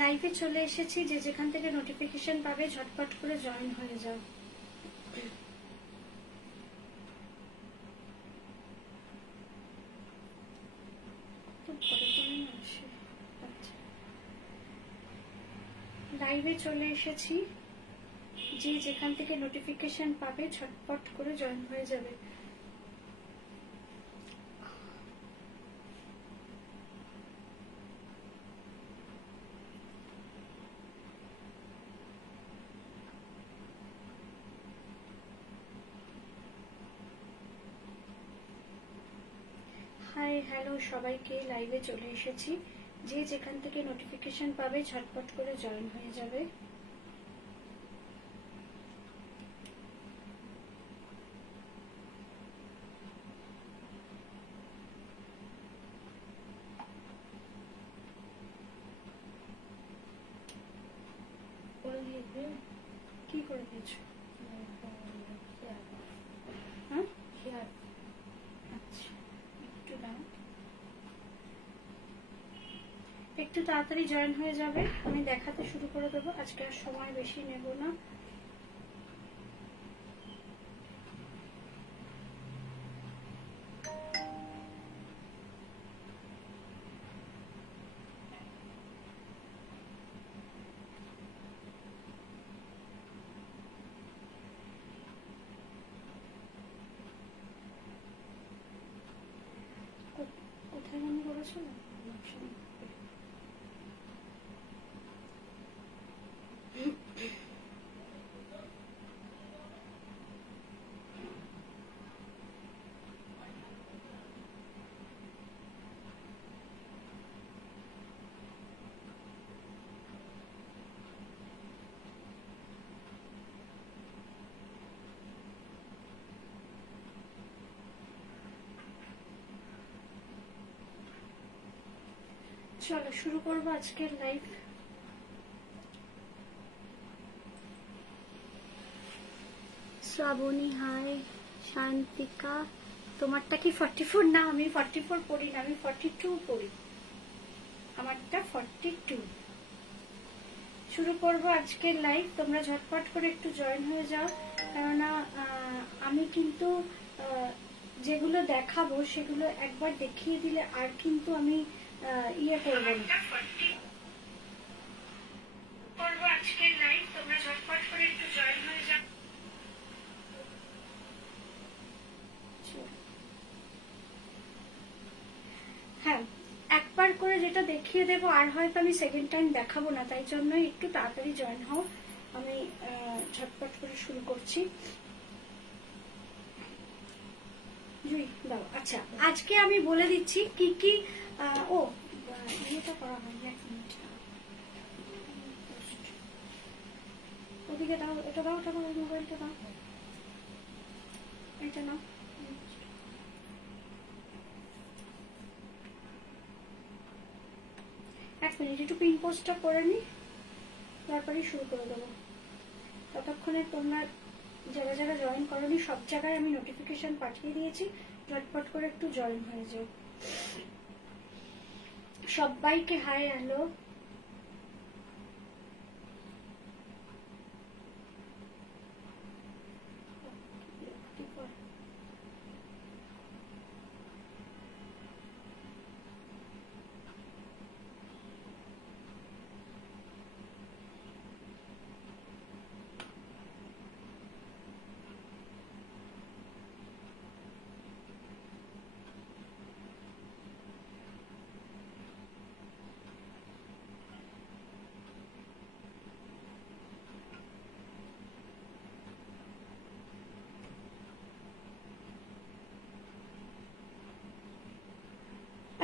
লাইভে চলে এসেছি, যে যেখান থেকে নোটিফিকেশন পাবে ঝটপট করে জয়েন হয়ে যাও। লাইভে চলে এসেছি, যে যেখান থেকে নোটিফিকেশন পাবে ঝটপট করে জয়েন হয়ে যাবে। হাই হ্যালো সবাইকে, লাইভে চলে এসেছি, যে যেখান থেকে নোটিফিকেশন পাবে ঝটপট করে জয়েন হয়ে যাবে। কি করে দিয়েছো? একটু তাড়াতাড়ি জয়েন হয়ে যাবে, আমি দেখাতে শুরু করে দেবো। আজকে আর সময় বেশি নেব না। কোথায় মনে করেছো? চলো শুরু করবো আজকের লাইভ। শ্রাবণী হাই, শান্তিকা তোমারটা কি 44? না, আমি 44 পড়ি না, আমি 42 পড়ি, আমারটা 42। শুরু করবো আজকের লাইভ, তোমরা ঝটপট করে একটু জয়েন হয়ে যাও, কেননা আমি কিন্তু যেগুলো দেখাবো সেগুলো একবার দেখিয়ে দিলে আর কিন্তু আমি ইয়ে করবো না। আজকের লাইভ, তোমরা ঝটপট করে একটু জয়েন হয়ে যাও। হ্যাঁ, একবার করে যেটা দেখিয়ে দেবো আর হয়তো আমি সেকেন্ড টাইম দেখাবো না, তাই জন্যই একটু তাড়াতাড়ি জয়েন হও। আমি ঝটপট করে শুরু করছি। দাও। আচ্ছা, আজকে আমি বলে দিচ্ছি কি কি ইয়েটা করা হয়নি। এক মিনিট, ওদিকে দাও, এটা দাও, ওটা দাও, মোবাইলটা দাও, এটা নাও। এক মিনিট, একটু পিন পোস্টটা করে নি, তারপরে শুরু করে দেবো। ততক্ষণে তোমরা যারা যারা জয়েন করোনি সব জায়গায় আমি নোটিফিকেশন পাঠিয়ে দিয়েছি, ঝটপট করে একটু জয়েন হয়ে যাও। সবাইকে হাই হ্যালো।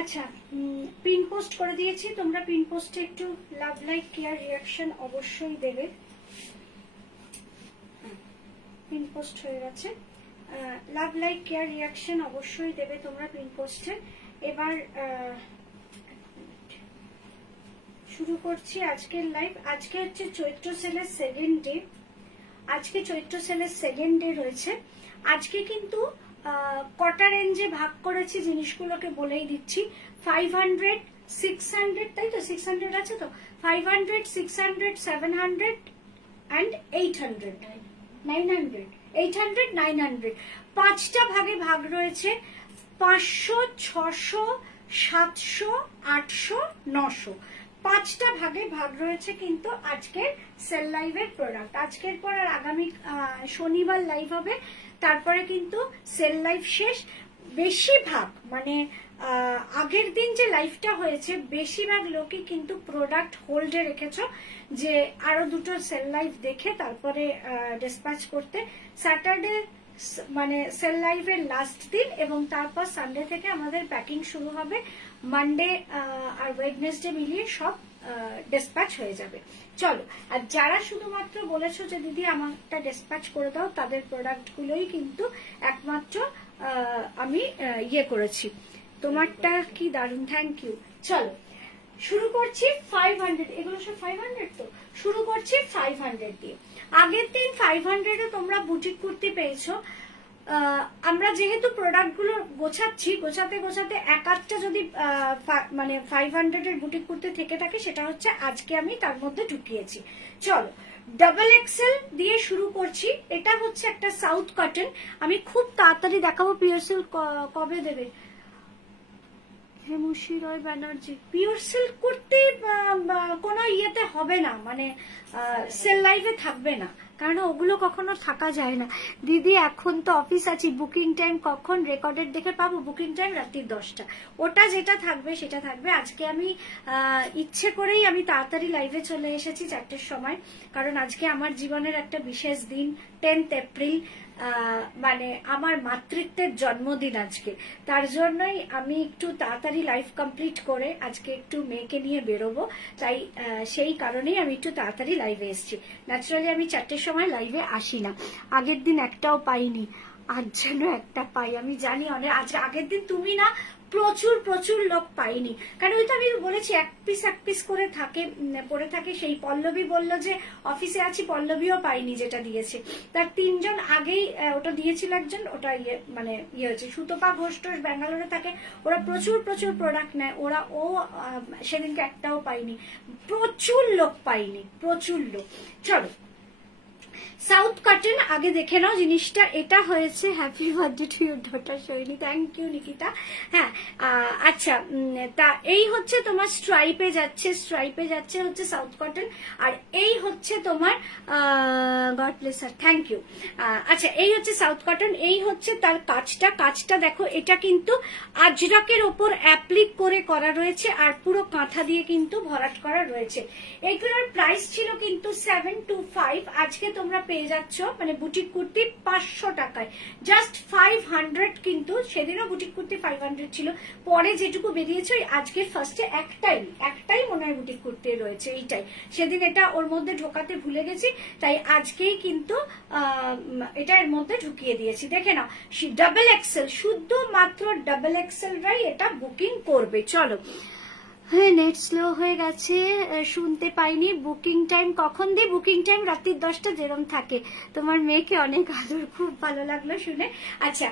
আচ্ছা, পিন পোস্ট করে দিয়েছি, তোমরা পিন পোস্টে একটু লাভ লাইক কেয়ার রিয়াকশন অবশ্যই দেবে। পিন পোস্ট হয়ে গেছে, লাভ লাইক কেয়ার রিয়াকশন অবশ্যই দেবে তোমরা পিন পোস্টে। এবার শুরু করছি আজকের লাইভ। আজকে হচ্ছে চৈত্র সেলের সেকেন্ড ডে, আজকে চৈত্র সেলের সেকেন্ড ডে রয়েছে। আজকে কিন্তু কটা রেঞ্জে ভাগ করেছি জিনিসগুলোকে বলেই দিচ্ছি। 500 600, তাই তো 600 আছে তো, 500, 600, 700 and 800, 900, 800, 900, পাঁচটা ভাগে ভাগ রয়েছে। 500, 600, 700, 800, 900, পাঁচটা ভাগে ভাগ রয়েছে কিন্তু আজকের সেল লাইভের প্রোডাক্ট। আজকের পর আর আগামী শনিবার লাইভ হবে, তারপরে কিন্তু সেল লাইভ শেষ। বেশিরভাগ মানে আগের দিন যে লাইভটা হয়েছে বেশিরভাগ লোকই কিন্তু প্রোডাক্ট হোল্ডে রেখেছো যে আরো দুটো সেল লাইভ দেখে তারপরে ডিসপ্যাচ করতে। স্যাটারডে মানে সেল লাইভের লাস্ট দিন এবং তারপর সানডে থেকে আমাদের প্যাকিং শুরু হবে। মানডে আর ওয়েডনেসডে মিলিয়ে সব ডিসপ্যাচ হয়ে যাবে। চলো, আর যারা শুধুমাত্র বলেছো যে দিদি আমারটা ডিসপ্যাচ করে দাও, তাদের প্রোডাক্টগুলোই কিন্তু একমাত্র আমি ইয়ে করেছি। তোমারটা কি দারুণ, থ্যাংক ইউ। চলো শুরু করছি 500, এগুলো সব 500 তো, শুরু করছি 500 দিয়ে। আগের দিন 500-এ তোমরা বুটিক কুর্তি পেয়েছো। আমরা যেহেতু প্রোডাক্ট গুলো গোছাচ্ছি, গোছাতে গোছাতে এক আধটা যদি মানে 500-এর বুটিক কুর্তি থেকে থাকে, সেটা হচ্ছে আজকে আমি তার মধ্যে ঢুকিয়েছি। চলো ডাবল এক্সেল দিয়ে শুরু করছি। এটা হচ্ছে একটা সাউথ কটন, আমি খুব তাড়াতাড়ি দেখাবো। পিওর সিল্ক কবে দেবে? হেমুশি রয় ব্যানার্জি, পিওর সিল্ক কুর্তি কোনো ইয়েতে হবে না, মানে সেল লাইভে থাকবে না, কারণ ওগুলো কখনো থাকা যায় না। দিদি এখন তো অফিস আছি, বুকিং টাইম কখন রেকর্ডেড দেখে পাবো? বুকিং টাইম রাত্রি 10টা। ওটা যেটা থাকবে সেটা থাকবে। আজকে আমি ইচ্ছে করেই আমি তাড়াতাড়ি লাইভে চলে এসেছি 4টের সময়, কারণ আজকে আমার জীবনের একটা বিশেষ দিন, 10th এপ্রিল, মানে আমার মাতৃত্বের জন্মদিন আজকে। তার জন্যই আমি একটু তাড়াতাড়ি লাইভ কমপ্লিট করে আজকে একটু মেয়েকে নিয়ে বেরোবো, তাই সেই কারণেই আমি একটু তাড়াতাড়ি লাইভে এসেছি। ন্যাচারালি আমি 4টের সময় লাইভে আসি না। আগের দিন একটাও পাইনি, আজ যেন একটা পাই। আমি জানি অনেক, আজকে আগের দিন তুমি না প্রচুর প্রচুর লোক পাইনি, কারণ ওই তো আমি বলেছি এক পিস করে থাকে পড়ে থাকে। সেই পল্লবী বললো যে অফিসে আছি, পল্লবীও পাইনি যেটা দিয়েছে। তার 3 জন আগেই ওটা দিয়েছিল, একজন ওটা মানে ইয়ে হয়েছে। সুতপা ঘোষ টোষ ব্যাঙ্গালোরে থাকে, ওরা প্রচুর প্রচুর প্রোডাক্ট নেয়, ও সেদিনকে একটাও পাইনি। প্রচুর লোক পাইনি, প্রচুর লোক। চলো সাউথ কটন আগে দেখে নাও জিনিসটা। এটা হয়েছে happy birthday to your daughter শৈলী, থ্যাংক ইউ নিকিতা। হ্যাঁ আচ্ছা, তা এই হচ্ছে তোমার স্ট্রাইপে যাচ্ছে, স্ট্রাইপে যাচ্ছে হচ্ছে সাউথ কটন। আর এই হচ্ছে তোমার God bless her, thank you. আচ্ছা এই হচ্ছে সাউথ কটন, এই হচ্ছে তার কাজটা। কাজটা দেখো, এটা কিন্তু আজরাকের ওপর অ্যাপ্লিক করে করা রয়েছে আর পুরো কাঁথা দিয়ে কিন্তু ভরাট করা রয়েছে। এগুলোর প্রাইস ছিল কিন্তু 725, আজকে তোমরা পেয়ে যাচ্ছ মানে বুটিক কুর্তি 500 টাকায়, জাস্ট 500। কিন্তু সেদিনও বুটিক কুর্তি 500 ছিল, পরে যেটুকু বেরিয়েছে আজকে ফার্স্টে একটাই মনে হয় বুটিক কুর্তি রয়েছে, এইটাই। সেদিন এটা ওর মধ্যে ঢোকাতে ভুলে গেছি, তাই আজকেই কিন্তু এটা এর মধ্যে ঢুকিয়ে দিয়েছি। দেখে নাও, ডাবল এক্সেল, শুধুমাত্র ডাবল এক্সেলরাই এটা বুকিং করবে। চলো, হ্যাঁ নেট স্লো হয়ে গেছে, শুনতে পাইনি। বুকিং টাইম কখন দিই? বুকিং টাইম রাত্রি 10টা যেরকম থাকে। তোমার মেয়েকে অনেক আদর, খুব ভালো লাগলো শুনে। আচ্ছা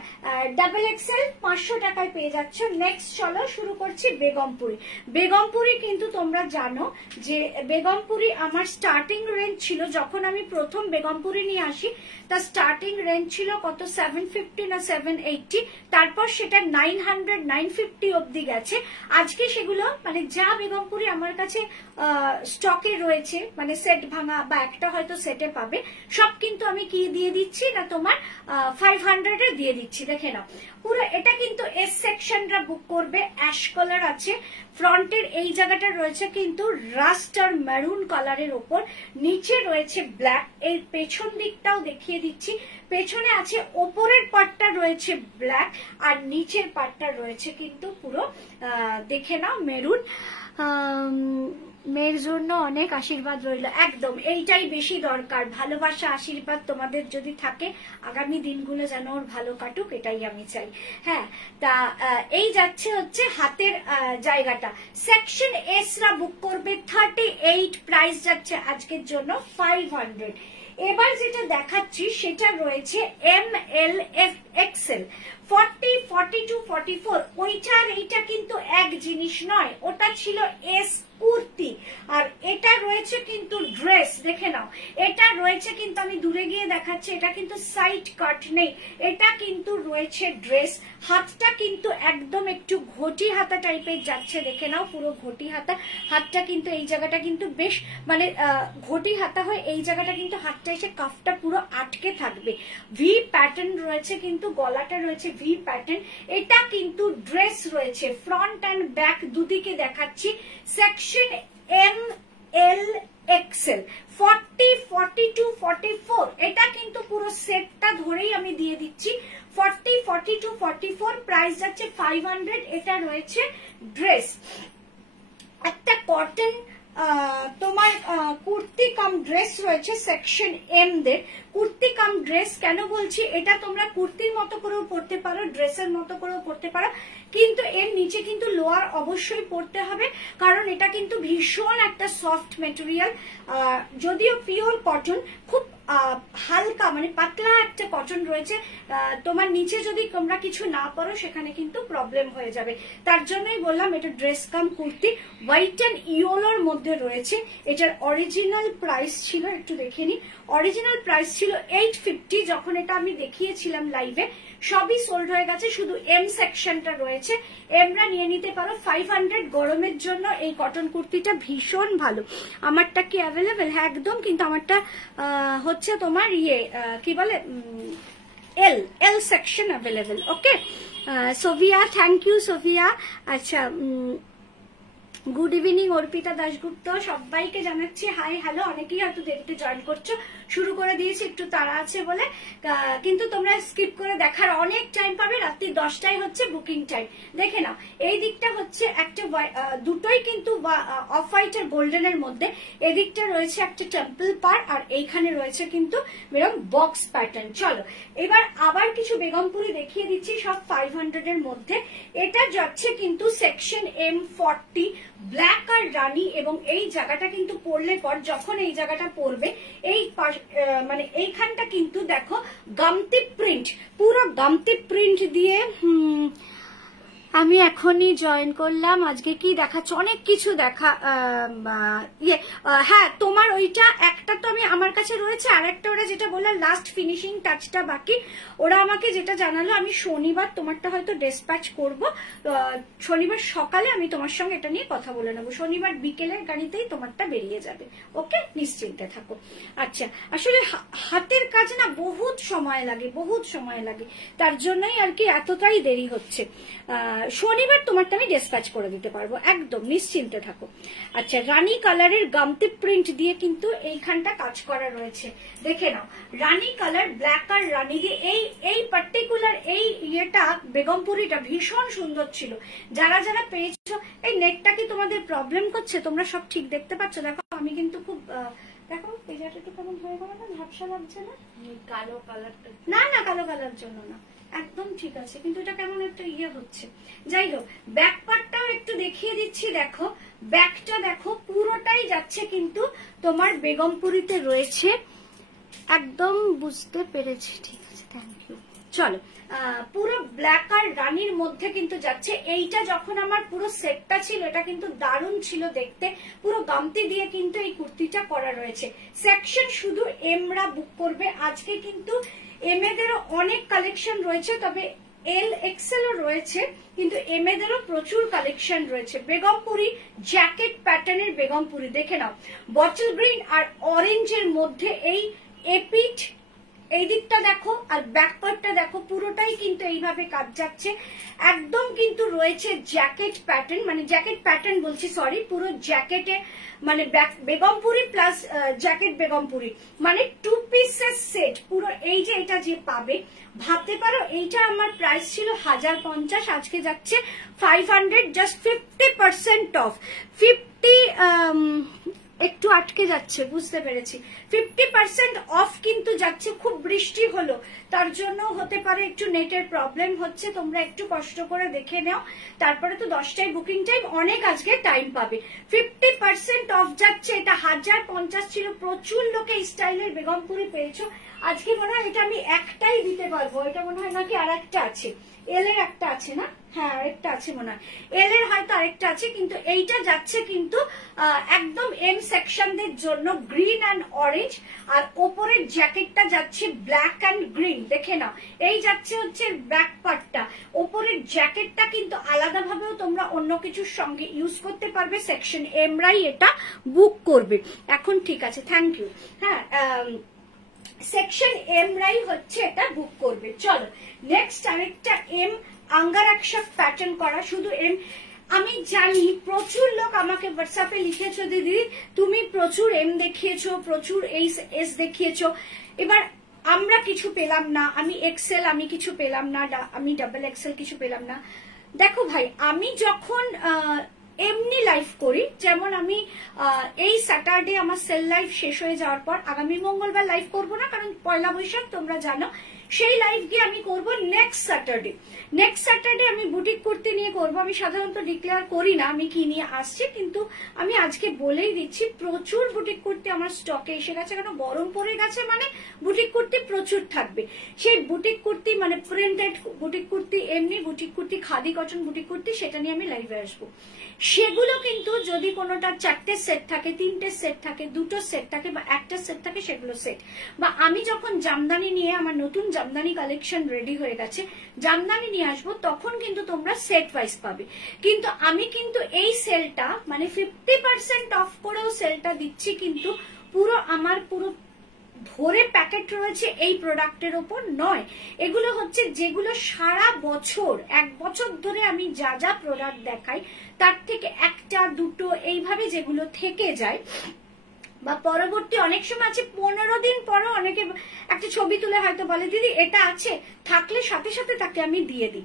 ডাবল এক্সেল 500 টাকায় পেয়ে যাচ্ছ। নেক্সট চলো শুরু করছি বেগমপুরি। বেগমপুরি কিন্তু তোমরা জানো যে বেগমপুরি আমার স্টার্টিং রেঞ্জ ছিল, যখন আমি প্রথম বেগমপুরি নিয়ে আসি তার স্টার্টিং রেঞ্জ ছিল কত 750 না 780, তারপর সেটা 900 950 অব্দি গেছে। আজকে সেগুলো মানে যা বেগমপুরি আমার কাছে স্টকে রয়েছে, মানে সেট ভাঙা বা একটা হয়তো সেটে পাবে, সব কিন্তু আমি কি দিয়ে দিচ্ছি না তোমার 500-এ দিয়ে দিচ্ছি। দেখে নাও পুরো এটা কিন্তু এস সেকশনরা বুক করবে। অ্যাশ কালার আছে, ফ্রন্টের এই জায়গাটা রয়েছে কিন্তু রাস্ট আর মেরুন কালারের ওপর, নিচে রয়েছে ব্ল্যাক। এর পেছন দিকটাও দেখিয়ে দিচ্ছি, পেছনে আছে ওপরের পার্টটা রয়েছে ব্ল্যাক আর নিচের পার্টটা রয়েছে কিন্তু পুরো দেখে নাও মেরুন। মেয়ের জন্য অনেক আশীর্বাদ রইল, একদম এইটাই বেশি দরকার। ভালোবাসা আশীর্বাদ তোমাদের যদি থাকে, আগামী দিনগুলো যেন ওর ভালো কাটুক, এটাই আমি চাই। হ্যাঁ তা এই যাচ্ছে হচ্ছে হাতের জায়গাটা। সেকশন এস রা বুক করবে 38, প্রাইস যাচ্ছে আজকের জন্য 500। এবার যেটা দেখাচ্ছি সেটা রয়েছে ML XL 40, 42, 44, ওইটা আর এইটা কিন্তু এক জিনিস নয়, ওটা ছিল এস কুর্তি আর এটা রয়েছে কিন্তু ড্রেস। দেখে নাও, এটা রয়েছে কিন্তু, আমি দূরে গিয়ে দেখাচ্ছি, এটা কিন্তু সাইড কাট নেই, এটা কিন্তু রয়েছে ড্রেস। হাতটা কিন্তু একদম একটু ঘটি হাতা টাইপের যাচ্ছে, দেখে নাও পুরো ঘটি হাতা। হাতটা কিন্তু এই জায়গাটা কিন্তু বেশ মানে ঘটি হাতা হয়, এই জায়গাটা কিন্তু হাতটা এসে কাফটা পুরো আটকে থাকবে। ভি প্যাটার্ন রয়েছে কিন্তু, গলাটা রয়েছে ভি প্যাটার্ন। এটা কিন্তু ড্রেস রয়েছে, ফ্রন্ট অ্যান্ড ব্যাক দুদিকে দেখাচ্ছি। সেকশন ML XL 40, 42, 44, এটা কিন্তু পুরো সেটটা ধরেই আমি দিয়ে দিচ্ছি। 40, 42, 44, প্রাইস যাচ্ছে 500। এটা রয়েছে ড্রেস। একটা কটন তোমার কুর্তি কাম ড্রেস রয়েছে সেকশন M দের। কুর্তি কাম ড্রেস কেন বলছি, এটা তোমরা কুর্তির মতো করেও পরতে পারো, ড্রেসের মতো করেও পরতে পারো, কিন্তু এর নিচে কিন্তু লোয়ার অবশ্যই পরতে হবে, কারণ এটা কিন্তু ভীষণ একটা সফট মেটেরিয়াল। যদিও পিওর কটন, খুব হালকা মানে পাতলা একটা কটন রয়েছে। তোমার নিচে যদি তোমরা কিছু না পরো সেখানে কিন্তু প্রবলেম হয়ে যাবে। তার জন্যই বললাম এটা dress cum kurti. White and ইয়েলোর মধ্যে রয়েছে। এটার অরিজিনাল প্রাইস ছিল, একটু দেখে নি, অরিজিনাল প্রাইস ছিল 850 যখন এটা আমি দেখিয়েছিলাম লাইভে। সবই সোল্ড হয়ে গেছে, শুধু এম সেকশনটা রয়েছে। এমরা নিয়ে নিতে পারো 500। গরমের জন্য এই কটন কুর্তিটা ভীষণ ভালো। আমারটা কি অ্যাভেলেবেল? হ্যাঁ একদম, কিন্তু আমারটা হচ্ছে তোমার কি বলে এল সেকশন অ্যাভেলেবেল। ওকে সোভিয়া, থ্যাংক ইউ সোভিয়া। আচ্ছা গুড ইভিনিং অর্পিতা দাশগুপ্ত, সবাইকে জানাচ্ছি হাই হ্যালো। অনেকেই হয়তো দেরিতে জয়েন করছো, শুরু করে দিয়েছি একটু তাড়া আছে বলে, কিন্তু তোমরা স্কিপ করে দেখার অনেক টাইম পাবে। রাত্রি 10টায় হচ্ছে বুকিং টাইম। দেখে নাও, এই দিকটা হচ্ছে একটা দুটোই কিন্তু অফ হোয়াইট আর গোল্ডেনের মধ্যে। এদিকটা রয়েছে একটা টেম্পল পার, আর এইখানে রয়েছে কিন্তু এরকম বক্স প্যাটার্ন। চলো এবার আবার কিছু বেগমপুরি দেখিয়ে দিচ্ছি, সব 500 এর মধ্যে। এটা যাচ্ছে কিন্তু সেকশন M40, ব্ল্যাক আর রানী, এবং এই জায়গাটা কিন্তু পরলে পর, যখন এই জায়গাটা পরবে, এই মানে এইখানটা কিন্তু দেখো গামতি প্রিন্ট, পুরো গামতি প্রিন্ট দিয়ে। আমি এখনই জয়েন করলাম। আজকে কি দেখাচ্ছে, অনেক কিছু দেখা। হ্যাঁ তোমার ওইটা একটা তো আমি আমার কাছে রয়েছে, আর একটা ওরা যেটা বললাম লাস্ট ফিনিশিং টাচটা বাকি, ওরা আমাকে যেটা জানালো আমি শনিবার তোমারটা হয়তো ডিসপ্যাচ করব। শনিবার সকালে আমি তোমার সঙ্গে এটা নিয়ে কথা বলে নেবো, শনিবার বিকেলের গাড়িতেই তোমারটা বেরিয়ে যাবে। ওকে, নিশ্চিন্তে থাকো। আচ্ছা, আসলে হাতের কাজ না বহুত সময় লাগে, বহুত সময় লাগে, তার জন্যই আর কি এতটাই দেরি হচ্ছে। শনিবার তোমারটা আমি ডিসপ্যাচ করে দিতে পারবো, একদম নিশ্চিন্তে থাকো। আচ্ছা, রানী কালারের গামতি প্রিন্ট দিয়ে কিন্তু এইখানটা কাজ করা রয়েছে। দেখে নাও, রানী কালার, ব্ল্যাক আর রানী দিয়ে এই পার্টিকুলার এই ইয়েটা বেগমপুরিটা ভীষণ সুন্দর ছিল। যারা যারা পেয়েছো, এই নেটটা কি তোমাদের প্রবলেম করছে? তোমরা সব ঠিক দেখতে পাচ্ছ? দেখো আমি কিন্তু খুব দেখো পেজাটা একটু কেমন হয়ে গেল না, ঝাপসা লাগছে না? কালো কালারটা না, না কালো কালার জন্য না, একদম ঠিক আছে, কিন্তু এটা কেমন একটা হচ্ছে। যাই হোক, ব্যাক পার্টটাও একটু দেখিয়ে দিচ্ছি। দেখো ব্যাকটা দেখো, পুরোটাই যাচ্ছে কিন্তু তোমার বেগমপুরিতে রয়েছে। একদম বুঝতে পেরেছি, ঠিক আছে, থ্যাংক ইউ। চলো, পুরো ব্ল্যাক আর রানীর মধ্যে কিন্তু যাচ্ছে। এইটা যখন আমার পুরো সেটটা ছিল, এটা কিন্তু দারুণ ছিল দেখতে। পুরো গামতি দিয়ে কিন্তু এই কুর্তিটা করা রয়েছে। সেকশন শুধু এমরা বুক করবে আজকে, কিন্তু এমএদেরও অনেক কালেকশন রয়েছে, তবে LXL ও রয়েছে, কিন্তু এমএদেরও প্রচুর কালেকশন রয়েছে। বেগমপুরি জ্যাকেট প্যাটার্নের বেগমপুরি, দেখে নাও, বটল গ্রিন আর অরেঞ্জের মধ্যে এই এপিট, এই দিকটা দেখো, আর ব্যাক পার্টটা দেখো, পুরোটাই কিন্তু এইভাবে কাজ যাচ্ছে। একদম কিন্তু রয়েছে জ্যাকেট প্যাটার্ন, মানে জ্যাকেট প্যাটার্ন বলছি, সরি, পুরো জ্যাকেটে মানে বেগমপুরি প্লাস জ্যাকেট বেগমপুরি, মানে 2 পিসের সেট পুরো। এই যে এটা যে পাবে, ভাবতে পারো এইটা আমার প্রাইস ছিল 1050, আজকে যাচ্ছে 500, জাস্ট 50% অফ। 50 একটু আটকে যাচ্ছে, বুঝতে পেরেছি। 50% অফ কিন্তু যাচ্ছে। খুব বৃষ্টি হলো, তার জন্য হতে পারে একটু নেটের প্রবলেম হচ্ছে, তোমরা একটু কষ্ট করে দেখে নাও। তারপরে তো 10টায় বুকিং টাইম, অনেক আজকে টাইম পাবে। 50% 50% অফ যাচ্ছে, এটা 1050 ছিল, প্রচুর লোকে স্টাইলের বেগমপুরি পেয়েছো। আজকে মনে হয় এটা আমি একটাই দিতে পারবো, এটা মনে হয় নাকি আর একটা আছে, এল এর একটা আছে না, হ্যাঁ আরেকটা আছে মনে হয়, এল এর হয়তো আরেকটা আছে, কিন্তু এইটা যাচ্ছে কিন্তু একদম এম সেকশনদের জন্য, গ্রিন অ্যান্ড অরেঞ্জ, আর ওপরের জ্যাকেটটা যাচ্ছে ব্ল্যাক অ্যান্ড গ্রিন, দেখে নাও, এই যাচ্ছে হচ্ছে ব্যাক পার্টটা, ওপরের জ্যাকেটটা কিন্তু আলাদাভাবেও তোমরা অন্য কিছুর সঙ্গে ইউজ করতে পারবে, সেকশন এমরাই এটা বুক করবে। এখন ঠিক আছে, থ্যাংক ইউ। হ্যাঁ, সেকশন এমরাই হচ্ছে এটা বুক করবে। চলো নেক্সট আরেকটা এম আঙ্গারাক্ষক প্যাটার্ন করা, শুধু এম। আমি জানি প্রচুর লোক আমাকে হোয়াটসঅ্যাপে লিখেছো, দিদি তুমি প্রচুর এম দেখিয়েছো, প্রচুর এস দেখিয়েছো, এবার আমরা কিছু পেলাম না, আমি এক্সেল আমি কিছু পেলাম না, আমি ডাবল এক্সেল কিছু পেলাম না। দেখো ভাই, আমি যখন এমনি লাইভ করি, যেমন আমি এই স্যাটারডে আমার সেল লাইভ শেষ হয়ে যাওয়ার পর আগামী মঙ্গলবার লাইভ করব না, কারণ পয়লা বৈশাখ তোমরা জানো, সেই লাইভ গিয়ে আমি করব নেক্সট স্যাটারডে। নেক্সট স্যাটারডে আমি বুটিক কুর্তি নিয়ে করব। আমি সাধারণত ডিক্লেয়ার করি না আমি কি নিয়ে আসছি, কিন্তু আমি আজকে বলেই দিচ্ছি প্রচুর বুটিক কুর্তি আমার স্টকে এসে গেছে, কারণ গরম পড়ে গেছে মানে বুটিক কুর্তি প্রচুর থাকবে। সেই বুটিক কুর্তি মানে প্রিন্টেড বুটিক কুর্তি, এমনি boutique kurti, khadi cotton boutique kurti, সেটা নিয়ে আমি লাইভে আসবো। সেগুলো কিন্তু যদি কোনোটা 4টে সেট থাকে, 3টে সেট থাকে, 2টো সেট থাকে, বা একটা সেট থাকে, সেগুলো সেট। বা আমি যখন জামদানি নিয়ে, আমার নতুন জামদানি কালেকশন রেডি হয়ে গেছে, জামদানি নিয়ে আসবো, তখন কিন্তু তোমরা সেট ওয়াইজ পাবে। কিন্তু আমি কিন্তু এই সেলটা মানে 50% অফ করেও সেলটা দিচ্ছি, কিন্তু পুরো আমার পুরো ভরে প্যাকেট রয়েছে এই প্রোডাক্টের ওপর নয়। এগুলো হচ্ছে যেগুলো সারা বছর, 1 বছর ধরে আমি যা যা প্রোডাক্ট দেখাই, তার থেকে 1টা 2টো এইভাবে যেগুলো থেকে যায়, বা পরবর্তী অনেক সময় আছে 15 দিন পরও অনেকে একটা ছবি তুলে হয়তো বলে দিদি এটা আছে, থাকলে সাথে সাথে তাকে আমি দিয়ে দিই।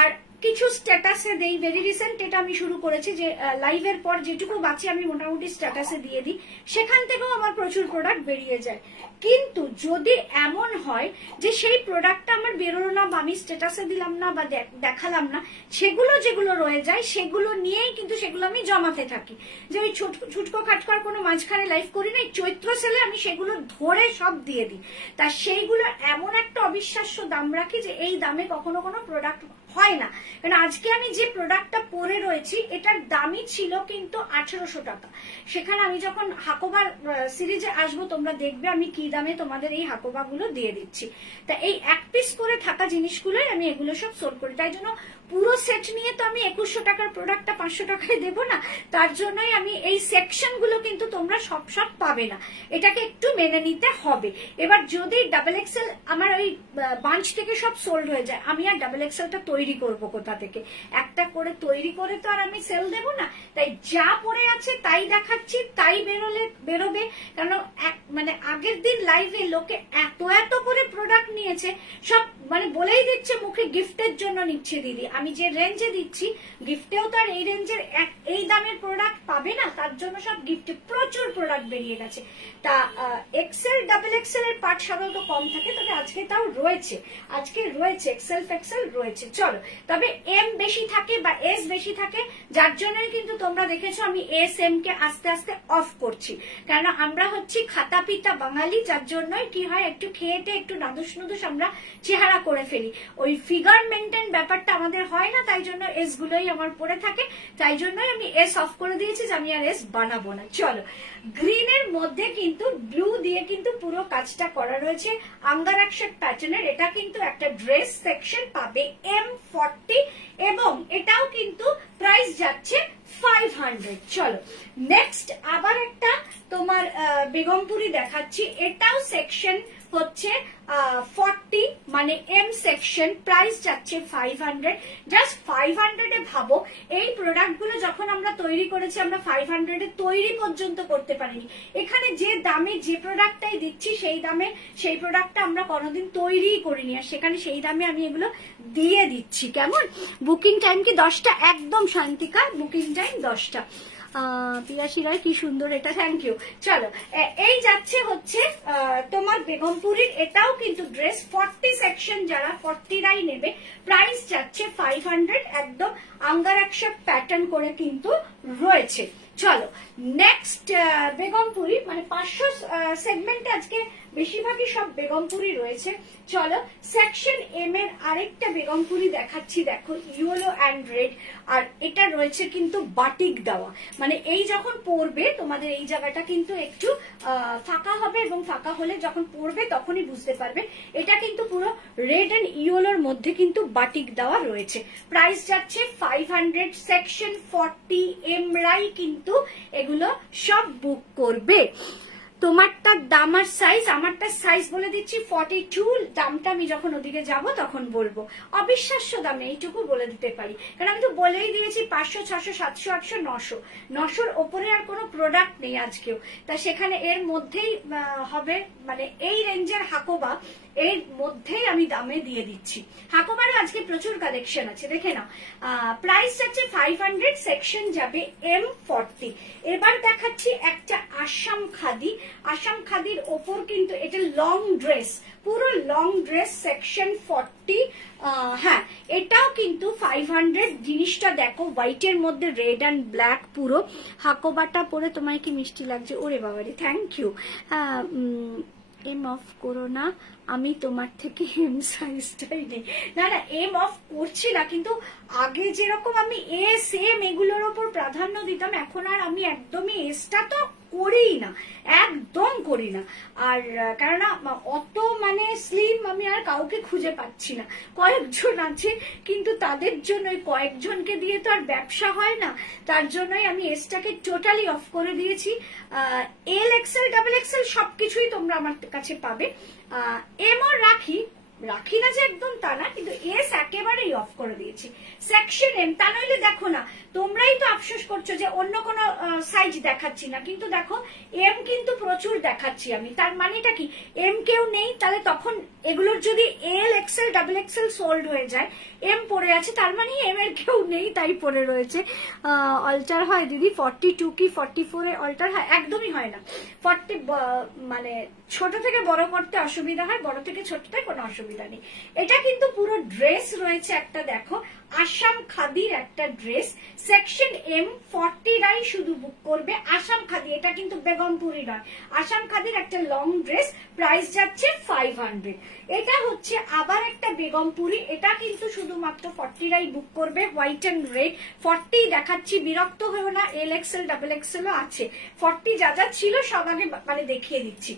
আর কিছু স্ট্যাটাসে দেই, ভেরি রিসেন্ট এটা আমি শুরু করেছি যে লাইভের পর যেটুকু বাঁচি আমি মোটামুটি স্ট্যাটাসে দিয়ে দিই, সেখান থেকেও আমার প্রচুর প্রোডাক্ট বেরিয়ে যায়। কিন্তু যদি এমন হয় যে সেই প্রোডাক্টটা আমার বেরোলো না, বা আমি স্ট্যাটাসে দিলাম না, বা দেখালাম না, সেগুলো যেগুলো রয়ে যায় সেগুলো নিয়েই কিন্তু সেগুলো আমি জমাতে থাকি। যে ওই ছুটকো খাটকার কোনো মাঝখানে লাইভ করি না, চৈত্র সেলে আমি সেগুলো ধরে সব দিয়ে দিই। তা সেইগুলো এমন একটা অবিশ্বাস্য দাম রাখি যে এই দামে কখনো কোনো প্রোডাক্ট হয় না। কারণ আজকে আমি যে প্রোডাক্টটা পরে রয়েছি এটার দামই ছিল কিন্তু 1800 টাকা। সেখানে আমি যখন হাকোবার সিরিজে আসবো তোমরা দেখবে আমি কি দামে তোমাদের এই হাকোবা গুলো দিয়ে দিচ্ছি। তা এই 1 পিস করে থাকা জিনিসগুলোই আমি এগুলো সব সোল্ড করি। তাই জন্য পুরো সেট নিয়ে তো আমি 2100 টাকার প্রোডাক্টটা 500 টাকায় দেবো না, তার জন্যই আমি এই সেকশন গুলো কিন্তু তোমরা সব পাবে না, এটাকে একটু মেনে নিতে হবে। এবার যদি ডাবল এক্সেল আমার ওই বাঞ্চ থেকে সব সোল্ড হয়ে যায়, আমি আর ডাবল এক্সেলটা তৈরি করবো কোথা থেকে? একটা করে তৈরি করে তো আর আমি সেল দেবো না। তাই যা পড়ে আছে তাই দেখাচ্ছি, তাই বেরোবে। কারণ মানে আগের দিন লাইভে লোকে এত করে প্রোডাক্ট নিয়েছে, সব মানে বলেই দিচ্ছে মুখে গিফটের জন্য নিচ্ছে দিদি। আমি যে রেঞ্জে দিচ্ছি গিফটেও তো আর এই রেঞ্জের এই দামের প্রোডাক্ট পাবে না, তার জন্য সব গিফটে প্রচুর প্রোডাক্ট বেরিয়ে গেছে। তা এক্সেল ডাবল এক্সেল এর পার্ট সাধারণত কম থাকে, তবে আজকে তাও রয়েছে, আজকে রয়েছে এক্সেল ফেক্সেল রয়েছে। চলো, তবে এম বেশি থাকে বা এস বেশি থাকে, যার জন্যই কিন্তু তোমরা দেখেছো আমি এস এম কে আস্তে আস্তে অফ করছি। কারণ আমরা হচ্ছি খাতা পিতা বাঙালি, যার জন্যই কি হয় একটু খেয়েতে একটু নাদুস নুদুস আমরা চেহারা করে ফেলি, ওই ফিগার মেনটেন ব্যাপারটা আমাদের হয় না, তাই জন্য এস গুলোই আমার পড়ে থাকে। তাই জন্যই আমি এস অফ করে দিয়েছি যে আমি আর এস বানাবো না। চলো, গ্রিনের মধ্যে কিন্তু ব্লু দিয়ে কিন্তু পুরো কাজটা করা রয়েছে আঙ্গারাক্ষক প্যাটার্নের। এটা কিন্তু একটা ড্রেস সেকশন পাবে M40 এবং এটাও কিন্তু প্রাইস যাচ্ছে 500। চলো নেক্সট আবার একটা তোমার বেগমপুরি দেখাচ্ছি, এটাও সেকশন হচ্ছে 40 মানে এম সেকশন, প্রাইস যাচ্ছে 500। জাস্ট 500 এ ভাবো এই প্রোডাক্ট গুলো যখন আমরা তৈরি করেছি আমরা 500 এ তৈরি পর্যন্ত করতে পারিনি। এখানে যে দামে যে প্রোডাক্টটাই দিচ্ছি সেই দামে সেই প্রোডাক্টটা আমরা কোনোদিন তৈরিই করিনি, আর সেখানে সেই দামে আমি এগুলো দিয়ে দিচ্ছি। কেমন? বুকিং টাইম কি 10টা? একদম শান্তিকা, বুকিং টাইম 10টা। পিয়াসি রায় কি সুন্দর এটা, থ্যাংক ইউ। চলো, এই যাচ্ছে হচ্ছে তোমার বেগমপুরীর, এটাও কিন্তু ড্রেস 40 সেকশন, যারা 40রাই নেবে প্রাইস যাচ্ছে 500। একদম আঙ্গারাক্ষক প্যাটার্ন করে কিন্তু রয়েছে। চলো নেক্সট বেগমপুরি, মানে 500 সেগমেন্টে আজকে বেশিরভাগই সব বেগমপুরি রয়েছে। চলো সেকশন এম এর আরেকটা বেগমপুরি দেখাচ্ছি, দেখো ইয়েলো অ্যান্ড রেড, আর এটা রয়েছে কিন্তু বাটিক দেওয়া, মানে এই যখন পরবে তোমাদের এই জায়গাটা কিন্তু একটু ফাঁকা হবে, এবং ফাঁকা হলে যখন পরবে তখনই বুঝতে পারবে। এটা কিন্তু পুরো রেড এন্ড ইয়েলোর মধ্যে কিন্তু বাটিক দেওয়া রয়েছে। প্রাইস যাচ্ছে 500, সেকশন 40 এমরাই কিন্তু এগুলো সব বুক করবে। তোমারটার দাম আর সাইজ, আমারটার সাইজ বলে দিচ্ছি 42, দামটা আমি যখন ওদিকে যাব তখন বলবো। অবিশ্বাস্য দামে এইটুকু বলে দিতে পারি, কারণ আমি তো বলেই দিয়েছি 500, 600, 700, 800, 900, 900-র ওপরে আর কোনো প্রোডাক্ট নেই আজকেও, তা সেখানে এর মধ্যেই হবে, মানে এই রেঞ্জের হাকোবা এর মধ্যেই আমি দামে দিয়ে দিচ্ছি। হাকোবারও আজকে প্রচুর কালেকশন আছে, দেখে নাও। প্রাইস যাচ্ছে 500, সেকশন যাবে M40। এবার দেখাচ্ছি একটা আসাম খাদি। আসাম খাদির ওপর কিন্তু এটা লং ড্রেস, পুরো লং ড্রেস, সেকশন 40। হ্যাঁ এটাও কিন্তু 500। জিনিসটা দেখো হোয়াইটের মধ্যে রেড অ্যান্ড ব্ল্যাক, পুরো হাকোবাটা পরে তোমায় কি মিষ্টি লাগছে, ওরে বাবারি থ্যাংক ইউ। এম অফ করো না, আমি তোমার থেকে এম সাইজটাই নেই। না না এম অফ করছি না, কিন্তু আগে যেরকম আমি এস এম এগুলোর ওপর প্রাধান্য দিতাম, এখন আর আমি একদমই এসটা তো করিই না, একদম করি না। আর কেননা অত মানে স্লিম আমি আর কাউকে খুঁজে পাচ্ছি না, কয়েকজন আছে কিন্তু তাদের জন্য কয়েকজনকে দিয়ে তো আর ব্যবসা হয় না, তার জন্যই আমি এসটাকে টোটালি অফ করে দিয়েছি। এল এক্সেল, ডাবল এক্সেল সবকিছুই তোমরা আমার কাছে পাবে। এমও রাখি না যে একদম তা না, কিন্তু এস একেবারেই অফ করে দিয়েছি। সেকশন এম, তা নইলে দেখো না তোমরাই তো আফসোস করছো যে অন্য কোনো সাইজ দেখাচ্ছি না, কিন্তু দেখো এম কিন্তু প্রচুর দেখাচ্ছি আমি। তার মানেটা কি, এম কেউ নেই, তাহলে তখন এগুলোর যদি এল এক্সেল, ডাবল এক্সেল সোল্ড হয়ে যায়, এম পড়ে আছে, তার মানে এম এর কেউ নেই, তাই পড়ে রয়েছে। অল্টার হয় দিদি 42 কি 44 এ অল্টার হয়? একদমই হয় না। 40 মানে ছোট থেকে বড় করতে অসুবিধা হয়, বড় থেকে ছোটতে কোনো অসুবিধা নেই। এটা কিন্তু পুরো ড্রেস রয়েছে একটা, দেখো আসাম খাদির একটা ড্রেস, সেকশন M40 রাই শুধু বুক করবে। আসাম খাদি, এটা কিন্তু বেগমপুরি নয়, আসাম খাদির একটা লং ড্রেস, প্রাইস যাচ্ছে 500। এটা হচ্ছে আবার একটা বেগমপুরি, এটা কিন্তু শুধুমাত্র 40 রাই বুক করবে, হোয়াইট এন্ড রেড। 40 দেখাচ্ছি, বিরক্ত হয়েও না, এল এক্সেল, ডাবল এক্সেলও আছে। 40 যা যা ছিল সব আগে মানে দেখিয়ে দিচ্ছি।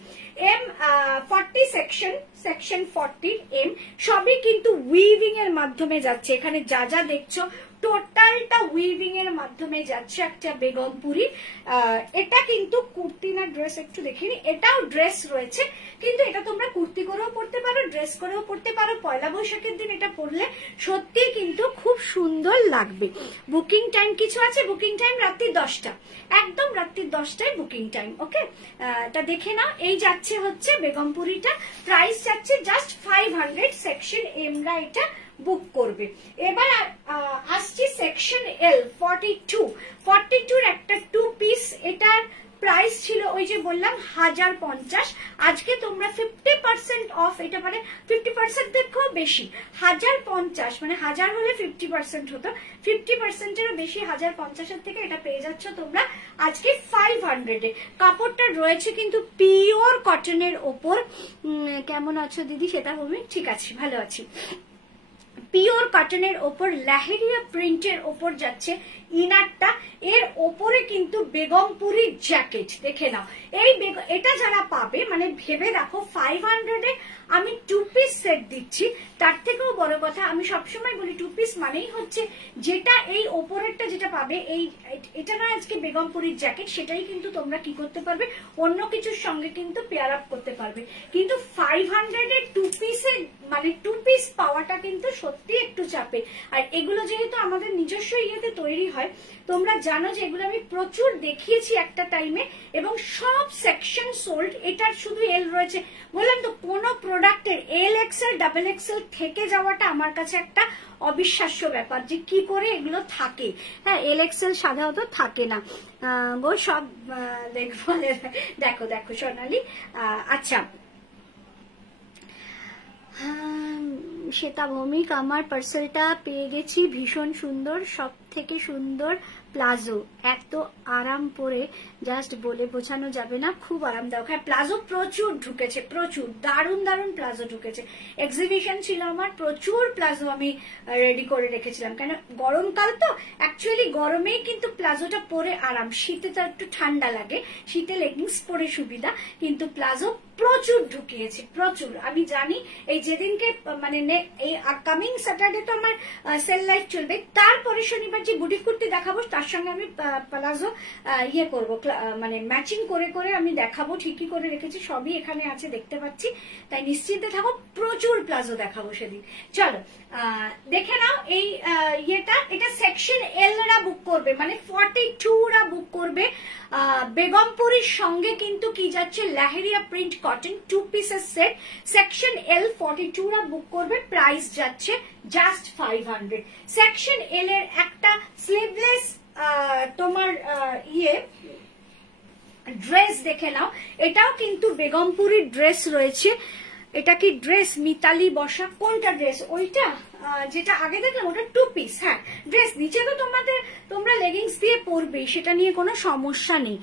M40 সেকশন 40 M, সবই কিন্তু উইভিং এর মাধ্যমে যাচ্ছে। এখানে যা যা দেখছো টোটালটা উইভিং এর মাধ্যমে যাচ্ছে একটা বেগমপুরি। এটা কিন্তু কুর্তি না ড্রেস একটু দেখিনি, এটাও ড্রেস রয়েছে, কিন্তু এটা তোমরা কুর্তি করেও পড়তে পারো, ড্রেস করেও পড়তে পারো। পয়লা বৈশাখের দিন এটা পরলে সত্যি কিন্তু খুব সুন্দর লাগবে। বুকিং টাইম কিছু আছে, বুকিং টাইম রাত্রি 10টা, একদম রাত্রি 10টায় বুকিং টাইম। ওকে, তা দেখে নাও। এই যাচ্ছে হচ্ছে বেগমপুরিটা, প্রাইস যাচ্ছে জাস্ট 500, সেকশন এমরা এটা বুক করবে। এবার আসছি সেকশন এল 42 একটা 2 পিস, এটার প্রাইস ছিল ওই যে বললাম 1050, আজকে তোমরা 50% অফ, এটা মানে 50% দেখো বেশি, 1050 মানে 1000 হলে 50% হতো, 50%-এরও বেশি, 1050-এর থেকে এটা পেয়ে যাচ্ছ তোমরা আজকে 500-এ। কাপড়টা রয়েছে কিন্তু পিওর কটনের ওপর। কেমন আছো দিদি? সেটা হবে, ঠিক আছে, ভালো আছি। পিওর কটনের ওপর লাহেরিয়া প্রিন্টের ওপর যাচ্ছে ইনারটা, এর ওপরে কিন্তু বেগমপুরি জ্যাকেট, দেখে নাও। এটা যারা পাবে মানে ভেবে দেখো 500-এ আমি 2 পিস সেট দিচ্ছি। তার থেকেও বড় কথা, আমি সবসময় বলি 2 পিস মানেই হচ্ছে যেটা এই ওপরেরটা যেটা পাবে, এটা না আজকে বেগমপুরির জ্যাকেট, সেটাই কিন্তু তোমরা কি করতে পারবে, অন্য কিছুর সঙ্গে কিন্তু পেয়ার আপ করতে পারবে। কিন্তু 500-এ 2 পিসে মানে 2 পিস পাওয়াটা কিন্তু সত্যি একটু চাপে। আর এগুলো যেহেতু আমাদের নিজস্ব ইয়েতে তৈরি হয়, তোমরা জানো যে এগুলো আমি প্রচুর দেখিয়েছি একটা টাইমে, এবং সব সেকশন সোল্ড। এটার শুধু এল রয়েছে, বললাম তো কোনো প্রোডাক্টের এল এক্সেল, ডাবল এক্সেল থেকে যাওয়াটা আমার কাছে একটা অবিশ্বাস্য ব্যাপার, যে কি করে এগুলো থাকে। হ্যাঁ, এল এক্সেল সাধারণত থাকে না গো, সব দেখবো। দেখো দেখো সোনালি, আচ্ছা শ্বেতা ভৌমিক, আমার পার্সেলটা পেয়ে গেছি, ভীষণ সুন্দর, সব থেকে সুন্দর প্লাজো, এত আরাম পরে জাস্ট বলে বোঝানো যাবে না, খুব আরামদায়ক। হ্যাঁ, প্লাজো প্রচুর ঢুকেছে, প্রচুর দারুণ দারুণ প্লাজো ঢুকেছে। এক্সিবিশন ছিল আমার, প্রচুর প্লাজো আমি রেডি করে রেখেছিলাম, কেন গরমকাল তো, অ্যাকচুয়ালি গরমেই কিন্তু প্লাজোটা পরে আরাম, শীতে তো একটু ঠান্ডা লাগে, শীতে লেগিংস পরে সুবিধা, কিন্তু প্লাজো প্রচুর ঢুকিয়েছে, প্রচুর। আমি জানি এই যেদিনকে মানে এই কামিং স্যাটারডে তো আমার সেল লাইভ চলবে, তারপরে শনিবার যে বুটি কুর্তি দেখাবো তার সঙ্গে আমি প্লাজো ইয়ে করবো, মানে ম্যাচিং করে করে আমি দেখাবো, ঠিকই করে রেখেছি, সবই এখানে আছে দেখতে পাচ্ছি, তাই নিশ্চিন্তে থাকো, প্রচুর প্লাজো দেখাবো সেদিন। চলো দেখে নাও এই ইয়েটা, এটা সেকশন এল রা বুক করবে, মানে 42 রা বুক করবে। বেগমপুরীর সঙ্গে কিন্তু কি যাচ্ছে, লাহেরিয়া প্রিন্ট কটন 2 পিসের সেট, সেকশন এল 42 রা বুক করবে, প্রাইস যাচ্ছে জাস্ট 500। সেকশন এল এর একটা স্লিভলেস তোমার ইয়ে ড্রেস দেখে নাও, এটাও কিন্তু বেগমপুরীর ড্রেস রয়েছে। এটা কি ড্রেস মিতালি বসা, কোনটা ড্রেস? ওইটা যেটা আগে দেখলাম ওটা 2 পিস। হ্যাঁ, ড্রেস নিচে তো তোমরা লেগিংস দিয়ে পরবে, সেটা নিয়ে কোনো সমস্যা নেই।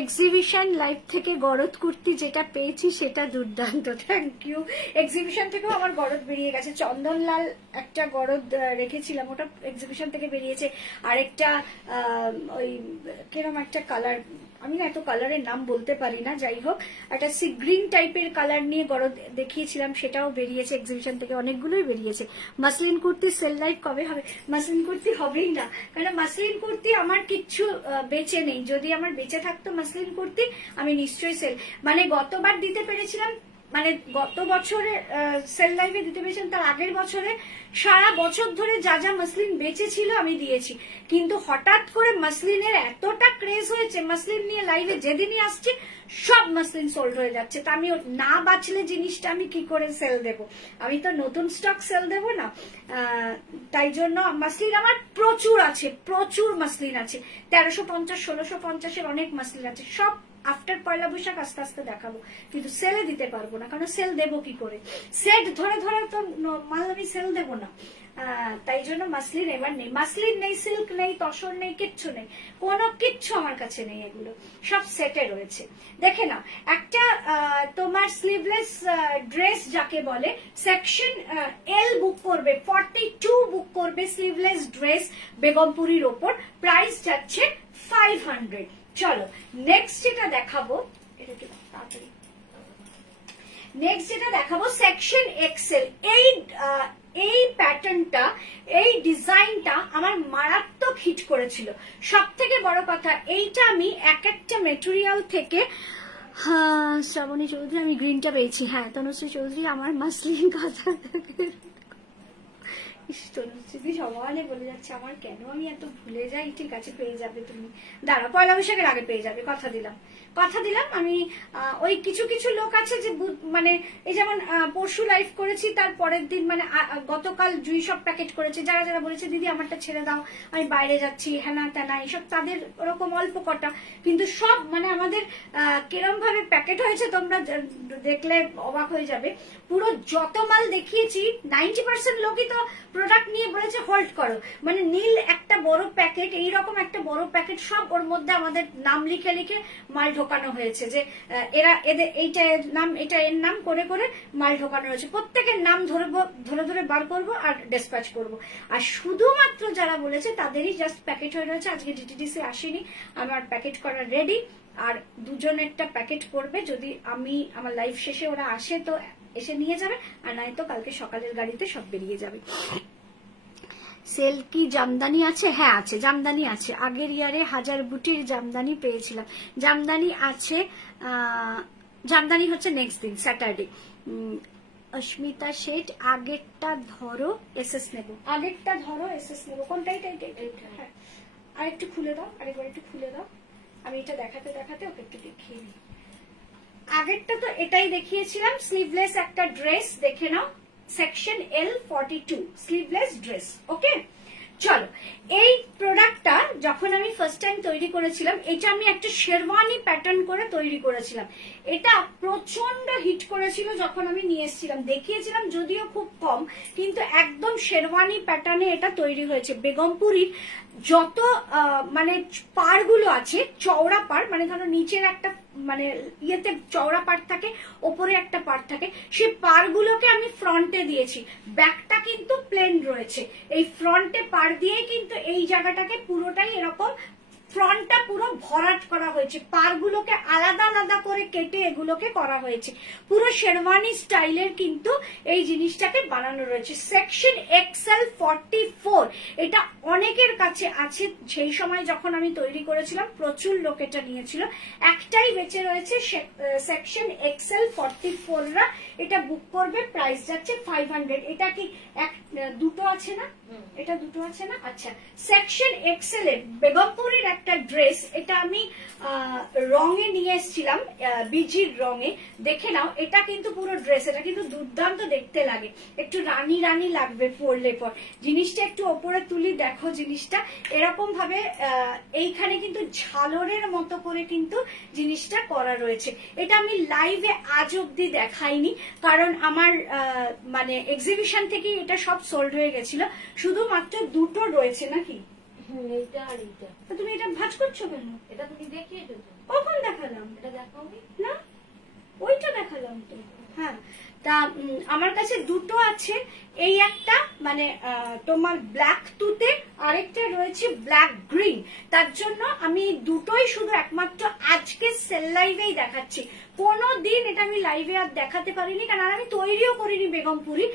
এক্সিবিশন লাইভ থেকে গরদ কুর্তি যেটা পেয়েছি সেটা দুর্দান্ত, থ্যাংক ইউ। এক্সিবিশন থেকেও আমার গরদ বেরিয়ে গেছে, চন্দনলাল একটা গরদ রেখেছিলাম, ওটা এক্সিবিশন থেকে বেরিয়েছে। আরেকটা ওই কিরকম একটা কালার, আমি না এত কালারের নাম বলতে পারি না, যাই হোক একটা সি গ্রিন টাইপের কালার নিয়ে গরদ দেখিয়েছিলাম, সেটাও বেরিয়েছে এক্সিবিশন থেকে, অনেকগুলোই বেরিয়েছে। মাসলিন কুর্তি সেল লাইভ কবে হবে? মাসলিন কুর্তি হবেই না, কারণ মাসলিন কুর্তি আমার কিচ্ছু বেঁচে নেই, যদি আমার বেঁচে থাকতো মাসলিন কুর্তি আমি নিশ্চয়ই সেল, মানে গতবার দিতে পেরেছিলাম, মানে গত বছরে সেল লাইভে দিতে পেরেছিলাম, তার আগের বছরে সারা বছর ধরে যা যা মাসলিন বেঁচে ছিল আমি দিয়েছি, কিন্তু হঠাৎ করে মাসলিনের এতটা ক্রেজ হয়েছে, মাসলিন নিয়ে লাইভে যেদিনই আসছি সব মাসলিন সোল্ড হয়ে যাচ্ছে, তা আমি না বাঁচলে জিনিসটা আমি কি করে সেল দেব, আমি তো নতুন স্টক সেল দেব না, তাই জন্য মাসলিন আমার প্রচুর আছে, প্রচুর মাসলিন আছে, 1350 1650-এর অনেক মাসলিন আছে, সব আফটার পয়লা বৈশাখ আস্তে আস্তে দেখাবো, কিন্তু সেলে দিতে পারবো না, কারণ সেল দেবো কি করে, সেট ধরে ধরে তো মাল আমি সেল দেবো না, তাই জন্য মাসলিন এবার নেই, মাসলিন নেই, সিল্ক নেই, তসর নেই, কিচ্ছু নেই, কোনো কিচ্ছু আমার কাছে নেই, এগুলো সব সেটে রয়েছে। দেখে নাও একটা তোমার স্লিভলেস ড্রেস যাকে বলে, সেকশন এল বুক করবে, 42 বুক করবে, স্লিভলেস ড্রেস বেগমপুরীর ওপর, প্রাইস যাচ্ছে 500। চলো নেক্সট যেটা দেখাবো, এটা কি তাড়াতাড়ি, নেক্সট যেটা দেখাবো সেকশন এক্সেল। এই প্যাটার্নটা, এই ডিজাইনটা আমার মারাত্মক হিট করেছিল, সব থেকে বড় কথা এইটা আমি এক একটা মেটেরিয়াল থেকে, হ্যাঁ শ্রাবণী চৌধুরী আমি গ্রিনটা পেয়েছি, হ্যাঁ তনুশ্রী চৌধুরী আমার মাসলিন কথা থেকে, তনুশ্রী সমানে বলে যাচ্ছে আমার, কেন আমি এত ভুলে যাই, ঠিক আছে পেয়ে যাবে তুমি, দাঁড়া পয়লা বৈশাখের আগে পেয়ে যাবে, কথা দিলাম। আমি ওই কিছু কিছু লোক আছে যে মানে এই যেমন পরশু লাইভ করেছি, তার পরের দিন মানে গতকাল জুই সব প্যাকেট করেছে, যারা যারা বলেছে দিদি আমারটা ছেড়ে দাও আমি বাইরে যাচ্ছি, হ্যানা ত্যানা এইসব, তাদের ওরকম অল্প কটা, কিন্তু সব মানে আমাদের কিরম ভাবে প্যাকেট হয়েছে তোমরা দেখলে অবাক হয়ে যাবে। পুরো যত মাল দেখিয়েছি 90% লোকই তো প্রোডাক্ট নিয়ে বলেছে হোল্ড করো, মানে নীল একটা বড় প্যাকেট, এইরকম একটা বড় প্যাকেট, সব ওর মধ্যে আমাদের নাম লিখে লিখে মাল ঢোকানো হয়েছে, যে এরা এদের এইটা এর নাম, এটা এর নাম করে করে মাল ঢোকানো হয়েছে, প্রত্যেকের নাম ধরে ধরে বার করব আর ডিসপ্যাচ করব, আর শুধুমাত্র যারা বলেছে তাদেরই জাস্ট প্যাকেট হয়ে রয়েছে। আজকে ডিটিডিসি আসেনি, আমার প্যাকেট করা রেডি, আর দুজনেরটা প্যাকেট করবে, যদি আমার লাইভ শেষে ওরা আসে তো এসে নিয়ে যাবে, আর নয়তো কালকে সকালের গাড়িতে সব বেরিয়ে যাবে। সেল কি জামদানি আছে? হ্যাঁ আছে, জামদানি আছে, আগের ইয়ারে 1000 বুটির জামদানি পেয়েছিলাম, জামদানি আছে, জামদানি হচ্ছে নেক্সট দিন স্যাটারডে। অস্মিতা শেঠ আগেরটা ধরো এসএস নেব, আগেরটা ধরো এসএস নেব, কোনটাই? হ্যাঁ আর একটু খুলে দাও, আরেকবার একটু খুলে দাও, আমি এটা দেখাতে দেখাতে ওকে একটু দেখিয়ে দিই। আগেরটা তো এটাই দেখিয়েছিলাম, স্লিভলেস একটা ড্রেস, দেখে নাও, সেকশন এল 42 স্লিভলেস ড্রেস। ওকে চলো, এই প্রোডাক্টটা যখন আমি ফার্স্ট টাইম তৈরি করেছিলাম, এটা আমি একটা শেরওয়ানি প্যাটার্ন করে তৈরি করেছিলাম, এটা প্রচন্ড হিট করেছিল যখন আমি নিয়ে এসেছিলাম, দেখিয়েছিলাম যদিও খুব কম, কিন্তু একদম শেরওয়ানি প্যাটার্নে এটা তৈরি হয়েছে। বেগমপুরীর যত মানে পাড়গুলো আছে চওড়া পাড়, মানে ধরো নিচের একটা মানে ইয়েতে চওড়া পাড় থাকে, ওপরে একটা পাড় থাকে, সেই পাড়গুলোকে আমি ফ্রন্টে দিয়েছি। ব্যাকটা কিন্তু প্লেন রয়েছে, এই ফ্রন্টে পাড় দিয়ে কিন্তু এই জায়গাটাকে পুরোটাই এরকম ফ্রন্টটা পুরো ভরাট করা হয়েছে, পাড়গুলোকে আলাদা আলাদা করে কেটে এগুলোকে করা হয়েছে। পুরো শেরওয়ানি স্টাইলের কিন্তু এই জিনিসটাকে বানানো রয়েছে। সেকশন এক্সেল 44, এটা অনেকের কাছে আছে। সেই সময় যখন আমি তৈরি করেছিলাম প্রচুর লোক এটা নিয়েছিল, একটাই বেঁচে রয়েছে সেকশন এক্সেল 44 রা এটা বুক করবে। প্রাইস যাচ্ছে 500। এটা কি দুটো আছে না? এটা দুটো আছে না? আচ্ছা, সেকশন এক্সেল এর বেগমপুরের একটা ড্রেস, এটা আমি রঙে নিয়ে এসেছিলাম, বিজির রঙে। দেখে নাও, এটা কিন্তু পুরো ড্রেস, এটা কিন্তু দুর্দান্ত দেখতে লাগে, একটু রানী রানী লাগবে পরলে পর। জিনিসটা একটু ওপরে তুলি, দেখো জিনিসটা এরকম ভাবে এইখানে কিন্তু ঝালরের মতো করে কিন্তু জিনিসটা করা রয়েছে। এটা আমি লাইভে আজ অব্দি দেখাইনি, কারণ আমার মানে এক্সিবিশন থেকে এটা সব সোল্ড হয়ে গেছিল। শুধুমাত্র দুটো রয়েছে নাকি? এইটা আর এইটা। তুমি এটা ভাঁজ করছো কেন? এটা তুমি দেখিয়েছো তো? কখন দেখালাম? এটা দেখাওনি না, ওইটা দেখালাম তো। হ্যাঁ, তা আমার কাছে দুটো আছে। এই একটা মানে তোমার ব্ল্যাক তুতে, আরেকটা রয়েছে ব্ল্যাক গ্রিন। তার জন্য আমি দুটোই শুধু একমাত্র আজকে সেল লাইভেই দেখাচ্ছি। কোনোদিন এটা আমি লাইভে আর দেখাতে পারিনি, কারণ আমি তৈরিও করিনি বেগমপুরি।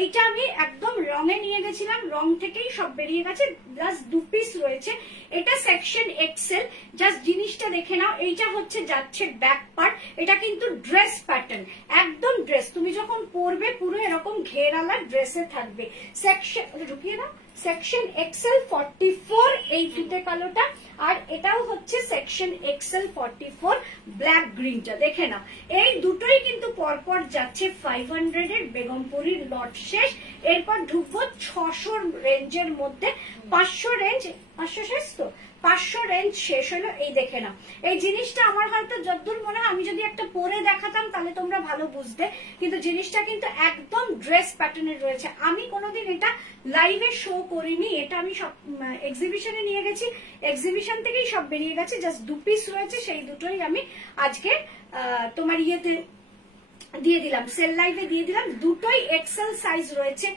এইটা আমি একদম রঙে নিয়ে গেছিলাম, রং থেকেই সব বেরিয়ে গেছে, জাস্ট 2 পিস রয়েছে। এটা সেকশন এক্সেল, জাস্ট জিনিসটা দেখে নাও। এইটা হচ্ছে যাচ্ছে ব্যাক পার্ট, এটা কিন্তু ড্রেস প্যাটার্ন, একদম ড্রেস। তুমি যখন পরবে পুরো এরকম ঘেরালা ড্রেসে থাকবে। সেকশন ঢুকিয়ে দাও, সেকশন এক্সেল 44 এই ফিতে কালোটা, আর এটাও হচ্ছে সেকশন এক্সেল 44 ব্ল্যাক গ্রিনটা। দেখে নাও, এই দুটোই কিন্তু পরপর যাচ্ছে 500 এর। বেগমপুরীর লট শেষ, এরপর ঢুকবো 600 রেঞ্জের মধ্যে। 500 রেঞ্জ, 500 শেষ তো, 500 রেঞ্জ শেষ হলো। এই দেখে নাও, এই জিনিসটা আমার হয়তো যতদূর মনে হয় আমি যদি একটা পরে দেখাতাম তাহলে তোমরা ভালো বুঝতে, কিন্তু জিনিসটা কিন্তু একদম ড্রেস প্যাটার্নের রয়েছে। আমি কোনোদিন এটা লাইভে শো করিনি, এটা আমি সব এক্সিবিশনে নিয়ে গেছি, এক্সিবিশন থেকেই সব বেরিয়ে গেছে। জাস্ট 2 পিস রয়েছে, সেই দুটোই আমি আজকে তোমার ইয়েতে দিয়ে দিলাম, সেল লাইভে দিয়ে দিলাম। দুটোই এক্সেল সাইজ রয়েছে,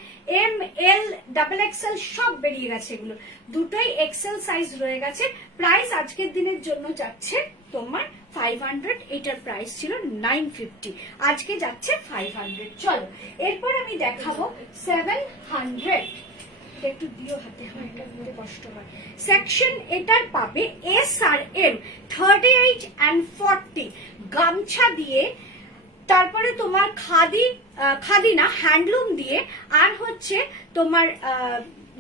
এম এল ডাবল এক্সেল সব বেরিয়ে গেছে, এগুলো দুটোই এক্সেল সাইজ রয়ে গেছে। প্রাইস আজকের দিনের জন্য যাচ্ছে তোমার 500, এটার প্রাইস ছিল 950, আজকে যাচ্ছে 500। চলো এরপর আমি দেখাবো 700। একটু দিও হাতে, এটা করতে কষ্ট হয়। সেকশন এটার পাবে এস আর এম 38 and 40 গামছা দিয়ে, তারপরে তোমার খাদি না হ্যান্ডলুম দিয়ে, আর হচ্ছে তোমার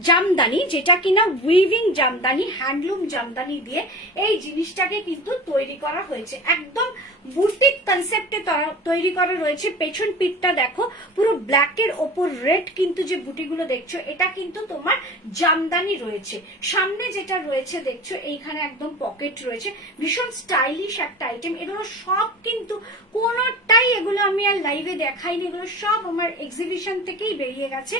জামদানি, যেটা কিনা উইভিং জামদানি, হ্যান্ডলুম জামদানি দিয়ে এই জিনিসটাকে কিন্তু তৈরি করা হয়েছে। একদম বুটিক কনসেপ্টে তৈরি করা রয়েছে। পেছন পিঠটা দেখো, পুরো ব্ল্যাকের ওপর রেড কিন্তু যে বুটিগুলো দেখছো, এটা কিন্তু তোমার জামদানি রয়েছে। সামনে যেটা রয়েছে দেখছো, এইখানে একদম পকেট রয়েছে, ভীষণ স্টাইলিশ একটা আইটেম। এগুলো সব কিন্তু কোনোটাই এগুলো আমি আর লাইভে দেখাইনি, এগুলো সব আমার এক্সিবিশন থেকেই বেরিয়ে গেছে।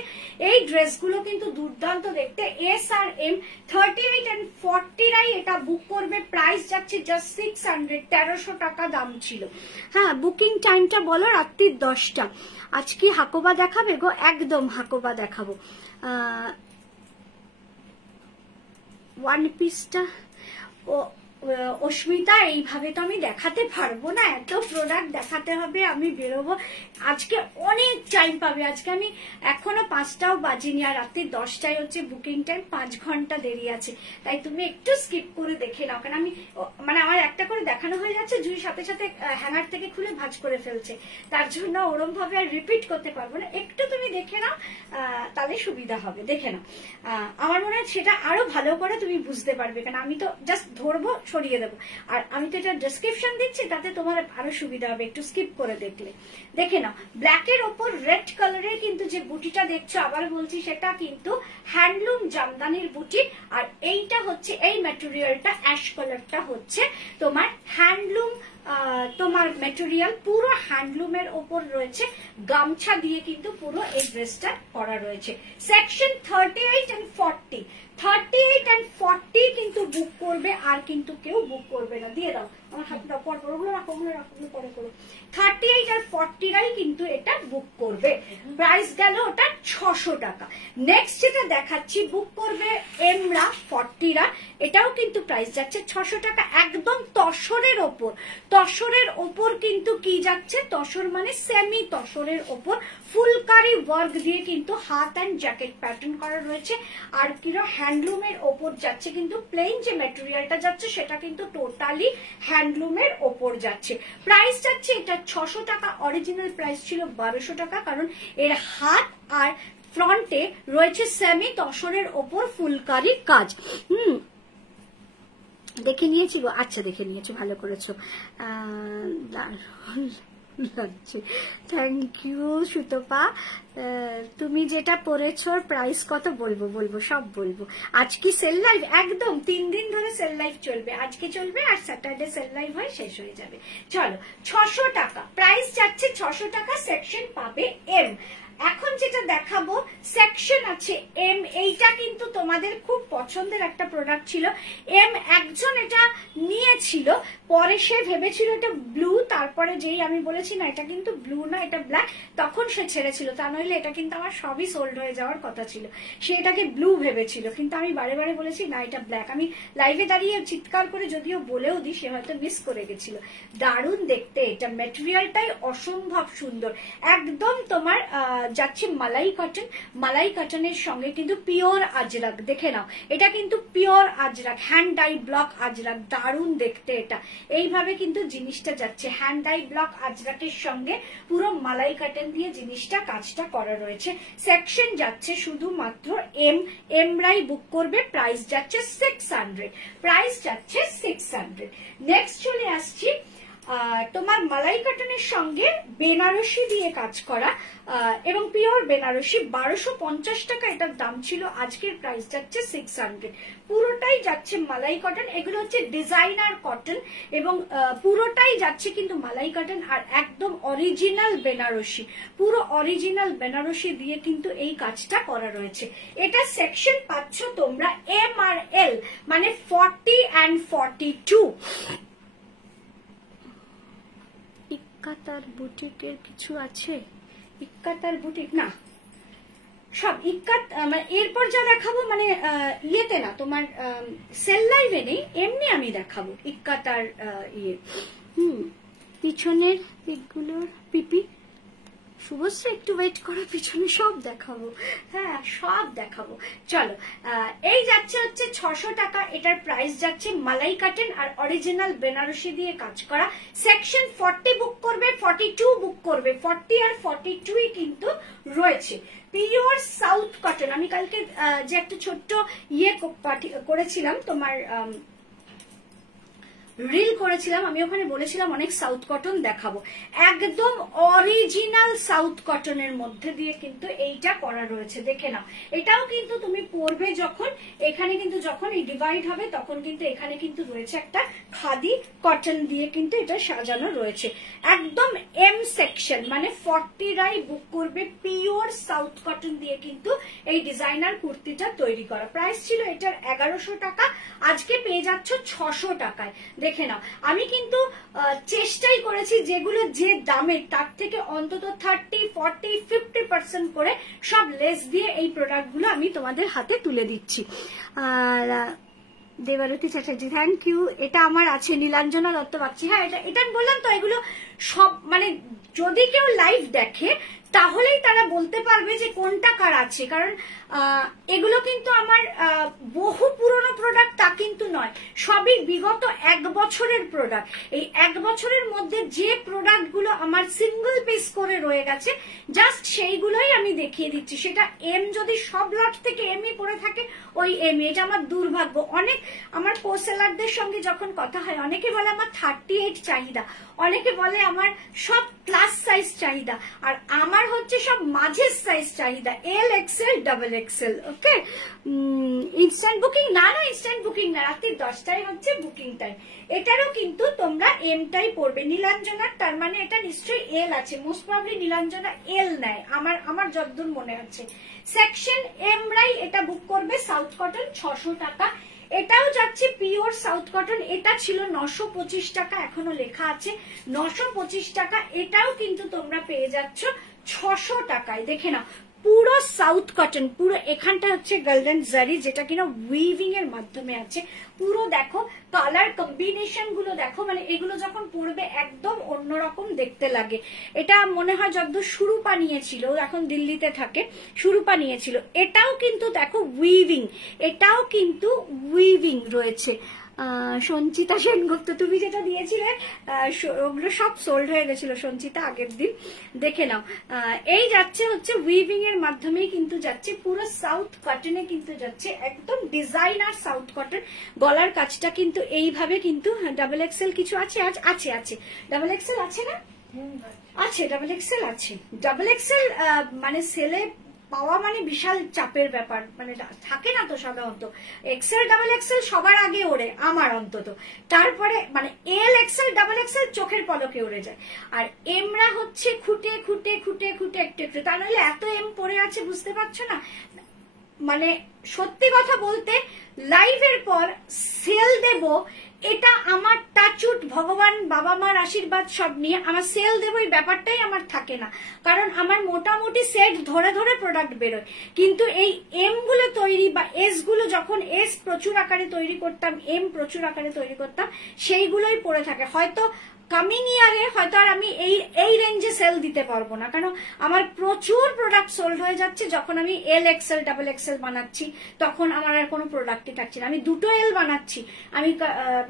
এই ড্রেসগুলো কিন্তু দুর্দান্ত দেখতে। এস আর এম 38 and 40 রাই এটা বুক করবে। প্রাইস যাচ্ছে জাস্ট 600, 1300 টাকা দাম ছিল। হ্যাঁ, বুকিং টাইমটা বলো রাত্রি 10টা। আজ কি হাকোবা দেখাবে গো? একদম হাকোবা দেখাবো। 1 পিসটা অস্মিতা, এইভাবে তো আমি দেখাতে পারবো না, এত প্রোডাক্ট দেখাতে হবে, আমি বেরোবো। আজকে অনেক টাইম পাবে, আজকে আমি এখনো 5টাও বাজিনি, আর রাত্রি 10টায় হচ্ছে বুকিং টাইম, 5 ঘন্টা দেরি আছে। তাই তুমি একটু স্কিপ করে দেখে নাও, কারণ আমি মানে আমার একটা করে দেখানো হয়ে যাচ্ছে, জুই সাথে সাথে হ্যাঙ্গার থেকে খুলে ভাঁজ করে ফেলছে, তার জন্য ওরম ভাবে আর রিপিট করতে পারবো না। একটু তুমি দেখে নাও, তাহলে সুবিধা হবে। দেখে নাও, আমার মনে হয় সেটা আরো ভালো করে তুমি বুঝতে পারবে, কারণ আমি তো জাস্ট ধরবো, সরিয়ে দেবো, আর আমি তো এটা ডেসক্রিপশন দিচ্ছি, তাতে তোমার আরো সুবিধা হবে একটু স্কিপ করে দেখলে। দেখে নাও, ব্ল্যাকের ওপর রেড কালারের কিন্তু যে বুটিটা দেখছো, আবার বলছি সেটা কিন্তু হ্যান্ডলুম জামদানির বুটি, আর এইটা হচ্ছে এই ম্যাটেরিয়ালটা অ্যাশ কালারটা হচ্ছে তোমার হ্যান্ডলুম, তোমার ম্যাটেরিয়াল পুরো হ্যান্ডলুমের ওপর রয়েছে, গামছা দিয়ে কিন্তু পুরো এই ড্রেসটা করা রয়েছে। সেকশন 38 and 40, 38 and 40 কিন্তু বুক করবে, আর কিন্তু কেউ বুক করবে না। দিয়ে দাও আমার হাতে দাও, পর ওগুলো রাখো, ওগুলো রাখো, পরে করো। 38 আর 40রাই কিন্তু এটা বুক করবে। প্রাইস গেল ওটা 600 টাকা। নেক্সট যেটা দেখাচ্ছি বুক করবে এমরা 40রা, এটাও কিন্তু প্রাইস যাচ্ছে 600 টাকা। একদম তসরের ওপর, তসরের ওপর কিন্তু কি যাচ্ছে, তসর মানে সেমি তসরের ওপর ফুলকারি ওয়ার্ক দিয়ে কিন্তু হাত অ্যান্ড জ্যাকেট প্যাটার্ন করা রয়েছে। আর কিরো হ্যান্ডলুমের ওপর যাচ্ছে, কিন্তু প্লেন যে ম্যাটেরিয়ালটা যাচ্ছে সেটা কিন্তু টোটালি হ্যান্ডলুমের ওপর যাচ্ছে। প্রাইস যাচ্ছে এটা 600 টাকা। অরিজিনাল প্রাইস ছিল 1200 টাকা, কারণ এর হাত আর ফ্রন্টে রয়েছে সেমি তসরের ওপর ফুলকারি কাজ। দেখে নিয়েছি গো, আচ্ছা দেখে নিয়েছি, ভালো করেছো, লাগছে। Thank you Sutapa. তুমি যেটা পরেছো প্রাইস কত বলবো, বলবো সব বলবো। আজ কি সেল লাইভ? একদম 3 দিন ধরে সেল লাইভ চলবে, আজকে চলবে আর স্যাটারডে সেল লাইভ হয়, শেষ হয়ে যাবে। চলো 600 টাকা প্রাইস যাচ্ছে, 600 টাকা। সেকশন পাবে এম। এখন যেটা দেখাবো সেকশন আছে এম। এইটা কিন্তু তোমাদের খুব পছন্দের একটা প্রোডাক্ট ছিল। এম একজন এটা নিয়েছিল, পরে সে ভেবেছিল এটা ব্লু, তারপরে যেই আমি বলেছি না এটা কিন্তু ব্লু না এটা ব্ল্যাক, তখন সে ছেড়েছিল। তা নইলে এটা কিন্তু আমার সবই সোল্ড হয়ে যাওয়ার কথা ছিল। সে এটাকে ব্লু ভেবেছিল, কিন্তু আমি বারে বারে বলেছি না এটা ব্ল্যাক। আমি লাইভে দাঁড়িয়ে চিৎকার করে যদিও বলেও দিই, সে হয়তো মিস করে গেছিল। দারুণ দেখতে, এটা ম্যাটেরিয়ালটাই অসম্ভব সুন্দর। একদম তোমার যাচ্ছে মালাই কটন, মালাই কটনের সঙ্গে কিন্তু পিওর আজরাক। দেখে নাও, এটা কিন্তু pure Ajrak, hand die block Ajrak. দারুণ দেখতে এটা। এইভাবে কিন্তু জিনিসটা যাচ্ছে হ্যান্ড ডাই ব্লক আজরাকের সঙ্গে পুরো মালাই কটন দিয়ে জিনিসটা কাজটা করা রয়েছে। সেকশন যাচ্ছে শুধুমাত্র এম। এমরাই বুক করবে। প্রাইস যাচ্ছে 600, প্রাইস যাচ্ছে 600। নেক্সট চলে আসছি তোমার মালাই কটনের সঙ্গে বেনারসি দিয়ে কাজ করা এবং পিওর বেনারসি। 1250 টাকা এটার দাম ছিল, আজকের প্রাইস যাচ্ছে 600। পুরোটাই যাচ্ছে মালাই কটন। এগুলো হচ্ছে ডিজাইনার কটন এবং পুরোটাই যাচ্ছে কিন্তু মালাই কটন আর একদম অরিজিনাল বেনারসি। পুরো অরিজিনাল বেনারসি দিয়ে কিন্তু এই কাজটা করা রয়েছে। এটা সেকশন পাচ্ছ তোমরা এম আর এল, মানে 40 and 42। ইক্কাতার বুটিকের কিছু আছে? ইক্কাতার বুটিক না, সব ইক্কাত। এরপর যা দেখাবো মানে ইয়েতে না, তোমার সেল লাইভে নেই, এমনি আমি দেখাবো ইক্কাতার ইয়ে। পিছনের দিকগুলোর পিপি। শুভশ্রী একটু ওয়েট করো, পিছনে সব দেখাবো। হ্যাঁ সব দেখাবো। চলো এই যাচ্ছে হচ্ছে 600 টাকা। এটার প্রাইস যাচ্ছে মালাই কাটন আর অরিজিনাল বেনারসি দিয়ে কাজ করা। সেকশন 40 বুক করবে, 42 বুক করবে। 40 আর 42ই কিন্তু রয়েছে। Pure south cotton. আমি কালকে যে একটা ছোট্ট ইয়ে করেছিলাম, তোমার রিল করেছিলাম, আমি ওখানে বলেছিলাম অনেক সাউথ কটন দেখাবো। একদম অরিজিনাল সাউথ কটনের মধ্যে দিয়ে কিন্তু এইটা করা রয়েছে। দেখে নাও, এটাও কিন্তু তুমি পরবে যখন, এখানে কিন্তু যখন এই ডিভাইড হবে তখন কিন্তু এখানে কিন্তু রয়েছে একটা খাদি কটন দিয়ে কিন্তু এটা সাজানো রয়েছে। একদম এম সেকশন, মানে 40রাই বুক করবে। পিওর সাউথ কটন দিয়ে কিন্তু এই ডিজাইনার কুর্তিটা তৈরি করা। প্রাইস ছিল এটার 1100 টাকা, আজকে পেয়ে যাচ্ছ 600 টাকায়। দেখে নাও, আমি কিন্তু চেষ্টাই করেছি যেগুলো যে দামের তার থেকে অন্তত 30, 40, 50% করে সব লেস দিয়ে এই প্রোডাক্টগুলো আমি তোমাদের হাতে তুলে দিচ্ছি। আর দেবারতী চ্যাটার্জি থ্যাংক ইউ। এটা আমার আছে, নীলাঞ্জনা দত্ত পাচ্ছি। হ্যাঁ এটা বললাম তো, এগুলো সব মানে যদি কেউ লাইভ দেখে তাহলেই তারা বলতে পারবে যে কোনটা কার আছে। কারণ এগুলো কিন্তু আমার বহু পুরনো প্রোডাক্ট তা কিন্তু নয়, সবই বিগত 1 বছরের প্রোডাক্ট। এই 1 বছরের মধ্যে যে প্রোডাক্টগুলো আমার সিঙ্গেল পিস করে রয়ে গেছে জাস্ট সেইগুলোই আমি দেখিয়ে দিচ্ছি। সেটা এম যদি সব লট থেকে এমই পড়ে থাকে ওই এমই। এটা আমার দুর্ভাগ্য। অনেক আমার কোসেলারদের সঙ্গে যখন কথা হয় অনেকে বলে আমার 38 চাহিদা, অনেকে বলে আমার সব প্লাস সাইজ চাহিদা। আর আমার আমার হচ্ছে সব মাঝের সাইজ চাহিদা, এল এক্সেল ডাবল এক্সেল। ওকে, ইনস্ট্যান্ট বুকিং না, ইনস্ট্যান্ট বুকিং না, রাত্রি 10টায় হচ্ছে বুকিং টাইম। এটারও কিন্তু তোমরা এমটাই পড়বে নীলাঞ্জনার, তার মানে এটা নিশ্চয়ই এল আছে, মোস্ট প্রবাবলি নীলাঞ্জনা এল নেয় আমার যতদূর মনে হচ্ছে। সেকশন এমরাই এটা বুক করবে, সাউথ কটন 600 টাকা। এটাও যাচ্ছে পিওর সাউথ কটন, এটা ছিল 925 টাকা, এখনো লেখা আছে 925 টাকা। এটাও কিন্তু তোমরা পেয়ে যাচ্ছ 600 টাকায়। দেখে নাও, পুরো সাউথ কটন, পুরো এখানটা হচ্ছে গোল্ডেন জারি, যেটা কিনা উইভিং এর মাধ্যমে আছে। পুরো দেখো কালার কম্বিনেশন গুলো দেখো, মানে এগুলো যখন পরবে একদম অন্যরকম দেখতে লাগে। এটা মনে হয় যতদূর সুরূপা নিয়েছিল, এখন দিল্লিতে থাকে, সুরূপা নিয়েছিল। এটাও কিন্তু দেখো উইভিং, এটাও কিন্তু উইভিং রয়েছে। সঞ্চিতা সেনগুপ্ত, তুমি যেটা দিয়েছিলে ওগুলো সব সোল্ড হয়ে গেছিল সঞ্চিতা আগের দিন, দেখে নাও। এই যাচ্ছে হচ্ছে উইভিং এর মাধ্যমেই কিন্তু যাচ্ছে, পুরো সাউথ কটনে কিন্তু যাচ্ছে, একদম ডিজাইনার সাউথ কটন। গলার কাজটা কিন্তু এইভাবে কিন্তু ডাবল এক্সেল কিছু আছে, আছে আছে ডাবল এক্সেল আছে না, আছে ডাবল এক্সেল আছে। ডাবল এক্সেল মানে সেলে পাওয়া মানে বিশাল চাপের ব্যাপার, মানে থাকে না তো সাধারণত। এক্সেল ডাবল এক্সেল সবার আগে ওড়ে আমার অন্তত, তারপরে মানে এল এক্সেল ডাবল এক্সেল চোখের পলকে উড়ে যায়। আর এমরা হচ্ছে খুঁটে খুঁটে খুঁটে খুঁটে একটু একটু, তা নইলে এত এম পড়ে আছে বুঝতে পারছো না। মানে সত্যি কথা বলতে লাইভের পর সেল দেব, এটা আমার টাচুট ভগবান বাবা মার আশীর্বাদ সব নিয়ে আমার সেল দেব, এই ব্যাপারটাই আমার থাকে না। কারণ আমার মোটামুটি সেট ধরে ধরে প্রোডাক্ট বেরোয়, কিন্তু এই এম গুলো তৈরি বা এস গুলো, যখন এস প্রচুর আকারে তৈরি করতাম, এম প্রচুর আকারে তৈরি করতাম, সেইগুলোই পড়ে থাকে। হয়তো কামিং ইয়ারে হয়তো আর আমি এই রেঞ্জে সেল দিতে পারবো না, কারণ আমার প্রচুর প্রোডাক্ট সোল্ড হয়ে যাচ্ছে। যখন আমি এল এক্সেল ডাবল এক্সেল বানাচ্ছি তখন আমার আর কোনো প্রোডাক্টই থাকছে না। আমি দুটো এল বানাচ্ছি, আমি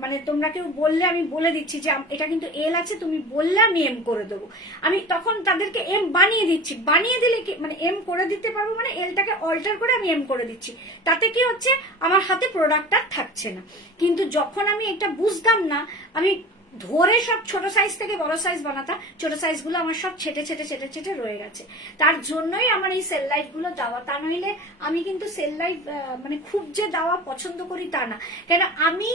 মানে তোমরা কেউ বললে আমি বলে দিচ্ছি যে এটা কিন্তু এল আছে, তুমি বললে আমি এম করে দেবো। আমি তখন তাদেরকে এম বানিয়ে দিচ্ছি, বানিয়ে দিলে কি মানে এম করে দিতে পারবো, মানে এলটাকে অল্টার করে আমি এম করে দিচ্ছি। তাতে কি হচ্ছে, আমার হাতে প্রোডাক্ট আর থাকছে না। কিন্তু যখন আমি এটা বুঝতাম না, আমি ধরে সব ছোট সাইজ থেকে বড় সাইজ বানাতাম, ছোট সাইজ গুলো আমার সব ছেটে ছেটে ছেটে ছেটে রয়ে গেছে। তার জন্যই আমার এই সেল লাইট গুলো দেওয়া, তা নইলে আমি কিন্তু সেল লাইট মানে খুব যে দেওয়া পছন্দ করি তা না। কেন আমি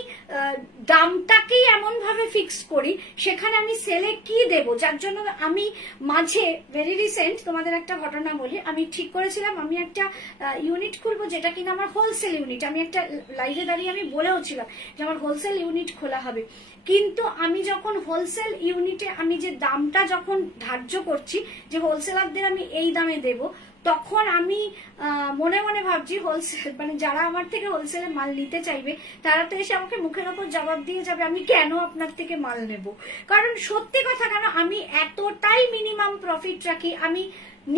দামটাকেই এমন ভাবে ফিক্স করি, সেখানে আমি সেলে কি দেব, যার জন্য আমি মাঝে ভেরি রিসেন্ট তোমাদের একটা ঘটনা বলি। আমি ঠিক করেছিলাম আমি একটা ইউনিট খুলবো, যেটা কিনা আমার হোলসেল ইউনিট। আমি একটা লাইভে দাঁড়িয়ে আমি বলেও ছিলাম যে আমার হোলসেল ইউনিট খোলা হবে। কিন্তু আমি যখন হোলসেল ইউনিটে আমি যে দামটা যখন ধার্য করছি যে হোলসেলারদের আমি এই দামে দেব, তখন আমি মনে মনে ভাবছি হোলসেল মানে যারা আমার থেকে হোলসেলে মাল নিতে চাইবে তারা তো এসে আমাকে মুখের ওপর জবাব দিয়ে যাবে আমি কেন আপনার থেকে মাল নেব। কারণ সত্যি কথা, কেন আমি এতটাই মিনিমাম প্রফিট রাখি, আমি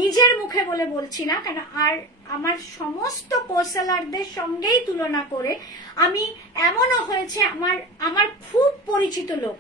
নিজের মুখে বলে বলছি না, কেন আর আমার সমস্ত হোলসেলারদের সঙ্গেই তুলনা করে আমি এমনও হয়েছে, আমার খুব পরিচিত লোক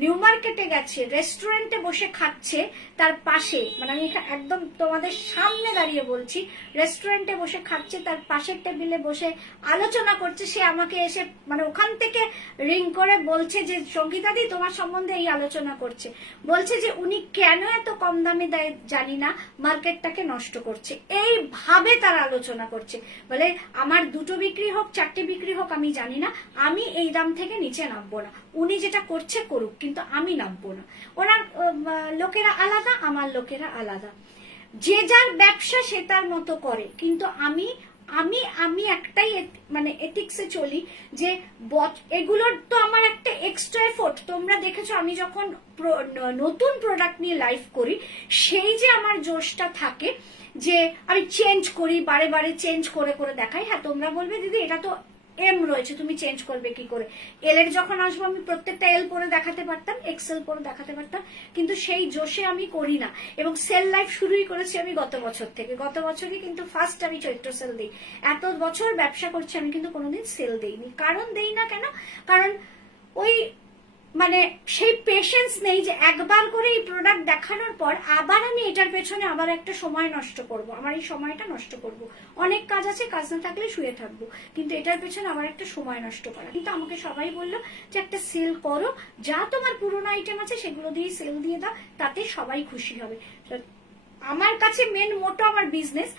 নিউ মার্কেটে গেছে, রেস্টুরেন্টে বসে খাচ্ছে, তার পাশে মানে আমি একদম তোমাদের সামনে দাঁড়িয়ে বলছি, রেস্টুরেন্টে বসে খাচ্ছে, তার পাশের টেবিলে বসে আলোচনা করছে। সে আমাকে এসে মানে ওখান থেকে রিং করে বলছে যে সঙ্গীতাদি তোমার সম্বন্ধে এই আলোচনা করছে, বলছে যে উনি কেন এত কম দামে দেয় জানি না, মার্কেটটাকে নষ্ট করছে, এইভাবে তার আলোচনা করছে। বলে আমার দুটো বিক্রি হোক চারটে বিক্রি হোক আমি জানি না, আমি এই দাম থেকে নিচে নামবো না, উনি যেটা করছে করুক, কিন্তু আমি নামবো না। ওনার লোকেরা আলাদা, আমার লোকেরা আলাদা, যে যার ব্যবসা সে তার মতো করে। কিন্তু আমি আমি আমি একটাই মানে এথিক্সে চলি যে এগুলোর তো আমার একটা এক্সট্রা এফোর্ট। তোমরা দেখেছো আমি যখন নতুন প্রোডাক্ট নিয়ে লাইভ করি, সেই যে আমার জোশটা থাকে যে আমি চেঞ্জ করি, বারে বারে চেঞ্জ করে করে দেখাই। হ্যাঁ, তোমরা বলবে দিদি এটা তো এম রয়েছে, তুমি চেঞ্জ করবে কি করে। এল এর যখন আসবো আমি প্রত্যেকটা এল পরে দেখাতে পারতাম, এক্সেল পরে দেখাতে পারতাম, কিন্তু সেই জোশে আমি করি না। এবং সেল লাইফ শুরুই করেছি আমি গত বছর থেকে। গত বছরই কিন্তু ফার্স্ট আমি চৈত্র সেল দিই। এত বছর ব্যবসা করছি আমি কিন্তু কোনোদিন সেল দেইনি। কারণ দেই না কেন, কারণ ওই মানে সেই পেশেন্স নেই যে একবার করে এই প্রোডাক্ট দেখানোর পর আবার আমি এটার পেছনে আবার একটা সময় নষ্ট করব। আমার এই সময়টা নষ্ট করব, অনেক কাজ আছে, কাজ না থাকলে শুয়ে থাকবো, কিন্তু এটার পেছনে আবার একটা সময় নষ্ট করা। কিন্তু আমাকে সবাই বললো যে একটা সেল করো, যা তোমার পুরোনো আইটেম আছে সেগুলো দিয়ে সেল দিয়ে দাও, তাতে সবাই খুশি হবে। আমার কাছে মেন মোটো আমার বিজনেস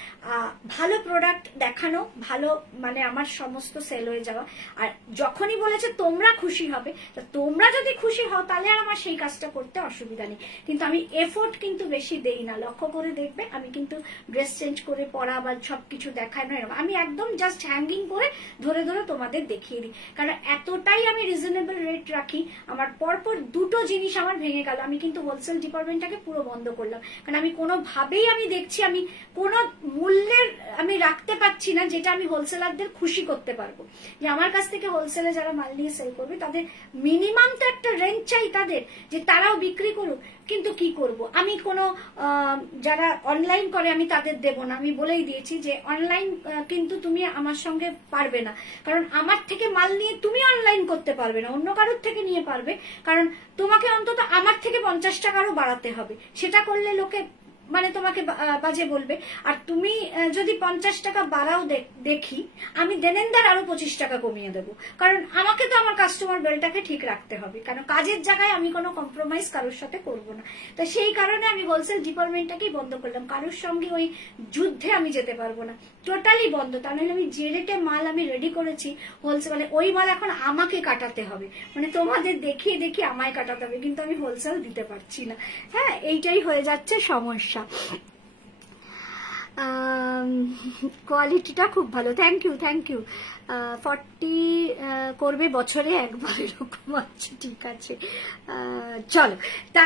ভালো প্রোডাক্ট দেখানো, ভালো মানে আমার সমস্ত সেল হয়ে যাওয়া। আর যখনই বলেছে তোমরা খুশি হবে, তোমরা যদি খুশি হও তাহলে আর আমার সেই কাজটা করতে অসুবিধা নেই। কিন্তু আমি এফোর্ট কিন্তু বেশি দেই না, লক্ষ্য করে দেখবে আমি কিন্তু ড্রেস চেঞ্জ করে পরা বা সবকিছু দেখায় না, আমি একদম জাস্ট হ্যাঙ্গিং করে ধরে ধরে তোমাদের দেখিয়ে দিই। কারণ এতটাই আমি রিজনেবল রেট রাখি। আমার পরপর দুটো জিনিস আমার ভেঙে গেল, আমি কিন্তু হোলসেল ডিপার্টমেন্টটাকে পুরো বন্ধ করলাম। কারণ আমি কোনোভাবেই আমি দেখছি আমি কোনো মূল্যের আমি রাখতে পারছি না যেটা আমি হোলসেলারদের খুশি করতে পারবো, যে আমার কাছ থেকে হোলসেলে যারা মাল নিয়ে সেল করবে তাদের মিনিমাম তো একটা রেঞ্জ চাই তাদের, যে তারাও বিক্রি করুক। কিন্তু কি করব, আমি কোনো যারা অনলাইন করে আমি তাদের দেব না। আমি বলেই দিয়েছি যে অনলাইন কিন্তু তুমি আমার সঙ্গে পারবে না, কারণ আমার থেকে মাল নিয়ে তুমি অনলাইন করতে পারবে না, অন্য কারোর থেকে নিয়ে পারবে। কারণ তোমাকে অন্তত আমার থেকে 50 টাকারও বাড়াতে হবে, সেটা করলে লোকে মানে তোমাকে বাজে বলবে। আর তুমি যদি 50 টাকা বাড়াও দেখি, আমি দেনেন্দার আরো 25 টাকা কমিয়ে দেবো, কারণ আমাকে তো আমার কাস্টমার বেলটাকে ঠিক রাখতে হবে। কারণ কাজের জায়গায় আমি কোনো কম্প্রোমাইজ কারোর সাথে করব না। তো সেই কারণে আমি হোলসেল ডিপার্টমেন্টটাকেই বন্ধ করলাম। কারোর সঙ্গে ওই যুদ্ধে আমি যেতে পারবো না, টোটালি বন্ধ। তাহলে আমি যে রেটে মাল আমি রেডি করেছি হোলসেল, মানে ওই মাল এখন আমাকে কাটাতে হবে, মানে তোমাদের দেখিয়ে দেখিয়ে আমায় কাটাতে হবে, কিন্তু আমি হোলসেল দিতে পারছি না। হ্যাঁ, এইটাই হয়ে যাচ্ছে সমস্যা। কোয়ালিটিটা খুব ভালো, থ্যাংক ইউ থ্যাংক ইউ। 40 করবে বছরে একবার, এরকম আছে, ঠিক আছে। চলো, তা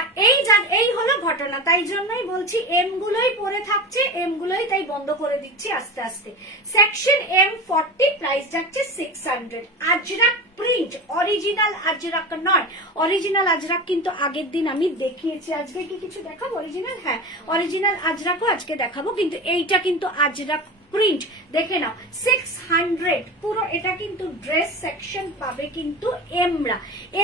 এই হলো ঘটনা। তাই জন্যই বলছি এম গুলোই পরে থাকছে, এম গুলোই তাই বন্ধ করে দিচ্ছি আস্তে আস্তে। সেকশন এম 40, প্রাইস যাচ্ছে 600। আজরাক প্রিন্ট, অরিজিনাল আজরাক নয়। অরিজিনাল আজরাক কিন্তু আগের দিন আমি দেখিয়েছি। আজকে কি কিছু দেখাবো অরিজিনাল? হ্যাঁ, অরিজিনাল আজরাকও আজকে দেখাবো, কিন্তু এইটা কিন্তু আজরাক প্রিন্ট। দেখে নাও 600 পুরো। এটা কিন্তু ড্রেস সেকশন পাবে কিন্তু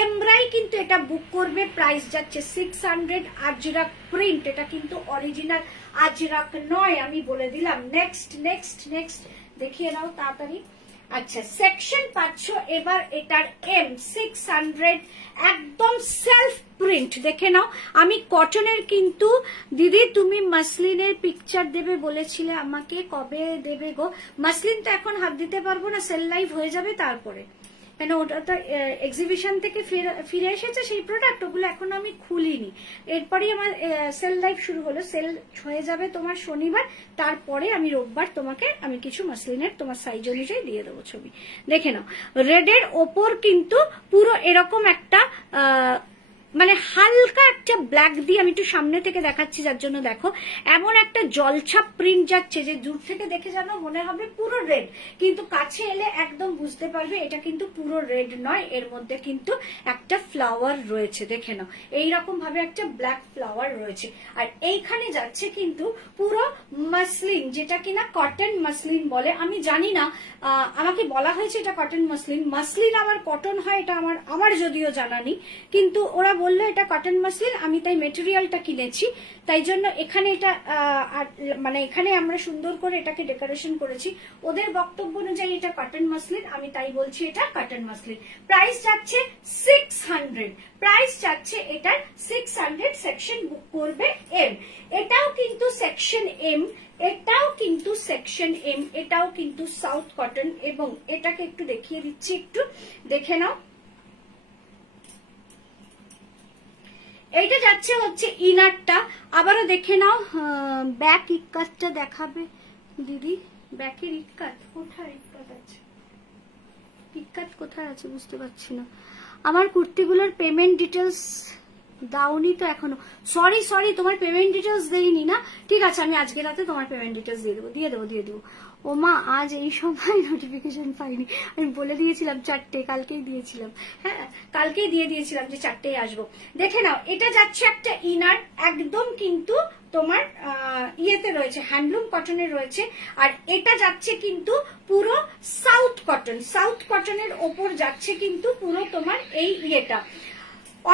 এমরাই কিন্তু এটা বুক করবে। প্রাইস যাচ্ছে 600। আজরাক প্রিন্ট, এটা কিন্তু অরিজিনাল আজরাক নয়, আমি বলে দিলাম। নেক্সট নেক্সট নেক্সট দেখিয়ে নাও তাড়াতাড়ি। আচ্ছা, সেকশন পাচ্ছ এবার এটার এম 600, একদম সেলফ প্রিন্ট। দেখে নাও, আমি কটনের কিন্তু দিদি তুমি মাসলিনের পিকচার দেবে বলেছিলে আমাকে, কবে দেবে গো? মাসলিন তো এখন হাত দিতে পারবো না, সেল লাইভ হয়ে যাবে তারপরে, কেন ওটা তো এক্সিবিশন থেকে ফিরে এসেছে সেই প্রোডাক্ট, ওগুলো এখন আমি খুলিনি। এরপরই আমার সেল লাইভ শুরু হলো, সেল হয়ে যাবে তোমার শনিবার, তারপরে আমি রোববার তোমাকে আমি কিছু মাসলিনের তোমার সাইজ অনুযায়ী দিয়ে দেবো ছবি। দেখে নাও, রেডের ওপর কিন্তু পুরো এরকম একটা মানে হালকা একটা ব্ল্যাক দিয়ে, আমি একটু সামনে থেকে দেখাচ্ছি যার জন্য দেখো, এমন একটা জলছাপ প্রিন্ট যাচ্ছে যে দূর থেকে দেখে যেন মনে হবে পুরো রেড, কিন্তু কাছে এলে একদম বুঝতে পারবে এটা কিন্তু পুরো রেড নয়, এর মধ্যে কিন্তু একটা ফ্লাওয়ার রয়েছে। দেখে নাও, এইরকম ভাবে একটা ব্ল্যাক ফ্লাওয়ার রয়েছে। আর এইখানে যাচ্ছে কিন্তু পুরো মাসলিন, যেটা কিনা কটন মাসলিন বলে। আমি জানি না, আমাকে বলা হয়েছে এটা কটন মাসলিন। মাসলিন আবার কটন হয় এটা আমার যদিও জানা নেই, কিন্তু ওরা বললো এটা কটন মাসলিন, আমি তাই মেটেরিয়ালটা কিনেছি। তাই জন্য এখানে এটা মানে এখানে আমরা সুন্দর করে এটাকে ডেকোরেশন করেছি। ওদের বক্তব্য অনুযায়ী এটা কটন মাসলিন, আমি তাই বলছি এটা কটন মাসলিন। প্রাইস যাচ্ছে 600, প্রাইস যাচ্ছে এটার 600। সেকশন বুক করবে এম। এটাও কিন্তু সেকশন এম, এটাও কিন্তু সেকশন এম, এটাও কিন্তু সাউথ কটন। এবং এটাকে একটু দেখিয়ে দিচ্ছি, একটু দেখে নাও। এইটা যাচ্ছে হচ্ছে ইনারটা, আবারও দেখে নাও। ব্যাক ইক্কাতটা দেখাবে দিদি, ব্যাকের ইক্কাত কোথায়? ইক্কাত আছে, ইক্কাত কোথায় আছে বুঝতে পারছি না। আমার কুর্তিগুলোর পেমেন্ট ডিটেলস দাওনি তো এখনো? সরি, তোমার পেমেন্ট ডিটেলস দেইনি না? ঠিক আছে, আমি আজকে রাতে তোমার পেমেন্ট ডিটেলস দিয়ে দেবো। ও মা, আজ এই সময় নোটিফিকেশন পাইনি, আমি বলে দিয়েছিলাম 4টে, কালকেই দিয়েছিলাম। হ্যাঁ, কালকেই দিয়ে দিয়েছিলাম যে 4টেই আসবো। দেখে নাও, এটা যাচ্ছে একটা ইনার, একদম কিন্তু তোমার ইয়েতে রয়েছে, হ্যান্ডলুম কটনের রয়েছে। আর এটা যাচ্ছে কিন্তু পুরো সাউথ কটন, সাউথ কটনের ওপর যাচ্ছে কিন্তু পুরো তোমার এই ইয়েটা।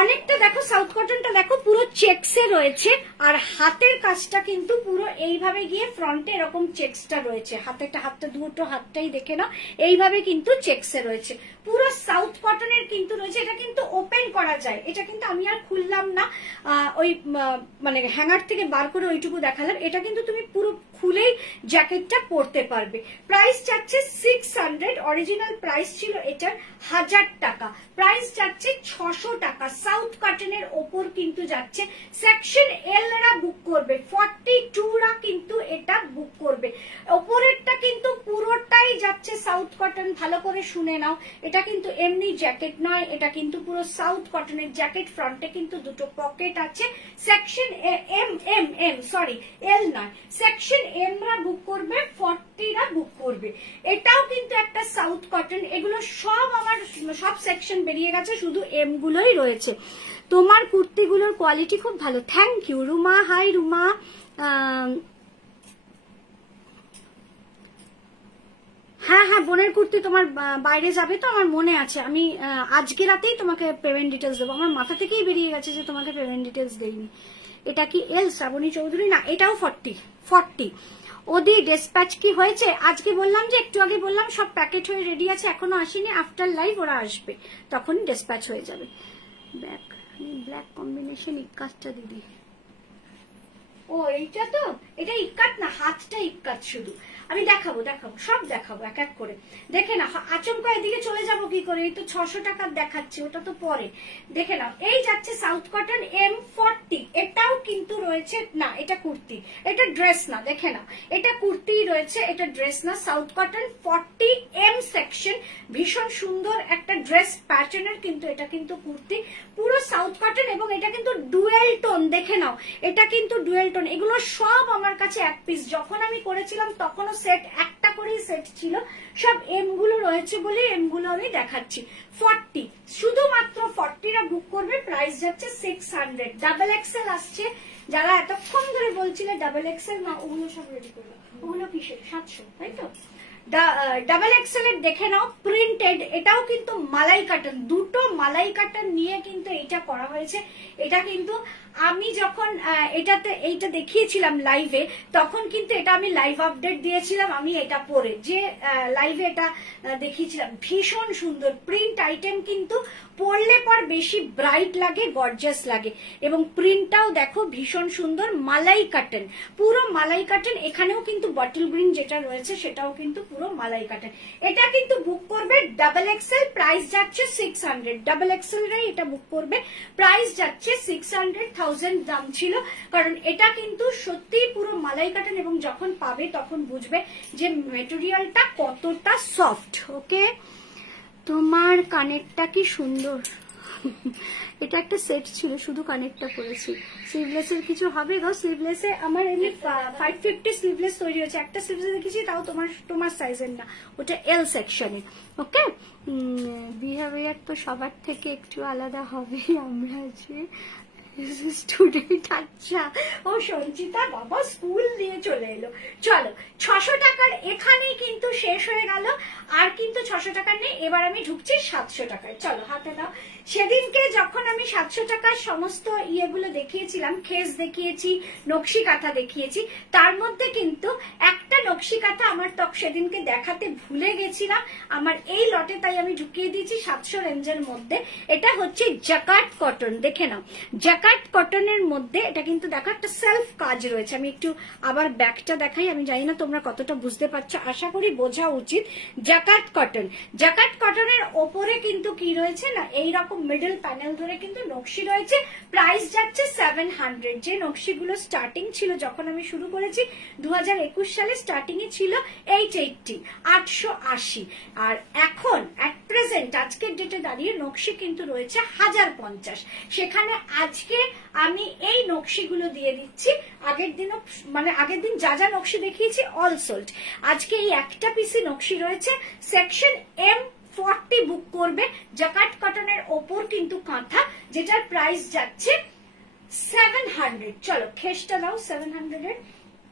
অনেকটা দেখো সাউথ কটনটা দেখো পুরো চেক্সে রয়েছে, আর হাতের কাজটা কিন্তু পুরো এইভাবে গিয়ে ফ্রন্টে এরকম চেক্সটা রয়েছে। হাতটা দুটো হাতটাই দেখে নাও, এইভাবে কিন্তু চেক্সে রয়েছে। পুরো সাউথ কটনের কিন্তু রয়েছে। এটা কিন্তু ওপেন করা যায়, এটা কিন্তু আমি আর খুললাম না, ওই মানে হ্যাঙ্গার থেকে বার করে ওইটুকু দেখালাম। এটা কিন্তু তুমি পুরো খুলেই জ্যাকেটটা পরতে পারবে। প্রাইস যাচ্ছে 600, অরিজিনাল প্রাইস ছিল এটার 1000 টাকা, প্রাইস যাচ্ছে 600 টাকা। সাউথ কটনের ওপর কিন্তু যাচ্ছে। সেকশন এল রা বুক করবে, 42 রা কিন্তু এটা বুক করবে। ওপরেরটা কিন্তু পুরোটাই যাচ্ছে সাউথ কটন, ভালো করে শুনে নাও। এটা কিন্তু এমনি জ্যাকেট নয়, এটা কিন্তু পুরো সাউথ কটনের জ্যাকেট। ফ্রন্টে কিন্তু দুটো পকেট আছে। সেকশন এল নয়, সেকশন এম রা বুক করবে, 40 রা বুক করবে। এটাও কিন্তু একটা সাউথ কটন। এগুলো সব আমার সব সেকশন বেরিয়ে গেছে, শুধু এম গুলোই রয়েছে। তোমার কুর্তিগুলোর কোয়ালিটি খুব ভালো, thank you Ruma. Hi Ruma. হ্যাঁ হ্যাঁ, বোনের কুর্তি তোমার বাইরে যাবে তো, আমার মনে আছে। আমি আজকে রাতেই তোমাকে পেমেন্ট ডিটেলস দেবো, আমার মাথা থেকেই বেরিয়ে গেছে যে তোমাকে পেমেন্ট ডিটেলস দেইনি। এটা কি এল শ্রাবণী চৌধুরী? না, এটাও 40। ওদি ডেসপ্যাচ কি হয়েছে? আজকে বললাম যে, একটু আগে বললাম সব প্যাকেট হয়ে রেডি আছে, এখনো আসেনি। আফটার লাইভ ওরা আসবে, তখনই ডেসপ্যাচ হয়ে যাবে। ব্ল্যাক কম্বিনেশন ইক্কাতটা দিদি। ও এইটা তো, এটা ইক্কাত না, হাতটা ইক্কাত শুধু। আমি দেখাবো সব দেখাবো এক এক করে। দেখে না আচমকা এদিকে চলে যাব কি করে, এই তো 600 টাকার দেখাচ্ছে, ওটা তো পরে। দেখে নাও, এই যাচ্ছে সাউথ কটন M40। এটাও কিন্তু রয়েছে, না এটা কুর্তি, এটা ড্রেস না। দেখে নাও, এটা কুর্তি রয়েছে, এটা ড্রেস না। সাউথ কটন 40 M সেকশন, ভীষণ সুন্দর একটা ড্রেস প্যাটার্নের কিন্তু এটা কিন্তু কুর্তি, পুরো সাউথ কটন। এবং এটা কিন্তু ডুয়েল টোন, দেখে নাও এটা কিন্তু ডুয়েল টোন। এগুলো সব আমার কাছে এক পিস, যখন আমি করেছিলাম তখনও সেট, একটা করেই সেট ছিল। সব এম গুলো রয়েছে বলে এম গুলো আমি দেখাচ্ছি। 40, শুধুমাত্র 40 রা বুক করবে। প্রাইস যাচ্ছে 600। ডাবল এক্সেল আসছে, যারা এতক্ষণ ধরে বলছিলে ডাবল এক্সেল না, ওগুলো সব রেডি করলো। ওগুলো কিসের? 700, তাই তো। ডাবল এক্সেল এর দেখে নাও, প্রিন্টেড। এটাও কিন্তু মালাই কাটন, দুটো মালাই কাটন নিয়ে কিন্তু এটা করা হয়েছে। এটা কিন্তু আমি যখন এইটা দেখিয়েছিলাম লাইভে, তখন কিন্তু এটা আমি লাইভ আপডেট দিয়েছিলাম। আমি এটা পরে যে লাইভে এটা দেখিয়েছিলাম, ভীষণ সুন্দর প্রিন্ট আইটেম, কিন্তু পরলে পর বেশি ব্রাইট লাগে, গর্জাস লাগে। এবং প্রিন্টটাও দেখো ভীষণ সুন্দর, মালাই কাটন, পুরো মালাই কাটন। এখানেও কিন্তু বটল গ্রিন যেটা রয়েছে সেটাও কিন্তু পুরো মালাই কাটন। এটা কিন্তু বুক করবে ডাবল এক্সেল, প্রাইস যাচ্ছে 600। ডাবল এক্সেল রে এটা বুক করবে, প্রাইস যাচ্ছে 600,000 দাম ছিল। কারণ এটা কিন্তু সত্যি পুরো মালাই কাটন, এবং যখন পাবে তখন বুঝবে যে মেটেরিয়ালটা কতটা সফট। ওকে, তোমার কানেরটা কি সুন্দর। এটা একটা সেট ছিল, শুধু কানেরটা করেছি। স্লিভলেসের কিছু হবে গো? স্লিভলেসে আমার এমনি 550 স্লিভলেস তৈরি হয়েছে। একটা স্লিভলেস দেখেছি, তাও তোমার সাইজের না, ওটা এল সেকশনে। ওকে, বিহেভিয়ার তো সবার থেকে একটু আলাদা হবে। আমরা যে স্টুডেন্ট। আচ্ছা, ও সঞ্চিতা বাবা স্কুল দিয়ে চলে এলো। চলো, 600 টাকার এখানেই কিন্তু শেষ হয়ে গেল। আর কিন্তু 600 টাকার নেই, এবার আমি ঢুকছি 700 টাকায়। চলো হাতে দাও। সেদিনকে যখন আমি 700 টাকার সমস্ত ইয়েগুলো দেখিয়েছিলাম, খেস দেখিয়েছি, নকশি কাঁথা দেখিয়েছি, তার মধ্যে কিন্তু একটা নকশি কাঁথা আমার সেদিনকে দেখাতে ভুলে গেছিলাম আমার এই লটে, তাই আমি ঢুকিয়ে দিয়েছি 700 রেঞ্জের মধ্যে। এটা হচ্ছে জাকার্ড কটন। দেখে নাও, জাকার্ড কটনের মধ্যে এটা কিন্তু দেখো একটা সেলফ কাজ রয়েছে। আমি একটু আবার ব্যাকটা দেখাই, আমি জানি না তোমরা কতটা বুঝতে পারছো, আশা করি বোঝা উচিত। জাকার্ড কটন, জাকার্ড কটনের ওপরে কিন্তু কি রয়েছে না, এইরকম মিডল প্যানেল ধরে কিন্তু নকশি রয়েছে। প্রাইস যাচ্ছে 700। যে নকশিগুলো স্টার্টিং ছিল যখন আমি শুরু করেছি 2021 সালে, স্টার্টিং এ ছিল 880, 880। আর এখন অ্যাট প্রেজেন্ট আজকের ডেটে দাঁড়িয়ে নকশি কিন্তু রয়েছে 1050। সেখানে আজকে আমি এই নকশিগুলো দিয়ে দিচ্ছি। আগের দিনও মানে আগের দিন যা যা নকশি দেখিয়েছি অল সোল্ড। আজকে এই একটা পিসি নকশি রয়েছে। সেকশন M40 বুক করবে, জাকার্ড কটনের ওপর কিন্তু কাঁথা, যেটার প্রাইস যাচ্ছে 700। চলো খেসটা দাও 700 এর।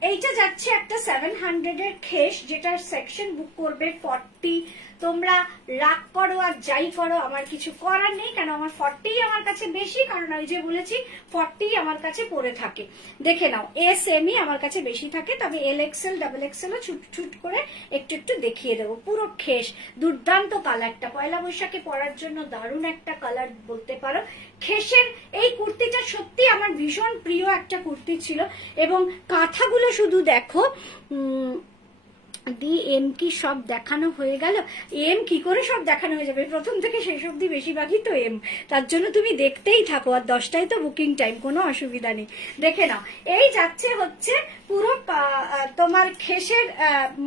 এইটা যাচ্ছে একটা 700 এর খেস, যেটার সেকশন বুক করবে 40। তোমরা রাগ করো আর যাই করো, আমার কিছু করার নেই, কারণ আমার 40 আমার কাছে বেশি, কারণ ওই যে বলেছি 40 আমার কাছে পড়ে থাকে। দেখে নাও, এস এম ই আমার কাছে বেশি থাকে, তবে এল এক্সেল ডাবল এক্সেলও ছুট ছুট করে একটু একটু দেখিয়ে দেবো। পুরো খেস, দুর্দান্ত কালারটা, পয়লা বৈশাখে পরার জন্য দারুণ একটা কালার বলতে পারো। খেসের এই কুর্তিটা সত্যি আমার ভীষণ প্রিয় একটা কুর্তি ছিল, এবং কাঁথাগুলো শুধু দেখো। দি এম কি সব দেখানো হয়ে গেল? এম কি করে সব দেখানো হয়ে যাবে, প্রথম থেকে শেষ অব্দি বেশিরভাগই তো এম, তার জন্য তুমি দেখতেই থাকো, আর 10টায় তো বুকিং টাইম, কোনো অসুবিধা নেই। দেখে নাও, এই যাচ্ছে হচ্ছে পুরো তোমার খেসের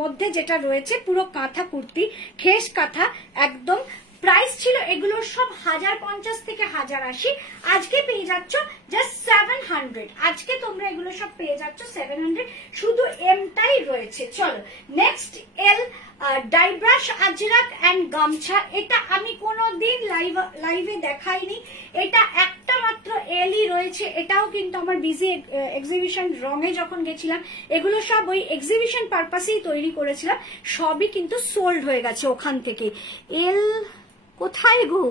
মধ্যে যেটা রয়েছে, পুরো কাঁথা কুর্তি, খেস কাঁথা একদম। প্রাইস ছিল এগুলোর সব 1050 থেকে 1080, আজকে পেয়ে যাচ্ছ জাস্ট 700। আজকে তোমরা এগুলো সব পেয়ে যাচ্ছ 700, শুধু এমটাই রয়েছে। চলো নেক্সট, এল ডাইব্রাশ আজরাক এন্ড গামছা। এটা আমি কোনোদিন লাইভে দেখাইনি, এটা একটা মাত্র এলই রয়েছে। এটাও কিন্তু আমার বিজি এক্সিবিশন রঙে যখন গেছিলাম, এগুলো সব ওই এক্সিবিশন পারপাসেই তৈরি করেছিলাম, সবই কিন্তু সোল্ড হয়ে গেছে ওখান থেকে। এল কোথায় গো,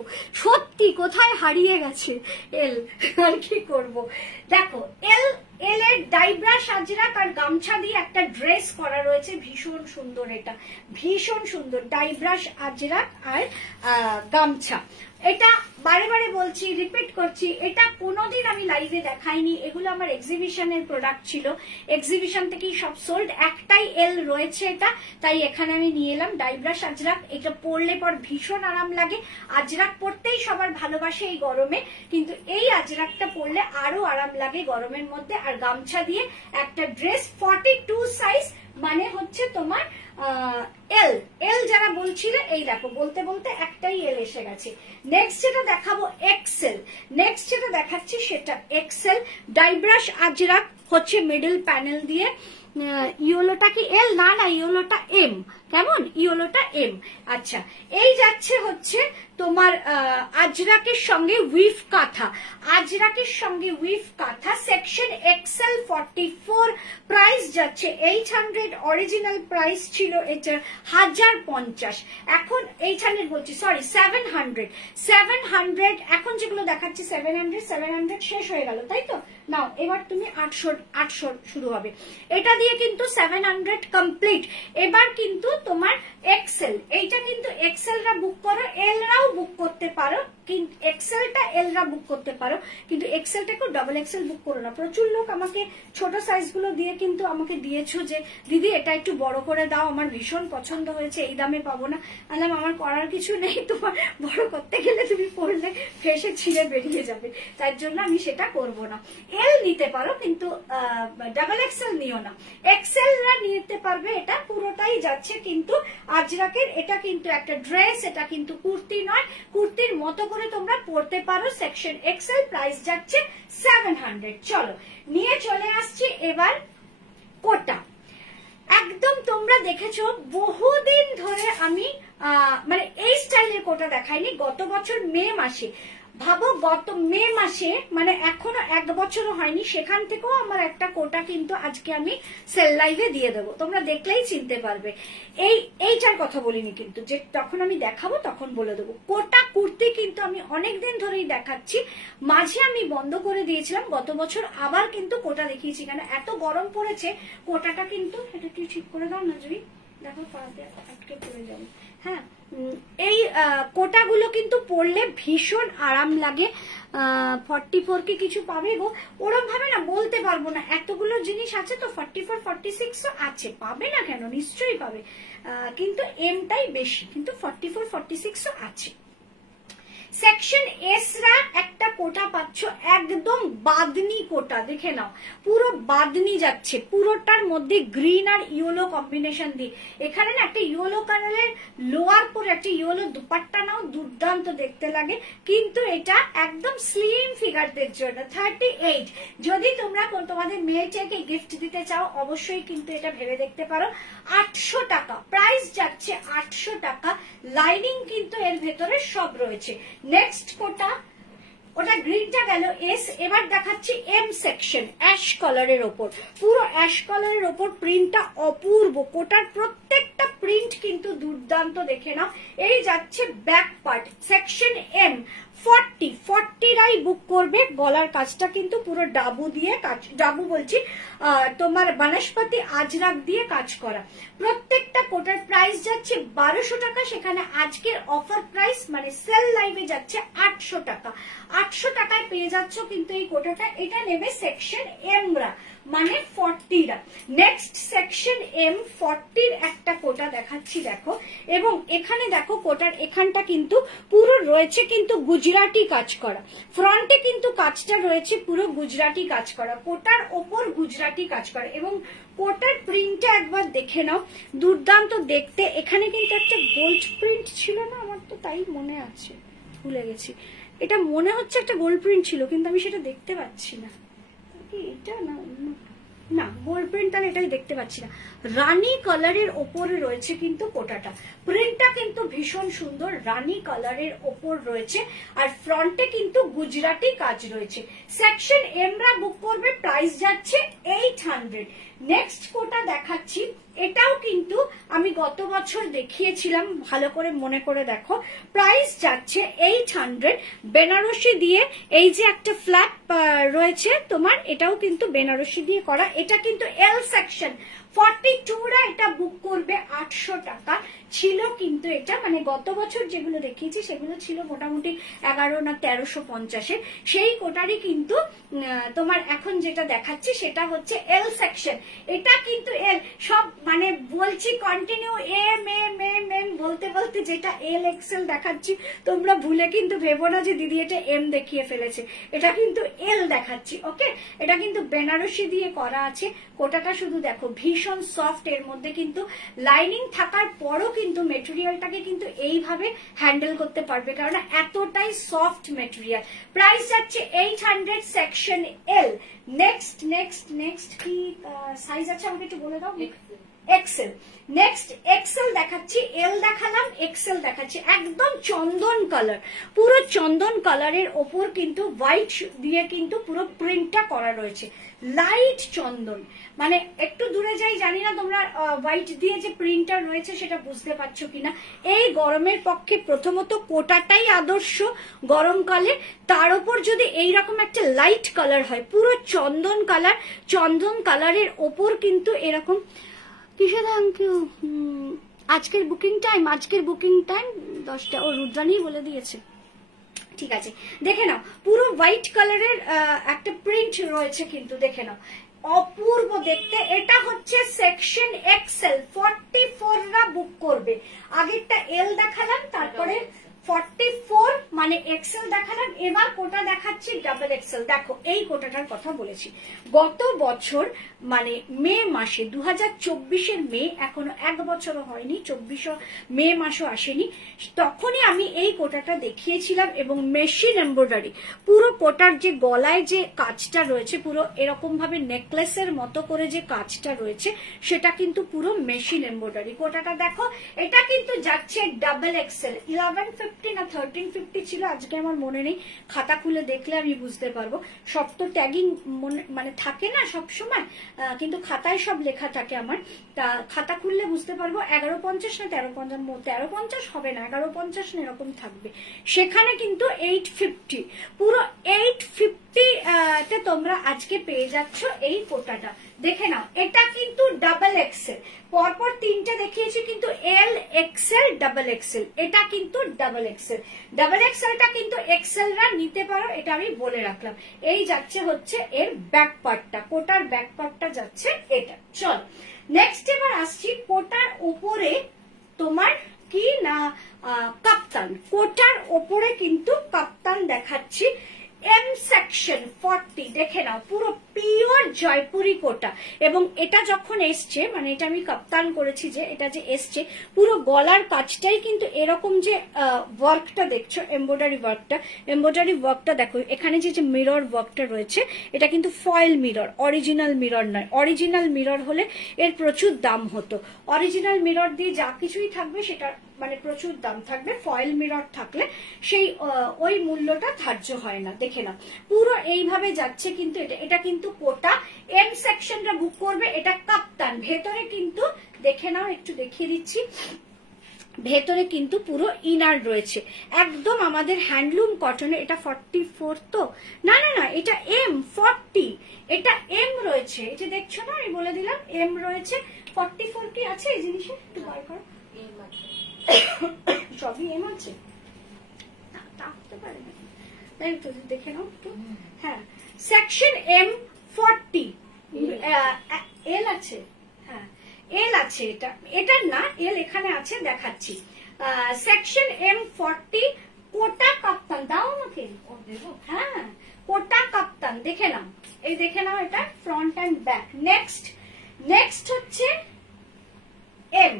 সত্যি কোথায় হারিয়ে গেছে এল, আর কি করব। দেখো, এল এর ডাইব্রাশ আজরাক আর গামছা দিয়ে একটা ড্রেস করা রয়েছে, ভীষণ সুন্দর, এটা ভীষণ সুন্দর, ডাইব্রাশ আজরাক আর গামছা। এটা বারে বারে বলছি, রিপিট করছি, এটা কোনোদিন আমি লাইভে দেখাইনি, এগুলো আমার এক্সিবিশনের প্রোডাক্ট ছিল, এক্সিবিশন থেকেই সব সোল্ড। একটাই এল রয়েছে এটা, তাই এখানে আমি নিয়ে এলাম। ডাইব্রাশ আজরাক, এটা পরলে পর ভীষণ আরাম লাগে। আজরাক পরতেই সবার ভালোবাসে এই গরমে, কিন্তু এই আজরাকটা পরলে আরো আরাম লাগে গরমের মধ্যে। আর গামছা দিয়ে একটা ড্রেস, 42 সাইজ, মানে হচ্ছে তোমার এল। এল যারা বলছিলে, এই দেখো বলতে বলতে একটাই এল এসে গেছে। নেক্সট যেটা দেখাবো এক্সেল, নেক্সট যেটা দেখাচ্ছি সেটা এক্সেল। ডাইব্রাশ আজরাক হচ্ছে মিডল প্যানেল দিয়ে। ইয়েলোটা কি এল? না না, ইয়েলোটা এম। কেমন? ইয়েলোটা এম। আচ্ছা, এই যাচ্ছে হচ্ছে তোমার আজরাকের সঙ্গে উইফ কাঁথা, আজরাকের সঙ্গে উইফ কাঁথা, সেকশন এক্সেল 44, প্রাইস যাচ্ছে 800, অরিজিনাল প্রাইস ছিল এটা 1050, এখন 800 বলছি, সরি 700, এখন যেগুলো দেখাচ্ছি 700 শেষ হয়ে গেল, তাই তো? নাও এবার তুমি 800 শুরু হবে। এটা দিয়ে কিন্তু 700 কমপ্লিট। এবার কিন্তু তোমার এক্সেল, এইটা কিন্তু এক্সেলরা বুক করো, এলরাও বুক করতে পারো, কিন্তু এক্সেলটা এলরা বুক করতে পারো, কিন্তু এক্সেলটাকেও ডাবল এক্সেল বুক করো না। প্রচুর লোক আমাকে ছোট সাইজ গুলো দিয়ে কিন্তু আমাকে দিয়েছো যে দিদি এটা একটু বড় করে দাও, আমার ভীষণ পছন্দ হয়েছে, এই দামে পাবো না। বললাম আমার করার কিছু নেই, তোমার বড় করতে গেলে তুমি পড়লে ফেসে ছিঁড়ে বেরিয়ে যাবে, তার জন্য আমি সেটা করব না। এল নিতে পারো, কিন্তু ডাবল এক্সেল নিও না। এক্সেলরা নিতে পারবে, এটা পুরোটাই যাচ্ছে কিন্তু আজরাকের। এটা কিন্তু একটা ড্রেস, এটা কিন্তু কুর্তি নয়, কুর্তির মতো করে তোমরা পরতে পারো। সেকশন এক্সেল, প্রাইস যাচ্ছে 700। চলো নিয়ে চলে আসছি এবার কোটা। একদম তোমরা দেখেছো বহুদিন ধরে আমি মানে এই স্টাইলের কোটা দেখাইনি। গত বছর মে মাসে, ভাবো গত মে মাসে, মানে এখনো 1 বছরও হয়নি, সেখান থেকেও আমার একটা কোটা কিন্তু আজকে আমি সেল লাইভে দিয়ে দেবো, তোমরা দেখলেই চিনতে পারবে। এইটার কথা বলিনি কিন্তু, যে তখন আমি দেখাবো তখন বলে দেবো। কোটা কুর্তি কিন্তু আমি অনেকদিন ধরেই দেখাচ্ছি, মাঝে আমি বন্ধ করে দিয়েছিলাম, গত বছর আবার কিন্তু কোটা দেখিয়েছি, কেন এত গরম পড়েছে। কোটাটা কিন্তু, এটা কি ঠিক করে দাও না জুই, দেখো পাড়াতে আটকে পড়ে যাবে। হ্যাঁ, এই কোটাগুলো কিন্তু পরলে ভীষণ আরাম লাগে। 44 কি কিছু পাবে গো? ওরম ভাবে না বলতে পারবো না, এতগুলো জিনিস আছে তো, 44 46 আছে, পাবে না কেন, নিশ্চয়ই পাবে, কিন্তু এমটাই বেশি, কিন্তু 44 46 আছে। সেকশন এসরা একটা কোটা পাচ্ছ, একদম বাদনি কোটা, দেখে নাও পুরো বাদনি যাচ্ছে, পুরোটার মধ্যে গ্রিন আর ইয়েলো কম্বিনেশন দিয়ে। এখানে না একটা ইয়েলো কালারের লোয়ার পরে একটা ইয়েলো দুপাট্টা নাও, দুর্দান্ত দেখতে লাগে। কিন্তু এটা একদম স্লিম ফিগারদের জন্য 38। যদি তোমরা তোমাদের মেয়েটাকে গিফট দিতে চাও, অবশ্যই কিন্তু এটা ভেবে দেখতে পারো। 800 টাকা প্রাইস যাচ্ছে, 800 টাকা। লাইনিং কিন্তু এর ভেতরে সব রয়েছে। নেক্সট কোটা, ওটা গ্রিনটা গেল এস। এবার দেখাচ্ছি এম সেকশন, অ্যাশ কালারের ওপর, পুরো অ্যাশ কালারের ওপর প্রিন্টটা অপূর্ব, কোটার প্রত্যেকটা প্রিন্ট কিন্তু দুর্দান্ত, দেখে নাও। এই যাচ্ছে ব্যাক পার্ট, সেকশন এম 40রাই বুক করবে। গলার কাজটা কিন্তু পুরো ডাবু দিয়ে কাজ, ডাবু বলছি তোমার বনস্পতি আজরাক দিয়ে কাজ করা। প্রত্যেকটা কোটার প্রাইস যাচ্ছে 1200 টাকা, সেখানে আজকের অফার প্রাইস মানে সেল লাইভে যাচ্ছে 800 টাকা। 800 টাকায় পেয়ে যাচ্ছ কিন্তু এই কোটাটা। এটা নেবে সেকশন এমরা মানে 40রা। নেক্সট সেকশন এম 40র একটা কোটা দেখাচ্ছি, দেখো। এবং এখানে দেখো কোটার এখানটা কিন্তু পুরো রয়েছে কিন্তু গুজরাটি কাজ করা, ফ্রন্টে কিন্তু কাজটা রয়েছে পুরো গুজরাটি কাজ করা, কোটার ওপর গুজরাটি কাজ করা। এবং কোটার প্রিন্টটা একবার দেখে নাও, দুর্দান্ত দেখতে। এখানে কিন্তু একটা গোল্ড প্রিন্ট ছিল না, আমার তো তাই মনে আছে, ভুলে গেছি। এটা মনে হচ্ছে একটা গোল্ড প্রিন্ট ছিল, কিন্তু আমি সেটা দেখতে পাচ্ছি না। এটা না, না গোল্ড প্রিন্ট, তাহলে এটাই দেখতে পাচ্ছি না। রানী কালারের ওপরে রয়েছে কিন্তু কোটাটা, প্রিন্টটা কিন্তু ভীষণ সুন্দর, রানী কালারের ওপর রয়েছে। আর ফ্রন্টে কিন্তু গুজরাটি কাজ রয়েছে। সেকশন এমরা বুক করবে, প্রাইস যাচ্ছে 800। নেক্সট কোটা দেখাচ্ছি, এটাও কিন্তু আমি গত বছর দেখিয়েছিলাম, ভালো করে মনে করে দেখো। প্রাইস যাচ্ছে 800, বেনারসি দিয়ে। এই যে একটা ফ্ল্যাপ রয়েছে তোমার, এটাও কিন্তু বেনারসি দিয়ে করা। এটা কিন্তু এল সেকশন 42রা এটা বুক করবে 800 টাকা। ছিল কিন্তু এটা, মানে গত বছর যেগুলো দেখিয়েছি সেগুলো ছিল মোটামুটি 11 না 1350-এর, সেই কোটারই কিন্তু তোমার এখন যেটা দেখাচ্ছি সেটা হচ্ছে এল সেকশন। এটা কিন্তু এল, সব মানে বলছি continue M M M M বলতে বলতে যেটা এল এক্সেল দেখাচ্ছি, তোমরা ভুলে কিন্তু ভেবো না যে দিদি এটা এম দেখিয়ে ফেলেছে, এটা কিন্তু এল দেখাচ্ছি। ওকে, এটা কিন্তু বেনারসি দিয়ে করা আছে। কোটাটা শুধু দেখো, ভীষণ সফট, এর মধ্যে কিন্তু লাইনিং থাকার পরও কিন্তু মেটেরিয়ালটাকে কিন্তু এইভাবে হ্যান্ডেল করতে পারবে, কারণ এতটাই সফট মেটেরিয়াল। প্রাইস যাচ্ছে 800, সেকশন এল। নেক্সট নেক্সট নেক্সট কি সাইজ আছে আমাকে একটু বলে দাও। এক্সেল। নেক্সট এক্সেল দেখাচ্ছি, এল দেখালাম, এক্সেল দেখাচ্ছি। একদম চন্দন কালার, পুরো চন্দন কালারের ওপর কিন্তু হোয়াইট দিয়ে কিন্তু পুরো প্রিন্টটা করা রয়েছে, লাইট চন্দন। মানে একটু দূরে যাই, জানি না তোমরা হোয়াইট দিয়ে যে প্রিন্টটা রয়েছে সেটা বুঝতে পারছো কিনা। এই গরমের পক্ষে প্রথমত কোটাটাই আদর্শ গরমকালে, তার উপর যদি এইরকম একটা লাইট কালার হয়, পুরো চন্দন কালার, চন্দন কালারের ওপর কিন্তু এরকম কিসে থ্যাংক ইউ। আজকের বুকিং টাইম 10টা। ও রুদ্রানী বলে দিয়েছে, ঠিক আছে। দেখে নাও, পুরো হোয়াইট কালারের একটা প্রিন্ট রয়েছে কিন্তু, দেখে নাও, অপূর্ব দেখতে। এটা হচ্ছে সেকশন এক্সেল, 44রা বুক করবে। আগেরটা এল দেখালাম, তারপরে 44 মানে এক্সেল দেখালাম। এবার কোটা দেখাচ্ছি ডাবল এক্সেল। দেখো এই কোটাটার কথা বলেছি গত বছর, মানে মে মাসে, 2024-এর মে, এখনো 1 বছরও হয়নি, 24 মে মাসও আসেনি, তখনই আমি এই কোটাটা দেখিয়েছিলাম। এবং মেশিন এমব্রয়ডারি, পুরো কোটার যে গলায় যে কাজটা রয়েছে, পুরো এরকম ভাবে নেকলেসের মতো করে যে কাজটা রয়েছে, সেটা কিন্তু পুরো মেশিন এমব্রয়ডারি। কোটাটা দেখো, এটা কিন্তু যাচ্ছে ডাবল এক্সেল। 1150 না 1350 ছিল, আজকে আমার মনে নেই, খাতা খুলে দেখলে আমি বুঝতে পারবো। সব তো ট্যাগিং মানে থাকে না সব সময়, কিন্তু খাতায় সব লেখা থাকে আমার, তা খাতা খুললে বুঝতে পারবো। 1150 না 1350 হবে না, 1150 না এরকম থাকবে। সেখানে কিন্তু 850, পুরো 850 তে তোমরা আজকে পেয়ে যাচ্ছ এই কোটাটা। দেখে নাও, এটা কিন্তু ডাবল এক্সেল, পরপর 3টে দেখিয়েছি, কিন্তু এল এক্সেল ডাবল এক্সেল, এটা কিন্তু ডাবল এক্সেল। ডাবল এক্সেলটা কিন্তু এক্সেলরা নিতে পারো, এটা আমি বলে রাখলাম। এই যাচ্ছে হচ্ছে এর ব্যাক পার্টটা, কোটার ব্যাক পার্টটা যাচ্ছে এটা। চল নেক্সট এবার আসছি কোটার উপরে তোমার কি না কাপ্তান। কোটার ওপরে কিন্তু কাপ্তান দেখাচ্ছি, এম সেকশন 40। দেখে নাও, পুরো পিওর জয়পুরি কোটা। এবং এটা যখন এসছে, মানে এটা আমি কাপ্তান করেছি, যে এটা যে এসছে, পুরো গলার কাজটাই কিন্তু এরকম যে ওয়ার্কটা দেখছো, এমব্রয়ডারি ওয়ার্কটা দেখো। এখানে যে মিরর ওয়ার্কটা রয়েছে, এটা কিন্তু ফয়েল মিরর, অরিজিনাল মিরর নয়। অরিজিনাল মিরর হলে এর প্রচুর দাম হতো। অরিজিনাল মিরর দিয়ে যা কিছুই থাকবে সেটা মানে প্রচুর দাম থাকবে, ফয়েল মিরর থাকলে সেই ওই মূল্যটা ধার্য হয় না। দেখে না পুরো এইভাবে যাচ্ছে, কিন্তু এটা কিন্তু কোটা। এম সেকশনটা বুক করবে, এটা কাপ্তান। ভেতরে কিন্তু দেখে নাও, একটু দেখিয়ে দিচ্ছি, ভেতরে কিন্তু পুরো ইনার রয়েছে, একদম আমাদের হ্যান্ডলুম কটনে। এটা 44 তো না না না, এটা M40, এটা এম রয়েছে, এই যে দেখছো না, আমি বলে দিলাম এম রয়েছে। 44 কি আছে এই জিনিসে? একটু বার করো। সবই এম আছে, থাকতে পারে না, তাই তো দেখে নাও একটু। হ্যাঁ, সেকশন M40 এল আছে, হ্যাঁ এল আছে, এটার না, এল এখানে আছে, দেখাচ্ছি। সেকশন M40 কোটা কাপ্তান। দাও আমাকে, হ্যাঁ কোটা কাপ্তান, দেখে নাও, এই দেখে নাও, এটা ফ্রন্ট অ্যান্ড ব্যাক। নেক্সট হচ্ছে এম।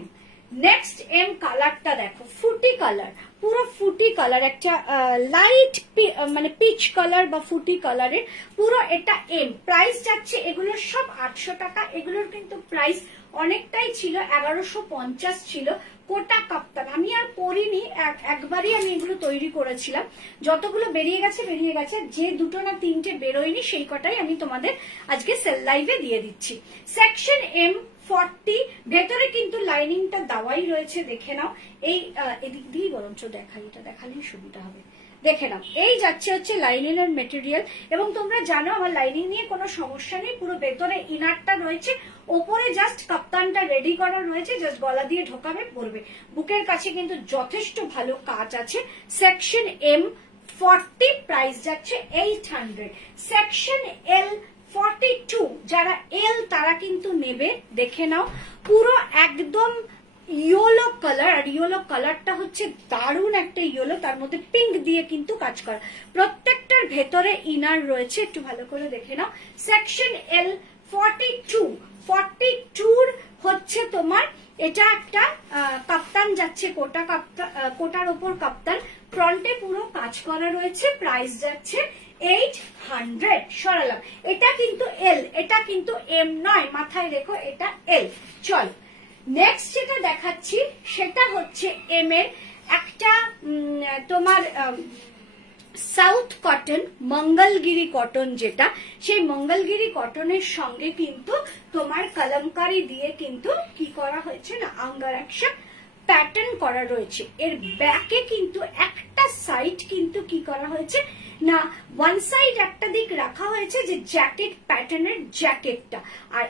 নেক্সট এম কালারটা দেখো, ফুটি কালার, পুরো ফুটি কালার, একটা লাইট মানে পিচ কালার বা ফুটি কালারের পুরো, এটা এম। প্রাইস যাচ্ছে এগুলোর সব 800 টাকা। এগুলোর কিন্তু প্রাইস অনেকটাই ছিল, 1150 ছিল। কোটা কাপ্তান আমি আর পরিনি, একবারই আমি এগুলো তৈরি করেছিলাম। যতগুলো বেরিয়ে গেছে, যে দুটো না তিনটে বেরোয়নি সেই কটাই আমি তোমাদের আজকে সেল লাইভে দিয়ে দিচ্ছি। সেকশন M40, ভেতরে কিন্তু লাইনিংটা দেওয়াই রয়েছে, দেখে নাও। এই এদিক দিয়ে বরঞ্চ দেখাই, এটা দেখালেই সুবিধা হবে। দেখে নাও, এই যাচ্ছে হচ্ছে লাইনিং এর মেটেরিয়াল। এবং তোমরা জানো আমার লাইনিং নিয়ে কোনো সমস্যা নেই, পুরো ভেতরে ইনারটা রয়েছে, ওপরে জাস্ট কাপ্তানটা রেডি করা রয়েছে, জাস্ট গলা দিয়ে ঢোকাবে, পরবে। বুকের কাছে কিন্তু যথেষ্ট ভালো কাজ আছে। সেকশন M40, প্রাইস যাচ্ছে 800। সেকশন L42, যারা এল তারা কিন্তু নেবে, দেখে নাও পুরো একদম ইয়েলো কালার। আর ইয়েলো কালারটা হচ্ছে দারুণ একটা ইয়েলো, তার মধ্যে পিঙ্ক দিয়ে কিন্তু কাজ করা। প্রত্যেকটার ভেতরে ইনার রয়েছে, একটু ভালো করে দেখে নাও। সেকশন L42 হচ্ছে তোমার, এটা একটা কাপ্তান যাচ্ছে, কোটার ওপর কাপ্তান, ফ্রন্টে পুরো কাজ করা রয়েছে। প্রাইস যাচ্ছে 800। সরালাম, এটা কিন্তু এল, এটা কিন্তু এম নয়, মাথায় রেখো, এটা এল। চল নেক্সট যেটা দেখাচ্ছি সেটা হচ্ছে এম এর একটা তোমার সাউথ কটন, মঙ্গলগিরি কটন, যেটা সেই মঙ্গলগিরি কটনের সঙ্গে কিন্তু তোমার কলমকারি দিয়ে কিন্তু কি করা হয়েছে না, আঙ্গারাক্ষা প্যাটার্ন করা রয়েছে। এর ব্যাকে কিন্তু একটা সাইড কিন্তু কি করা হয়েছে না, ওয়ান সাইড একটা দিক রাখা হয়েছে যে জ্যাকেট প্যাটার্নের জ্যাকেটটা, আর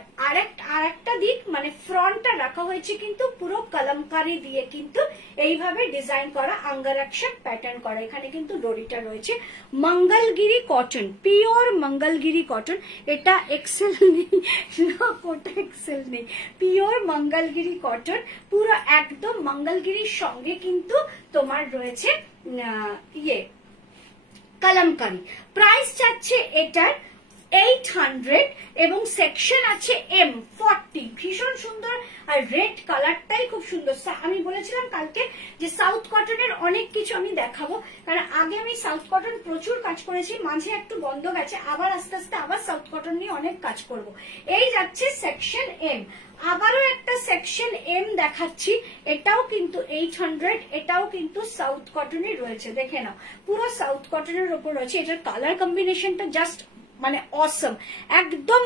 আরেকটা দিক মানে ফ্রন্টটা রাখা হয়েছে কিন্তু পুরো কলমকারি দিয়ে কিন্তু এইভাবে ডিজাইন করা, আঙ্গারাক্ষা প্যাটার্ন করা। এখানে কিন্তু ডোরিটা রয়েছে। Mangalagiri cotton, pure Mangalagiri cotton. এটা এক্সেল নেই না, কোটা এক্সেল নেই, পিওর মঙ্গলগিরি কটন, পুরো একদম মঙ্গলগিরির সঙ্গে কিন্তু তোমার রয়েছে কলমকারি। প্রাইস যাচ্ছে এটার 800 এবং সেকশন আছে M40। ভীষণ সুন্দর, আর রেড কালারটাই খুব সুন্দর। আমি বলেছিলাম কালকে যে সাউথ কটনের অনেক কিছু আমি দেখাবো, কারণ আগে আমি সাউথ কটন প্রচুর কাজ করেছি, মাঝে একটু বন্ধ গেছে, আবার আস্তে আস্তে আবার সাউথ কটন নিয়ে অনেক কাজ করব। এই যাচ্ছে সেকশন M। আবারও একটা সেকশন M দেখাচ্ছি, এটাও কিন্তু 800, এটাও কিন্তু সাউথ কটনের রয়েছে। দেখে নাও, পুরো সাউথ কটনের ওপর রয়েছে। এটার কালার কম্বিনেশনটা জাস্ট মানে অসম, একদম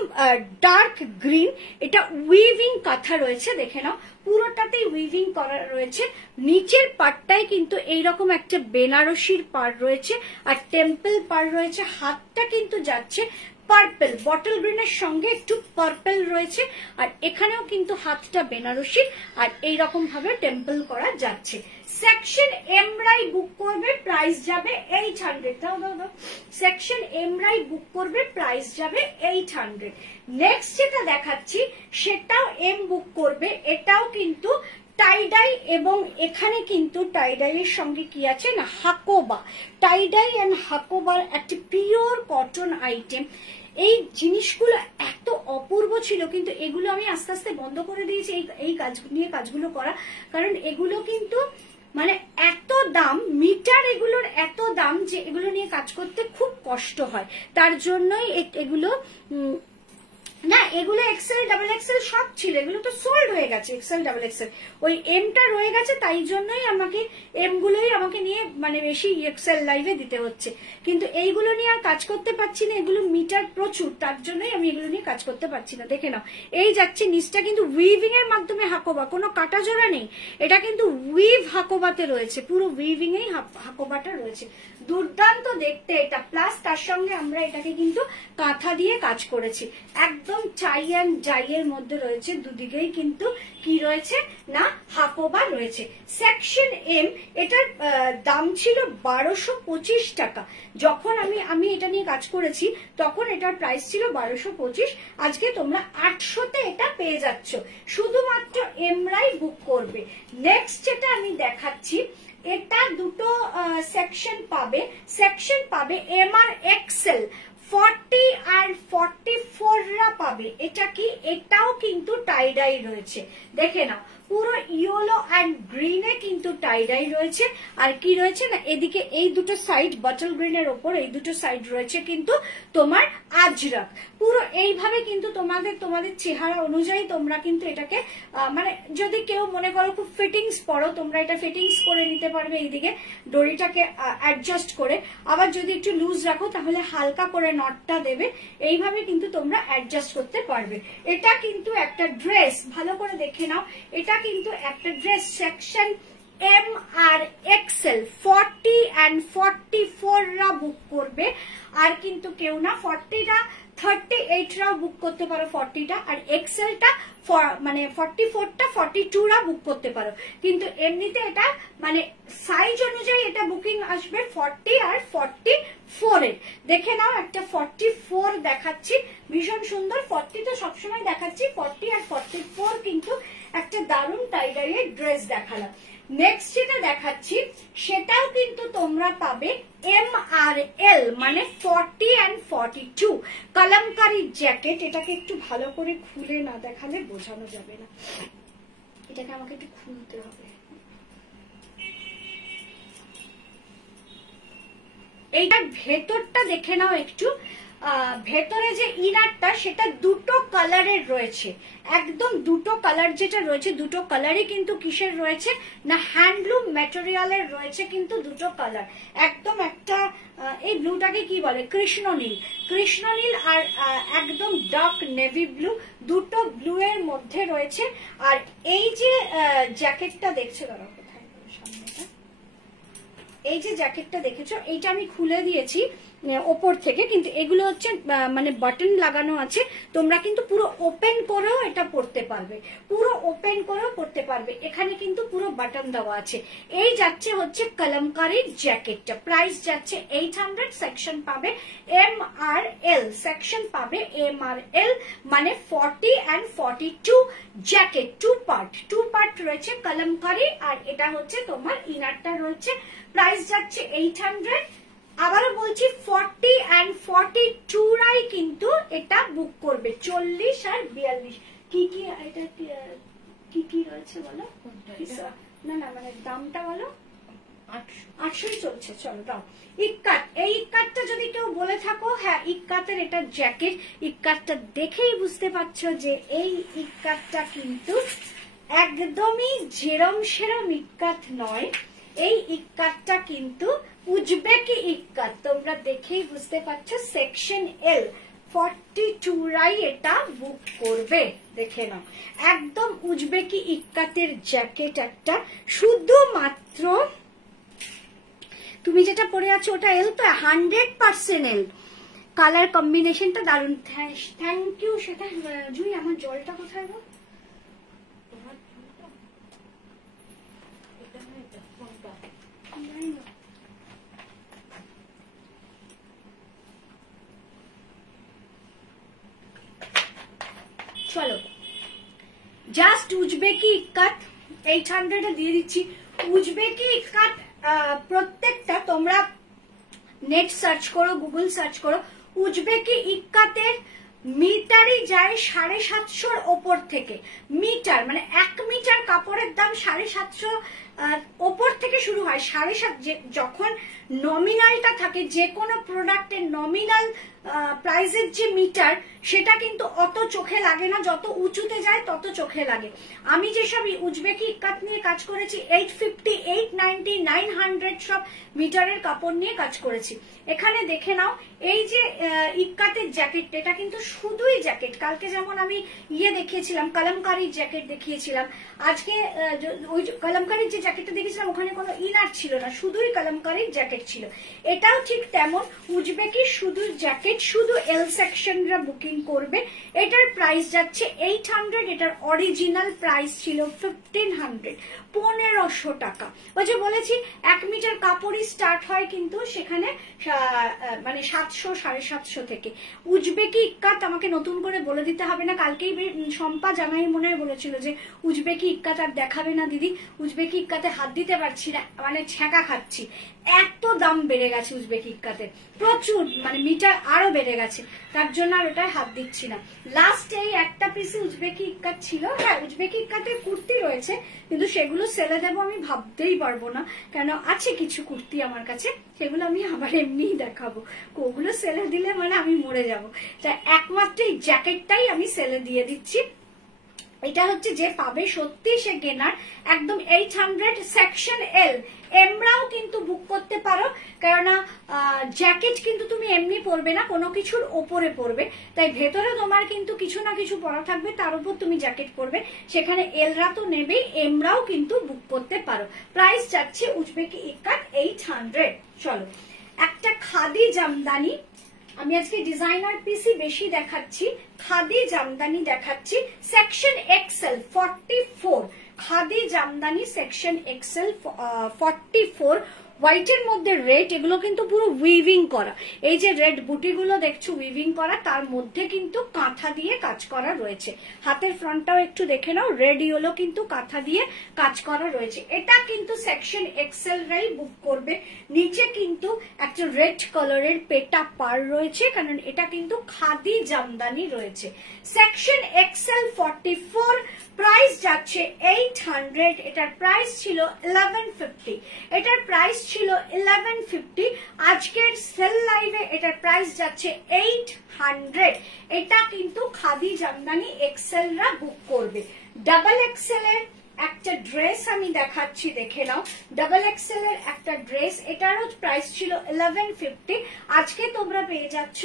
ডার্ক গ্রিন। এটা উইভিং কাঁথা রয়েছে, দেখে নাও পুরোটাতেই উইভিং করা রয়েছে। নিচের পার্টটাই কিন্তু এইরকম একটা বেনারসির পাড় রয়েছে, আর টেম্পল পাড় রয়েছে। হাতটা কিন্তু যাচ্ছে পার্পল, বটল গ্রিনের সঙ্গে একটু পার্পল রয়েছে, আর এখানেও কিন্তু হাতটা বেনারসি, আর এইরকম ভাবে টেম্পল করা যাচ্ছে। সেকশন এমরাই বুক করবে, প্রাইস যাবে 800। দাও দাও দাও, সেকশন এমরাই বুক করবে, প্রাইস যাবে 800। নেক্সট যেটা দেখাচ্ছি সেটাও এম বুক করবে, এটাও কিন্তু টাইডাই, এবং এখানে কিন্তু টাইডাই এর সঙ্গে কি আছে না, হাকোবা। টাইডাই এন্ড হাকোবার একটা পিওর কটন আইটেম। এই জিনিসগুলো এত অপূর্ব ছিল, কিন্তু এগুলো আমি আস্তে আস্তে বন্ধ করে দিয়েছি এই কাজ নিয়ে কাজগুলো করা, কারণ এগুলো কিন্তু মানে এত দাম, মিটার এগুলোর এত দাম যে এগুলো নিয়ে কাজ করতে খুব কষ্ট হয়। তার জন্যই এগুলো না এগুলো এক্সেল ডাবল এক্সেল সব ছিল, এগুলো তো সোল্ড হয়ে গেছে এক্সেল ডাবল এক্সেল, ওই এমটা রয়ে গেছে, তাই জন্যই আমাকে এম গুলোই আমাকে নিয়ে মানে বেশি এক্সেল লাইভে দিতে হচ্ছে। কিন্তু এইগুলো নিয়ে আর কাজ করতে পারছি না, এগুলো মিটার প্রচুর, তার জন্যই আমি এগুলো নিয়ে কাজ করতে পারছি না। দেখে নাও এই যাচ্ছে নিচটা কিন্তু উইভিং এর মাধ্যমে হাকোবা, কোনো কাটা জোড়া নেই, এটা কিন্তু উইভ হাকোবাতে রয়েছে, পুরো উইভিং এই হাকোবাটা রয়েছে, দুর্দান্ত দেখতে এটা। প্লাস তার সঙ্গে আমরা এটাকে কিন্তু কাঁথা দিয়ে কাজ করেছি, একদম টাই অ্যান্ড ডাই এর মধ্যে রয়েছে, দুদিকেই কিন্তু কি রয়েছে না হাকোবা রয়েছে। সেকশন এম, এটার দাম ছিল 1225 টাকা, যখন আমি এটা নিয়ে কাজ করেছি তখন এটার প্রাইস ছিল 1225, আজকে তোমরা 800-তে এটা পেয়ে যাচ্ছ, শুধুমাত্র এমরাই বুক করবে। নেক্সট যেটা আমি দেখাচ্ছি, এটা দুটো সেকশন পাবে এম আর এক্সেল 40 আর 44 রা পাবে। এটা কি, এটাও কিন্তু টাই ডাই রয়েছে, দেখে নাও পুরো ইয়েলো অ্যান্ড গ্রিনে কিন্তু টাই ডাই রয়েছে। আর কি রয়েছে না এদিকে এই দুটো সাইড বটল গ্রিনের ওপর এই দুটো সাইড রয়েছে কিন্তু তোমার আজরাক, পুরো এইভাবে কিন্তু তোমাদের চেহারা অনুযায়ী তোমরা কিন্তু এটাকে মানে যদি কেউ মনে করো খুব ফিটিংস পরো, তোমরা এটা ফিটিংস করে নিতে পারবে এইদিকে দড়িটাকে অ্যাডজাস্ট করে, আবার যদি একটু লুজ রাখো তাহলে হালকা করে নটটা দেবে, এইভাবে কিন্তু তোমরা অ্যাডজাস্ট করতে পারবে। এটা কিন্তু একটা ড্রেস, ভালো করে দেখে নাও, এটা কিন্তু একটা ড্রেস সেকশন এম আর এক্সেল 40 and 44 রা বুক করবে, আর কিন্তু কেউ না 40টা 38 রাও বুক করতে পারো 40টা, আর এক্সেলটা মানে 44টা 42 রা বুক করতে পারো। কিন্তু এমনিতে এটা মানে সাইজ অনুযায়ী এটা বুকিং আসবে 40 আর 44 এর। দেখে নাও একটা 44 দেখাচ্ছি, ভীষণ সুন্দর, 40 তো সবসময় দেখাচ্ছি, 40 আর 44 কিন্তু একটা দারুণ টাই ডাই এর ড্রেস দেখালাম। নেক্সট যেটা দেখাচ্ছি সেটাও কিন্তু তোমরা পাবে এম আর এল মানে 40 and 42, কলমকারী জ্যাকেট। এটাকে একটু ভালো করে খুলে না দেখালে বোঝানো যাবে না, এটাকে আমাকে একটু খুলতে হবে। এইটার ভেতরটা দেখে নাও একটু, ভেতরে যে ইনারটা সেটা দুটো কালারের রয়েছে, একদম দুটো কালার যেটা রয়েছে, দুটো কালারই কিন্তু কিসের রয়েছে না হ্যান্ডলুম ম্যাটেরিয়ালের রয়েছে, কিন্তু দুটো কালার একদম একটা এই ব্লুটাকে কি বলে কৃষ্ণনীল আর একদম ডার্ক নেভি ব্লু, দুটো ব্লু এর মধ্যে রয়েছে। আর এই যে জ্যাকেটটা দেখছো, দাঁড়াও কোথায় সামনেটা, এই যে জ্যাকেটটা দেখেছো এইটা আমি খুলে দিয়েছি ওপর থেকে, কিন্তু এগুলো হচ্ছে মানে বাটন লাগানো আছে, তোমরা কিন্তু পুরো ওপেন করেও এটা পরতে পারবে, পুরো ওপেন করেও পরতে পারবে, এখানে কিন্তু পুরো বাটন দেওয়া আছে। এই যাচ্ছে হচ্ছে কলমকারীর জ্যাকেটটা, প্রাইস যাচ্ছে 800, সেকশন পাবে এম আর এল, সেকশন পাবে এম আর এল মানে 40 and 42, জ্যাকেট টু পার্ট রয়েছে কলমকারী, আর এটা হচ্ছে তোমার ইনারটা রয়েছে, প্রাইস যাচ্ছে 800। আবারও বলছি 40 and 42 রাই কিন্তু এটা বুক করবে, 40 আর 42 কি এটা কি রয়েছে বলো, না মানে দামটা বলো, 800 চলছে, চলো দাও। ইক্কাত, এই ইক্কাতটা যদি কেউ বলে থাকো, হ্যাঁ ইক্কাতের এটা জ্যাকেট, ইক্কাতটা দেখেই বুঝতে পারছো যে এই ইক্কাতটা কিন্তু একদমই যেরম সেরম ইক্কাত নয়, এই ইক্কাতটা কিন্তু উজবেকি ইক্কাত, তোমরা দেখেই বুঝতে পারছো, সেকশন এল 42 রাই এটা বুক করবে। দেখে নাও একদম উজবেকি ইক্কাতের জ্যাকেট একটা, শুধুমাত্র তুমি যেটা পরে আছো ওটা এল তো, 100% এল, কালার কম্বিনেশনটা দারুণ। থ্যাংক ইউ সেটা জুই। আমার জলটা কোথায় গো, চলো জাস্ট উজবেকি ইক্কাত 800 দিয়ে দিচ্ছি। উজবেকি ইক্কাত প্রত্যেকটা তোমরা নেট সার্চ করো, গুগল সার্চ করো, উজবেকি ইক্কাতের মিটারই যায় 750-র ওপর থেকে, মিটার মানে 1 মিটার কাপড়ের দাম 750 ওপর থেকে শুরু হয় 7.5, যখন নমিনালটা থাকে যে কোনো প্রোডাক্টের নমিনাল প্রাইসের যে মিটার সেটা কিন্তু অত চোখে লাগে না, যত উঁচুতে যায় তত চোখে লাগে। আমি যেসব উজবেকি ইক্কাত নিয়ে কাজ করেছি 850, 890, 900 সব মিটারের কাপড় নিয়ে কাজ করেছি। এখানে দেখে নাও এই যে ইক্কাতের জ্যাকেট, এটা কিন্তু শুধুই জ্যাকেট। কালকে যেমন আমি দেখিয়েছিলাম কলমকারীর জ্যাকেট দেখিয়েছিলাম, আজকে ওই কলমকারীর যে জ্যাকেটটা দেখেছিলাম ওখানে কোনো ইনার ছিল না, শুধুই কলমকারীর জ্যাকেট ছিল। এটাও ঠিক তেমন, উজবেকি শুধু জ্যাকেট, শুধু এল সেকশনরা বুকিং করবে। এটার প্রাইস যাচ্ছে 800, এটার অরিজিনাল প্রাইস ছিল 1500, 1500 টাকা। ওই যে বলেছি 1 মিটার কাপড়ই স্টার্ট হয় কিন্তু সেখানে মানে 700, 750 থেকে। উজবেকি ইক্কাত আমাকে নতুন করে বলে দিতে হবে না, কালকেই শম্পা জামাই মনে হয় বলেছিল যে উজবেকি ইক্কাত আর দেখাবে না দিদি, উজবেকি ইক্কাতে হাত দিতে পারছি না, মানে ছ্যাঁকা খাচ্ছি, এত দাম বেড়ে গেছে উজবেকি ইক্কাতের, প্রচুর, মানে মিটার আরো বেড়ে গেছে, তার জন্য আর ওটায় হাত দিচ্ছি না। লাস্ট এই একটা পিসে উজবেকি ইক্কাত ছিল। হ্যাঁ, উজবেকি ইক্কাতের কুর্তি রয়েছে কিন্তু সেগুলো সেলে দেবো আমি ভাবতেই পারবো না, কেন আছে কিছু কুর্তি আমার কাছে, সেগুলো আমি আবার এমনিই দেখাবো, ওগুলো সেলে দিলে মানে আমি মরে যাবো। তা একমাত্র এই জ্যাকেটটাই আমি সেলে দিয়ে দিচ্ছি। এটা হচ্ছে যে পাবে সত্যি সে গেনার, একদম 800 সেকশন এল। এমরাও কিন্তু বুক করতে পারো, কেননা জ্যাকেট কিন্তু তুমি এমনি পরবে না, কোনো কিছুর ওপরে পরবে, তাই ভেতরে তোমার কিন্তু কিছু না কিছু পরা থাকবে, তার উপর তুমি জ্যাকেট পরবে, সেখানে এলরা তো নেবেই, এমরাও কিন্তু বুক করতে পারো। প্রাইস যাচ্ছে উজবেকি ইক্কাত 800। চলো একটা খাদি জামদানি, আমি আজকে ডিজাইনার পিসি বেশি দেখাচ্ছি, খাদি জামদানি দেখাচ্ছি, section XL 44, khadi Jamdani section XL 44, হোয়াইটের মধ্যে রেড, এগুলো কিন্তু পুরো উইভিং করা, এই যে রেড বুটিগুলো দেখছো উইভিং করা, তার মধ্যে কিন্তু কাঁথা দিয়ে কাজ করা রয়েছে। হাতের ফ্রন্টটাও একটু দেখে নাও, রেড ইয়েলো কিন্তু কাঁথা দিয়ে কাজ করা রয়েছে। এটা কিন্তু সেকশন এক্সেল রাই বুক করবে। নিচে কিন্তু একটা রেড কালারের পেটা পার রয়েছে, কারণ এটা কিন্তু খাদি জামদানি রয়েছে। সেকশন এক্সেল 44, প্রাইস যাচ্ছে 800, এটার প্রাইস ছিল 1150, এটার প্রাইস ছিল 1150, আজকের সেল লাইভে এটার প্রাইস যাচ্ছে 800। এটা কিন্তু খাদি জামদানি এক্সেলরা বুক করবে। ডাবল এক্সেল এর একটা ড্রেস আমি দেখাচ্ছি, দেখে নাও, ডাবল এক্সেল এর একটা ড্রেস, এটারও প্রাইস ছিল 1150, আজকে তোমরা পেয়ে যাচ্ছ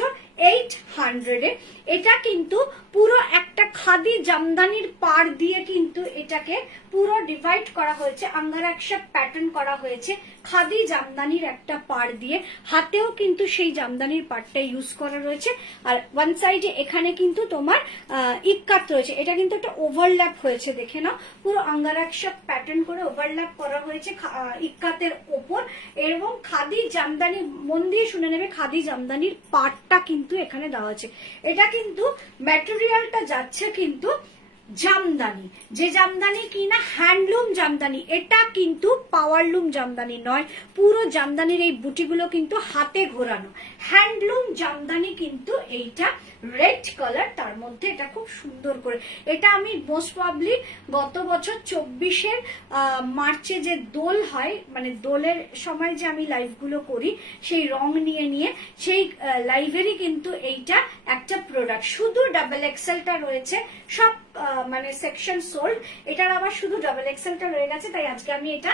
800 এ। এটা কিন্তু পুরো একটা খাদি জামদানির পাড় দিয়ে কিন্তু এটাকে পুরো ডিভাইড করা হয়েছে, আঙ্গারাক্সা প্যাটার্ন করা হয়েছে খাদি জামদানির একটা পাড় দিয়ে, হাতেও কিন্তু সেই জামদানির পাড়টা ইউজ করা রয়েছে, আর ওয়ান সাইডে এখানে কিন্তু তোমার ইক্কাত রয়েছে, এটা কিন্তু একটা ওভারল্যাপ হয়েছে, দেখে নাও, পুরো আঙ্গারাক্সা প্যাটার্ন করে ওভারল্যাপ করা হয়েছে ইক্কাতের ওপর, এবং খাদি জামদানি, মন দিয়ে শুনে নেবে, খাদি জামদানির পাড়টা কিন্তু এখানে দেওয়া আছে। এটা কিন্তু ম্যাটেরিয়ালটা যাচ্ছে কিন্তু জামদানি, যে জামদানি কিনা হ্যান্ডলুম জামদানি, এটা কিন্তু পাওয়ারলুম জামদানি নয়, পুরো জামদানির এই বুটিগুলো কিন্তু হাতে ঘোরানো হ্যান্ডলুম জামদানি কিন্তু এইটা রেড কালার, তার মধ্যে এটা খুব সুন্দর করে, এটা আমি মোস্ট প্রবাবলি গত বছর 24-এর মার্চে যে দোল হয়, মানে দোলের সময় যে আমি লাইভগুলো করি সেই রং নিয়ে নিয়ে, সেই লাইভেরই কিন্তু এইটা একটা প্রোডাক্ট। শুধু ডাবল এক্সেলটা রয়েছে, সব মানে সেকশন সোল্ড, এটার আবার শুধু ডাবল এক্সেলটা রয়ে গেছে, তাই আজকে আমি এটা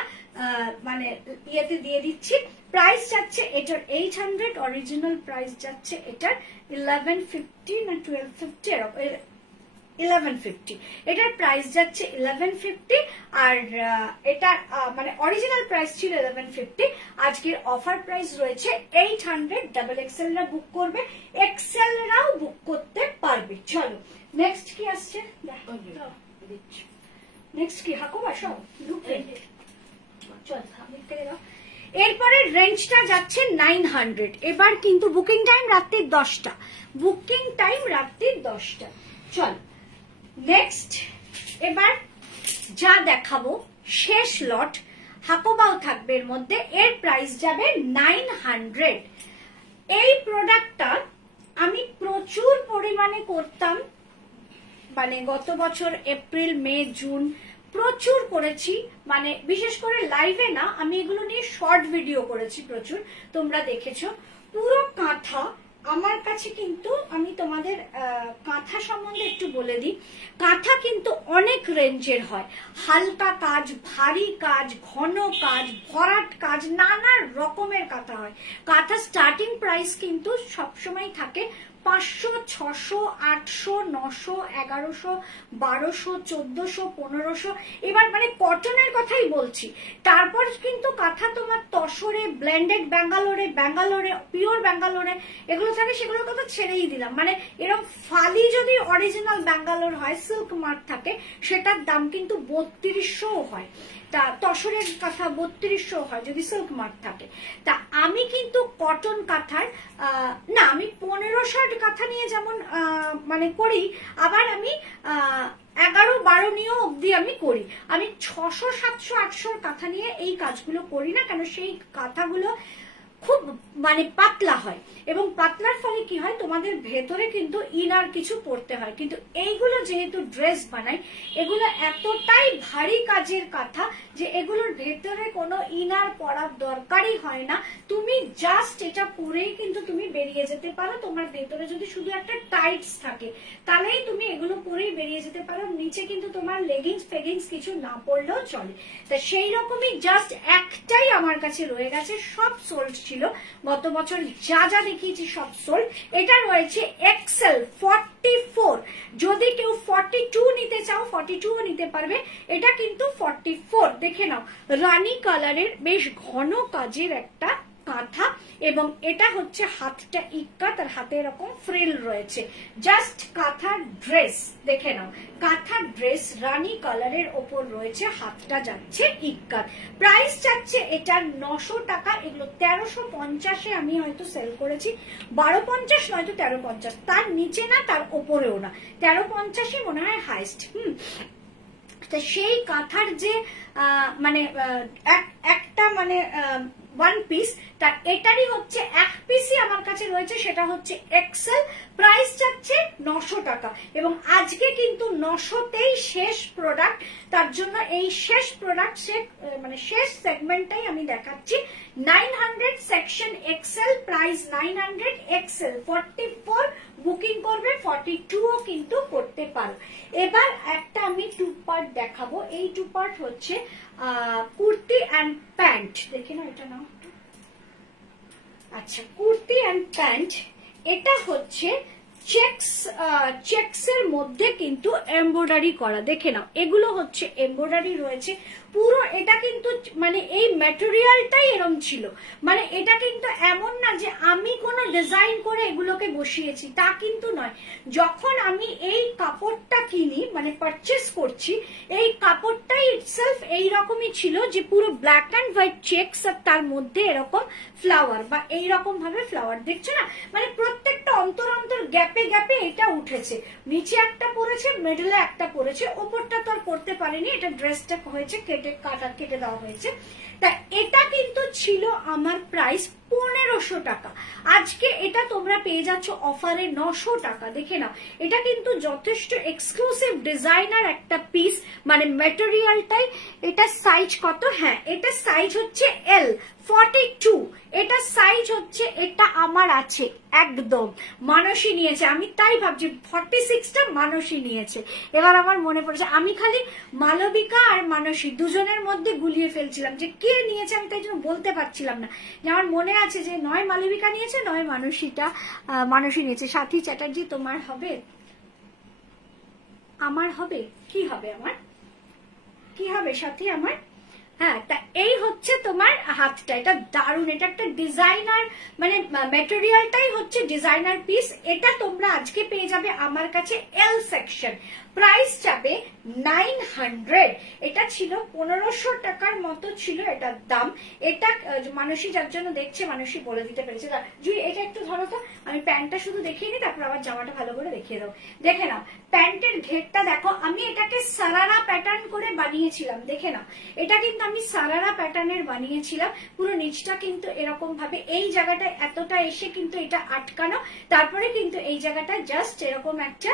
মানে ইয়েতে দিয়ে দিচ্ছি। প্রাইস যাচ্ছে এটার 800, অরিজিনাল প্রাইস যাচ্ছে এটার 1150 না 1250, 1150, এটার প্রাইস যাচ্ছে 1150, আর এটা মানে অরিজিনাল প্রাইস ছিল 1150, আজকের অফার প্রাইস রয়েছে 800। ডাবল এক্সেলরা বুক করবে, এক্সেলরাও বুক করতে পারবে। চলো নেক্সট কি আসছে, নেক্সট কি হাকুবা সব চল থেকে দাও। এরপরে রেঞ্জটা যাচ্ছে 900, এবার কিন্তু বুকিং টাইম রাত্রি 10টা, বুকিং টাইম রাত্রি 10টা। চল নেক্সট এবার যা দেখাবো শেষ লট, হাকোবাও থাকবে এর মধ্যে, এর প্রাইস যাবে 900। এই প্রোডাক্টটা আমি প্রচুর পরিমাণে করতাম, মানে গত বছর এপ্রিল, মে, জুন প্রচুর করেছি, মানে বিশেষ করে লাইভে না, আমি এগুলো নিয়ে শর্ট ভিডিও করেছি প্রচুর, তোমরা দেখেছো। পুরো কাঁথা আমার কাছে কিন্তু, আমি তোমাদের কাঁথা সম্বন্ধে একটু বলে দিই, কাঁথা কিন্তু অনেক রেঞ্জের হয়, হালকা কাজ, ভারী কাজ, ঘন কাজ, ভরাট কাজ, নানা রকমের কাঁথা হয়। কাঁথা স্টার্টিং প্রাইস কিন্তু সবসময় থাকে 500, 600, 800, 900, 1100, 1200, 1400, 1500, এবার মানে কটনের কথাই বলছি। তারপর কিন্তু কাঁথা তোমার তসরে, ব্লেন্ডেড ব্যাঙ্গালোরে, পিওর ব্যাঙ্গালোরে এগুলো থাকে, সেগুলোর কথা ছেড়েই দিলাম। মানে এরকম ফালি যদি অরিজিনাল ব্যাঙ্গালোর হয়, সিল্ক মার্ক থাকে, সেটার দাম কিন্তু 3200 হয়। তা তসরের কাঁথা 3200 হয় যদি সিল্ক মার্ক থাকে। তা আমি কিন্তু কটন কাঁথার না, আমি 1500 কাঁথা নিয়ে যেমন মানে করি, আবার আমি 11-12 নিয়েও অব্দি আমি করি। আমি 600, 700, 800 কাঁথা নিয়ে এই কাজগুলো করি না, কেন সেই কাঁথাগুলো খুব মানে পাতলা হয়, এবং পাতলার ফলে কি হয়, তোমাদের ভেতরে কিন্তু ইনার কিছু পড়তে হয়। কিন্তু এইগুলো যেহেতু ড্রেস বানাই, এগুলো এতটাই ভারী কাজের কাঁথা যে এগুলোর ভেতরে কোনো ইনার পরার দরকারই হয় না। তুমি জাস্ট এটা পরেই কিন্তু তুমি বেরিয়ে যেতে পারো। তোমার ভেতরে যদি শুধু একটা টাইটস থাকে, তাহলেই তুমি এগুলো পরেই বেরিয়ে যেতে পারো। নিচে কিন্তু তোমার লেগিংস ফেগিংস কিছু না পরলেও চলে। তা সেই রকমই জাস্ট একটাই আমার কাছে রয়ে গেছে, সব সোল্ড ছিল গত বছর, যা যা দেখিয়েছি সব সোল্ড। এটা রয়েছে এক্সেল 44, যদি কেউ 42 নিতে চাও 42ও নিতে পারবে। এটা কিন্তু 44, দেখে নাও, রানী কালারের বেশ ঘন কাজের একটা কাঁথা, এবং এটা হচ্ছে হাতটা ইক্কাত, আর হাতে এরকম ফ্রিল রয়েছে। জাস্ট কাঁথার ড্রেস দেখে নাও, কাঁথার ড্রেস রানী কালারের ওপর রয়েছে, হাতটা যাচ্ছে ইক্কাত। প্রাইস যাচ্ছে এটা 900 টাকা। এগুলো 1350-এ আমি হয়তো সেল করেছি, 1250 নয়তো 1350, তার নিচে না তার ওপরেও না, 1350-ই মনে হয় হাইস্ট। তা সেই কাঁথার যে মানে একটা মানে 1 পিস, তা এটারই হচ্ছে 1 পিসই আমার কাছে রয়েছে, সেটা হচ্ছে এক্সেল। প্রাইস যাচ্ছে 900 টাকা, এবং আজকে কিন্তু 900তেই শেষ প্রোডাক্ট। তার জন্য এই শেষ প্রোডাক্ট, মানে শেষ সেগমেন্টটাই আমি দেখাচ্ছি। 900 section XL, price 900, XL 44, booking করবে 42ও কিন্তু করতে পারো। এবার একটা আমি 2 পার্ট দেখাবো। এই 2 পার্ট হচ্ছে কুর্তি অ্যান্ড প্যান্ট, দেখে না এটা নাও। আচ্ছা, কুর্তি অ্যান্ড প্যান্ট, এটা হচ্ছে চেকস এর মধ্যে কিন্তু এমব্রয়ডারি করা, দেখে নাও, এগুলো হচ্ছে এমব্রয়ডারি রয়েছে পুরো। এটা কিন্তু মানে এই ম্যাটেরিয়ালটাই এরকম ছিল, মানে এটা কিন্তু এমন না যে আমি কোনো ডিজাইন করে এগুলোকে বসিয়েছি, তা কিন্তু নয়। যখন আমি এই কাপড়টা কিনি, মানে পারচেস করছি, এই কাপড়টাই ইটসেলফ এইরকমই ছিল, যে পুরো ব্ল্যাক অ্যান্ড হোয়াইট চেকস, আর তার মধ্যে এরকম ফ্লাওয়ার বা এইরকম ভাবে ফ্লাওয়ার, দেখছো না, মানে প্রত্যেকটা অন্তর অন্তর গ্যাপে গ্যাপে এটা উঠেছে। নিচে একটা পড়েছে, মিডলে একটা পড়েছে, ওপরটা তো আর পড়তে পারেনি, এটা ড্রেসটা হয়েছে কেটে দেওয়া হয়েছে। তা এটা কিন্তু ছিল আমার প্রাইস 1500 টাকা। আজকে এটা তোমরা পেয়ে যাচ্ছ অফারে 900 টাকা। দেখে নাও, এটা কিন্তু যথেষ্ট এক্সক্লুসিভ ডিজাইনার একটা পিস, মানে ম্যাটেরিয়ালটাই। এটা সাইজ কত? হ্যাঁ, এটা সাইজ হচ্ছে L 42, এটা সাইজ হচ্ছে, এটা আমার আছে একদম। মানসী নিয়েছে, আমি তাই ভাবছি 46টা মানসী নিয়েছে। এবার আমার মনে পড়েছে, আমি খালি মালবিকা আর মানসী দুজনের মধ্যে গুলিয়ে ফেলছিলাম যে কে নিয়েছে, আমি তাই জন্য বলতে পারছিলাম না। যে আমার মনে আছে যে নয় মালবিকা নিয়েছে, নয় মানসী নিয়েছে। সাথী চ্যাটার্জি তোমার হবে, আমার হবে, কি হবে আমার, কি হবে সাথী আমার? হ্যাঁ, তা এই হচ্ছে তোমার হাতটা, এটা দারুণ, এটা একটা ডিজাইনার, মানে ম্যাটেরিয়ালটাই হচ্ছে ডিজাইনার পিস। এটা তোমরা আজকে পেয়ে যাবে আমার কাছে এল সেকশন, প্রাইস যাবে 900। এটা ছিল 1500 টাকার মতো ছিল এটার দাম। এটা মানসী যার জন্য দেখছে, মানসী বলে দিতে পেরেছে। জুই এটা একটু ধরো তো, আমি প্যান্টটা শুধু দেখিয়ে নিই, তারপর আবার জামাটা ভালো করে দেখিয়ে দাও। দেখে নাও প্যান্টের ঘেরটা দেখো, আমি এটাকে সারারা প্যাটার্ন করে বানিয়েছিলাম, দেখে নাও। এটা কিন্তু আমি সারারা প্যাটার্নের বানিয়েছিলাম। পুরো নিচটা কিন্তু এরকম ভাবে এই জায়গাটা এতটা এসে কিন্তু এটা আটকানো, তারপরে কিন্তু এই জায়গাটা জাস্ট এরকম একটা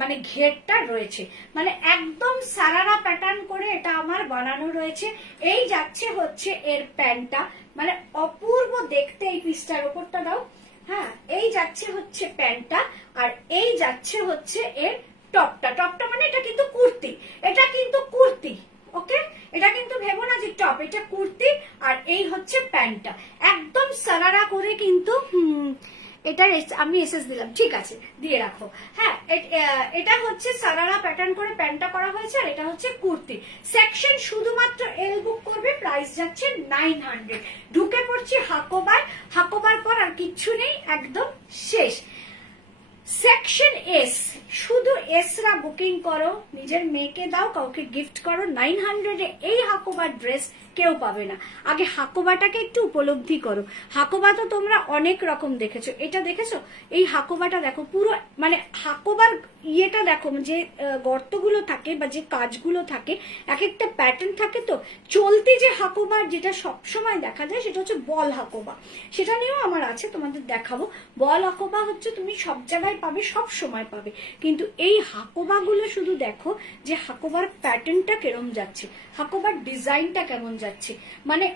মানে ঘেরটা রয়েছে, মানে একদম সারারা প্যাটার্ন করে এটা আমার বানানো রয়েছে। এই যাচ্ছে হচ্ছে এর প্যান্টটা, মানে অপূর্ব দেখতে। এই পিসটার ওপরটা দাও, হ্যাঁ, এই যাচ্ছে হচ্ছে প্যান্টটা, আর এই যাচ্ছে হচ্ছে এর টপটা। টপটা মানে এটা কিন্তু কুর্তি, এটা কিন্তু কুর্তি, ওকে? এটা কিন্তু ভেবো না যে টপ, এটা কুর্তি, আর এই হচ্ছে প্যান্টটা। একদম সারারা করে কিন্তু এটার আমি এসএস দিলাম, ঠিক আছে, দিয়ে রাখো। হ্যাঁ, এটা হচ্ছে সারারা প্যাটার্ন করে প্যান্টটা করা হয়েছে, আর এটা হচ্ছে কুর্তি। সেকশন শুধুমাত্র এল বুক করবে, প্রাইস যাচ্ছে 900। ঢুকে পড়ছি হাকোবার, হাকোবার পর আর কিচ্ছু নেই, একদম শেষ। সেকশন এস, শুধু এসরা বুকিং করো, নিজের মেয়েকে দাও, কাউকে গিফট করো। 900 এই হাকোবার ড্রেস কেউ পাবে না। আগে হাকোবাটাকে একটু উপলব্ধি করো। হাকোবা তো তোমরা অনেক রকম দেখেছো, এটা দেখেছো? এই হাকোবাটা দেখো, পুরো মানে হাকোবার ইয়েটা দেখো, যে গর্তগুলো থাকে বা যে কাজগুলো থাকে, এক একটা প্যাটার্ন থাকে। তো চলতি যে হাকোবার যেটা সবসময় দেখা যায় সেটা হচ্ছে বল হাকোবা, সেটা নিয়েও আমার আছে, তোমাদের দেখাবো। বল হাকোবা হচ্ছে তুমি সব জায়গায় পাবে, সব সময় পাবে, কিন্তু এই হাকোবাগুলো শুধু দেখো যে হাকোবার প্যাটার্নটা কেমন যাচ্ছে, হাকোবার ডিজাইনটা কেমন যাচ্ছে, মানে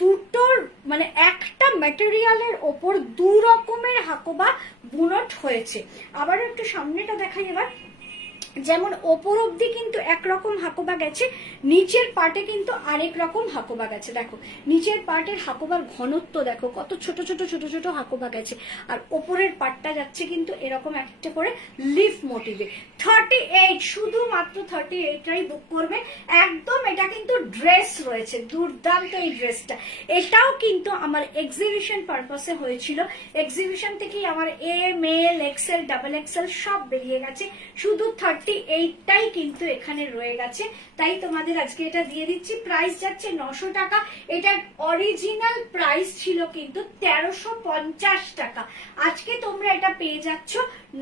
দুটোর মানে একটা ম্যাটেরিয়ালের ওপর দু রকমের হাকোবা বুনট হয়েছে। আবারও একটু সামনেটা দেখাই এবার। যেমন ওপর অব্দি কিন্তু একরকম হাকোবা গেছে, নিচের পার্টে কিন্তু আরেক রকম হাকোবা গেছে। দেখো নিচের পার্টের হাকোবার ঘনত্ব দেখো, কত ছোট ছোট ছোট ছোট হাকোবা গেছে, আর ওপরের পার্টটা যাচ্ছে কিন্তু এরকম একটা করে লিফ মোটিভে। 38, শুধুমাত্র 38টাই বুক করবে। একদম এটা কিন্তু ড্রেস রয়েছে, দুর্দান্ত এই ড্রেসটা। এটাও কিন্তু আমার এক্সিবিশন পারপাসে হয়েছিল, এক্সিবিশন থেকেই আমার M L XL double XL সব বেরিয়ে গেছে, শুধু 38টাই কিন্তু এখানে রয়ে গেছে। তাই তোমাদের আজকে এটা দিয়ে দিচ্ছি। প্রাইস যাচ্ছে 900 টাকা। এটার অরিজিনাল প্রাইস ছিল কিন্তু 1350 টাকা। আজকে তোমরা এটা পেয়ে যাচ্ছ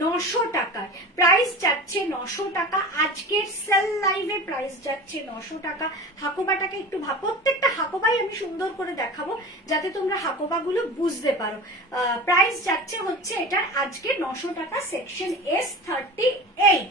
900 টাকায়। প্রাইস যাচ্ছে 900 টাকা। আজকের সেল লাইভে প্রাইস যাচ্ছে 900 টাকা। হাকোবাটাকে একটু প্রত্যেকটা হাকোবাই আমি সুন্দর করে দেখাবো যাতে তোমরা হাকোবাগুলো বুঝতে পারো। প্রাইস যাচ্ছে হচ্ছে এটা আজকে 900 টাকা, সেকশন এস 38।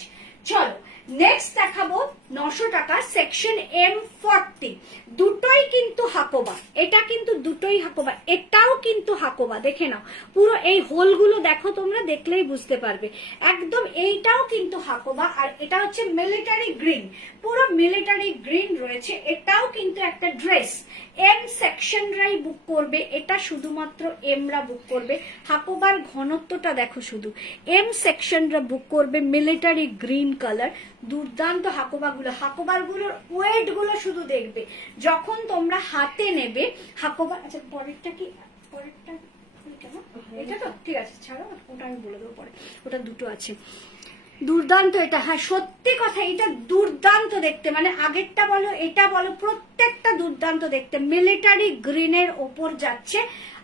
চলো নেক্সট দেখাবো 900 টাকা সেকশন এম 40। দুটোই কিন্তু হাকোবা, এটা কিন্তু দুটোই হাকোবা, এটাও কিন্তু হাকোবা। দেখে নাও পুরো এই হোলগুলো দেখো, তোমরা দেখলেই বুঝতে পারবে। একদম এইটাও কিন্তু হাকোবা, আর এটা হচ্ছে মিলিটারি গ্রিন, পুরো মিলিটারি গ্রিন রয়েছে। এটাও কিন্তু একটা ড্রেস। এম সেকশনরাই বুক করবে, এটা শুধুমাত্র এমরা বুক করবে। হাকোবার ঘনত্বটা দেখো, শুধু এম সেকশনরা বুক করবে। মিলিটারি গ্রিন কালার, দুর্দান্ত হাকোবাগুলো। হাকোবারগুলোর ওয়েট গুলো শুধু দেখবে যখন তোমরা হাতে নেবে হাকোবা। আচ্ছা পরেরটা কি, পরেরটা এটা তো ঠিক আছে, ছাড়ো ওটা আমি বলে দেবো পরে, ওটা দুটো আছে। দুর্দান্ত এটা, হ্যাঁ সত্যি কথা, এটা দুর্দান্ত দেখতে, মানে আগেরটা বলো এটা বলো, প্রত্যেকটা দুর্দান্ত দেখতে। মিলিটারি গ্রিনের ওপর যাচ্ছে,